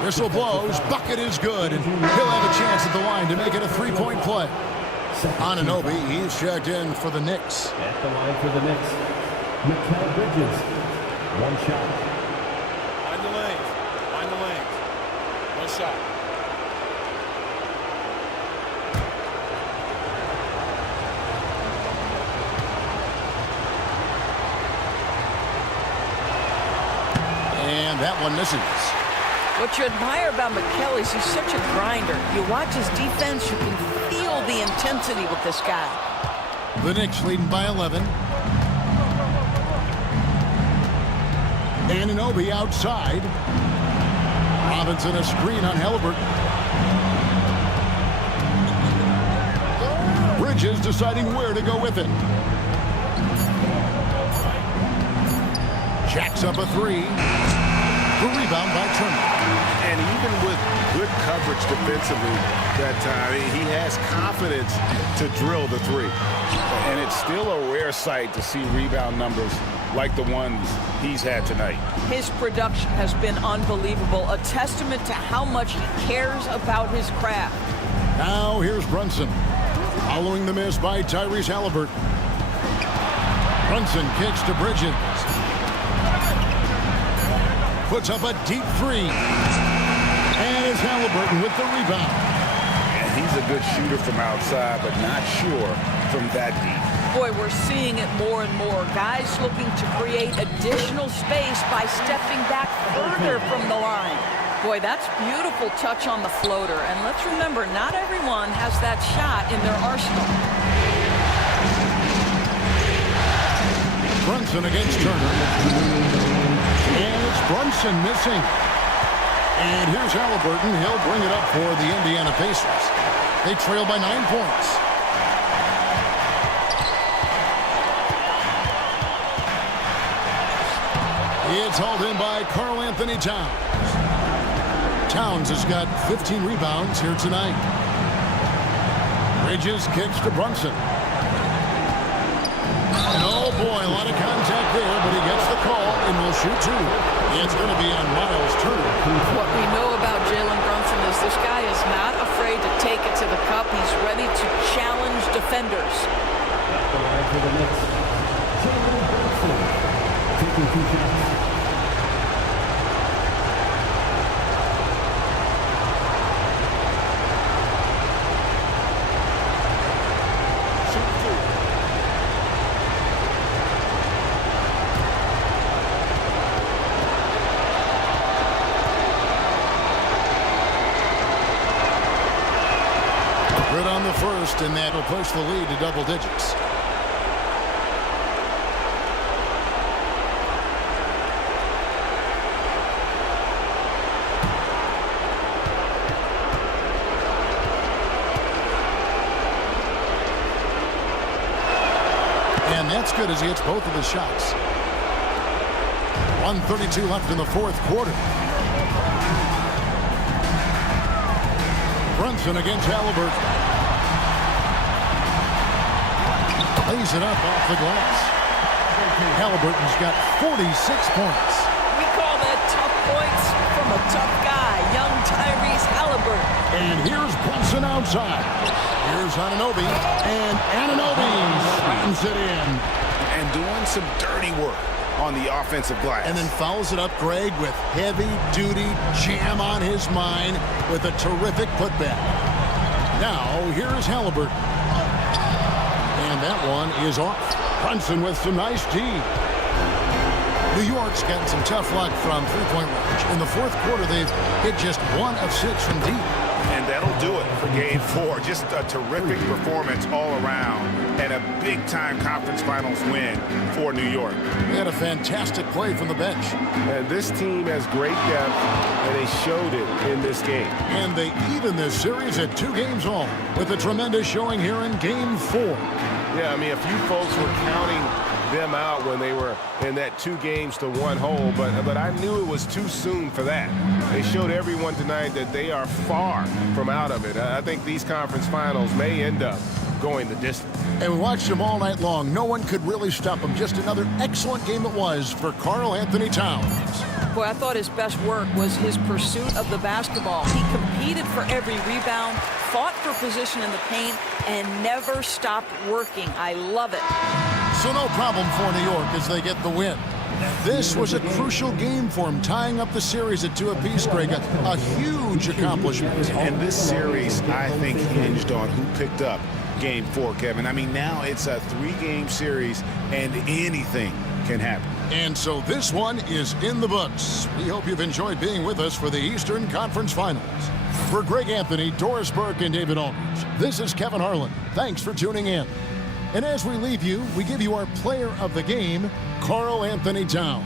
Whistle blows. Bucket is good. And he'll have a chance at the line to make it a 3-point play. Anunoby, he's checked in for the Knicks. At the line for the Knicks, Mikal Bridges. 1 shot. Find the lanes. 1 shot. And that one misses. What you admire about Mikal is he's such a grinder. You watch his defense, you can feel the intensity with this guy. The Knicks leading by 11. Anunoby outside. Robinson a screen on Halliburton. Bridges deciding where to go with it. Jacks up a three. The rebound by Turner. And even with good coverage defensively that time, he has confidence to drill the three. And it's still a rare sight to see rebound numbers like the ones he's had tonight. His production has been unbelievable, a testament to how much he cares about his craft. Now here's Brunson. Following the miss by Tyrese Halliburton. Brunson kicks to Bridges. Puts up a deep three. And it's Halliburton with the rebound. And he's a good shooter from outside, but not sure from that deep. Boy, we're seeing it more and more. Guys looking to create additional space by stepping back further from the line. Boy, that's beautiful touch on the floater. And let's remember, not everyone has that shot in their arsenal. Brunson against Turner. And it's Brunson missing. And here's Halliburton. He'll bring it up for the Indiana Pacers. They trail by 9 points. It's hauled in by Karl Anthony Towns. Towns has got 15 rebounds here tonight. Bridges kicks to Brunson. And oh boy, a lot of contact there, but he gets the call and will shoot two. It's going to be on Miles Turner. What we know about Jalen Brunson is this guy is not afraid to take it to the cup. He's ready to challenge defenders. For the Knicks, Jalen Brunson, taking 2 shots. Good on the first, and that'll push the lead to double digits. And that's good as he hits both of his shots. 1:32 left in the fourth quarter. Brunson against Halliburton. Lays it up off the glass. Halliburton's got 46 points. We call that tough points from a tough guy, young Tyrese Halliburton. And here's Brunson outside. Here's Anunoby. And Anunoby slams it in. And doing some dirty work on the offensive glass. And then fouls it up, Greg, with heavy-duty jam on his mind with a terrific putback. Now, here's Halliburton. And that one is off. Brunson with some nice D. New York's gotten some tough luck from three-point range. In the fourth quarter, they've hit just 1 of 6 from deep. And that'll do it for Game 4. Just a terrific performance all around and a big-time conference finals win for New York. They had a fantastic play from the bench. And this team has great depth, and they showed it in this game. And they even this series at 2 games all with a tremendous showing here in Game 4. Yeah, I mean, a few folks were counting them out when they were in that 2 games to 1 hole, but I knew it was too soon for that. They showed everyone tonight that they are far from out of it. I think these conference finals may end up going the distance. And we watched them all night long. No one could really stop them. Just another excellent game it was for Karl Anthony Towns. Boy, I thought his best work was his pursuit of the basketball. He competed for every rebound, fought for position in the paint, and never stopped working. I love it. So no problem for New York as they get the win. This was a crucial game for him, tying up the series at 2 apiece, Greg. A huge accomplishment. And this series, I think, hinged on who picked up Game 4, Kevin. I mean, now it's a 3-game series, and anything can happen. And so this one is in the books. We hope you've enjoyed being with us for the Eastern Conference Finals. For Greg Anthony, Doris Burke, and David Aldridge, this is Kevin Harlan. Thanks for tuning in. And as we leave you, we give you our player of the game, Karl Anthony Towns.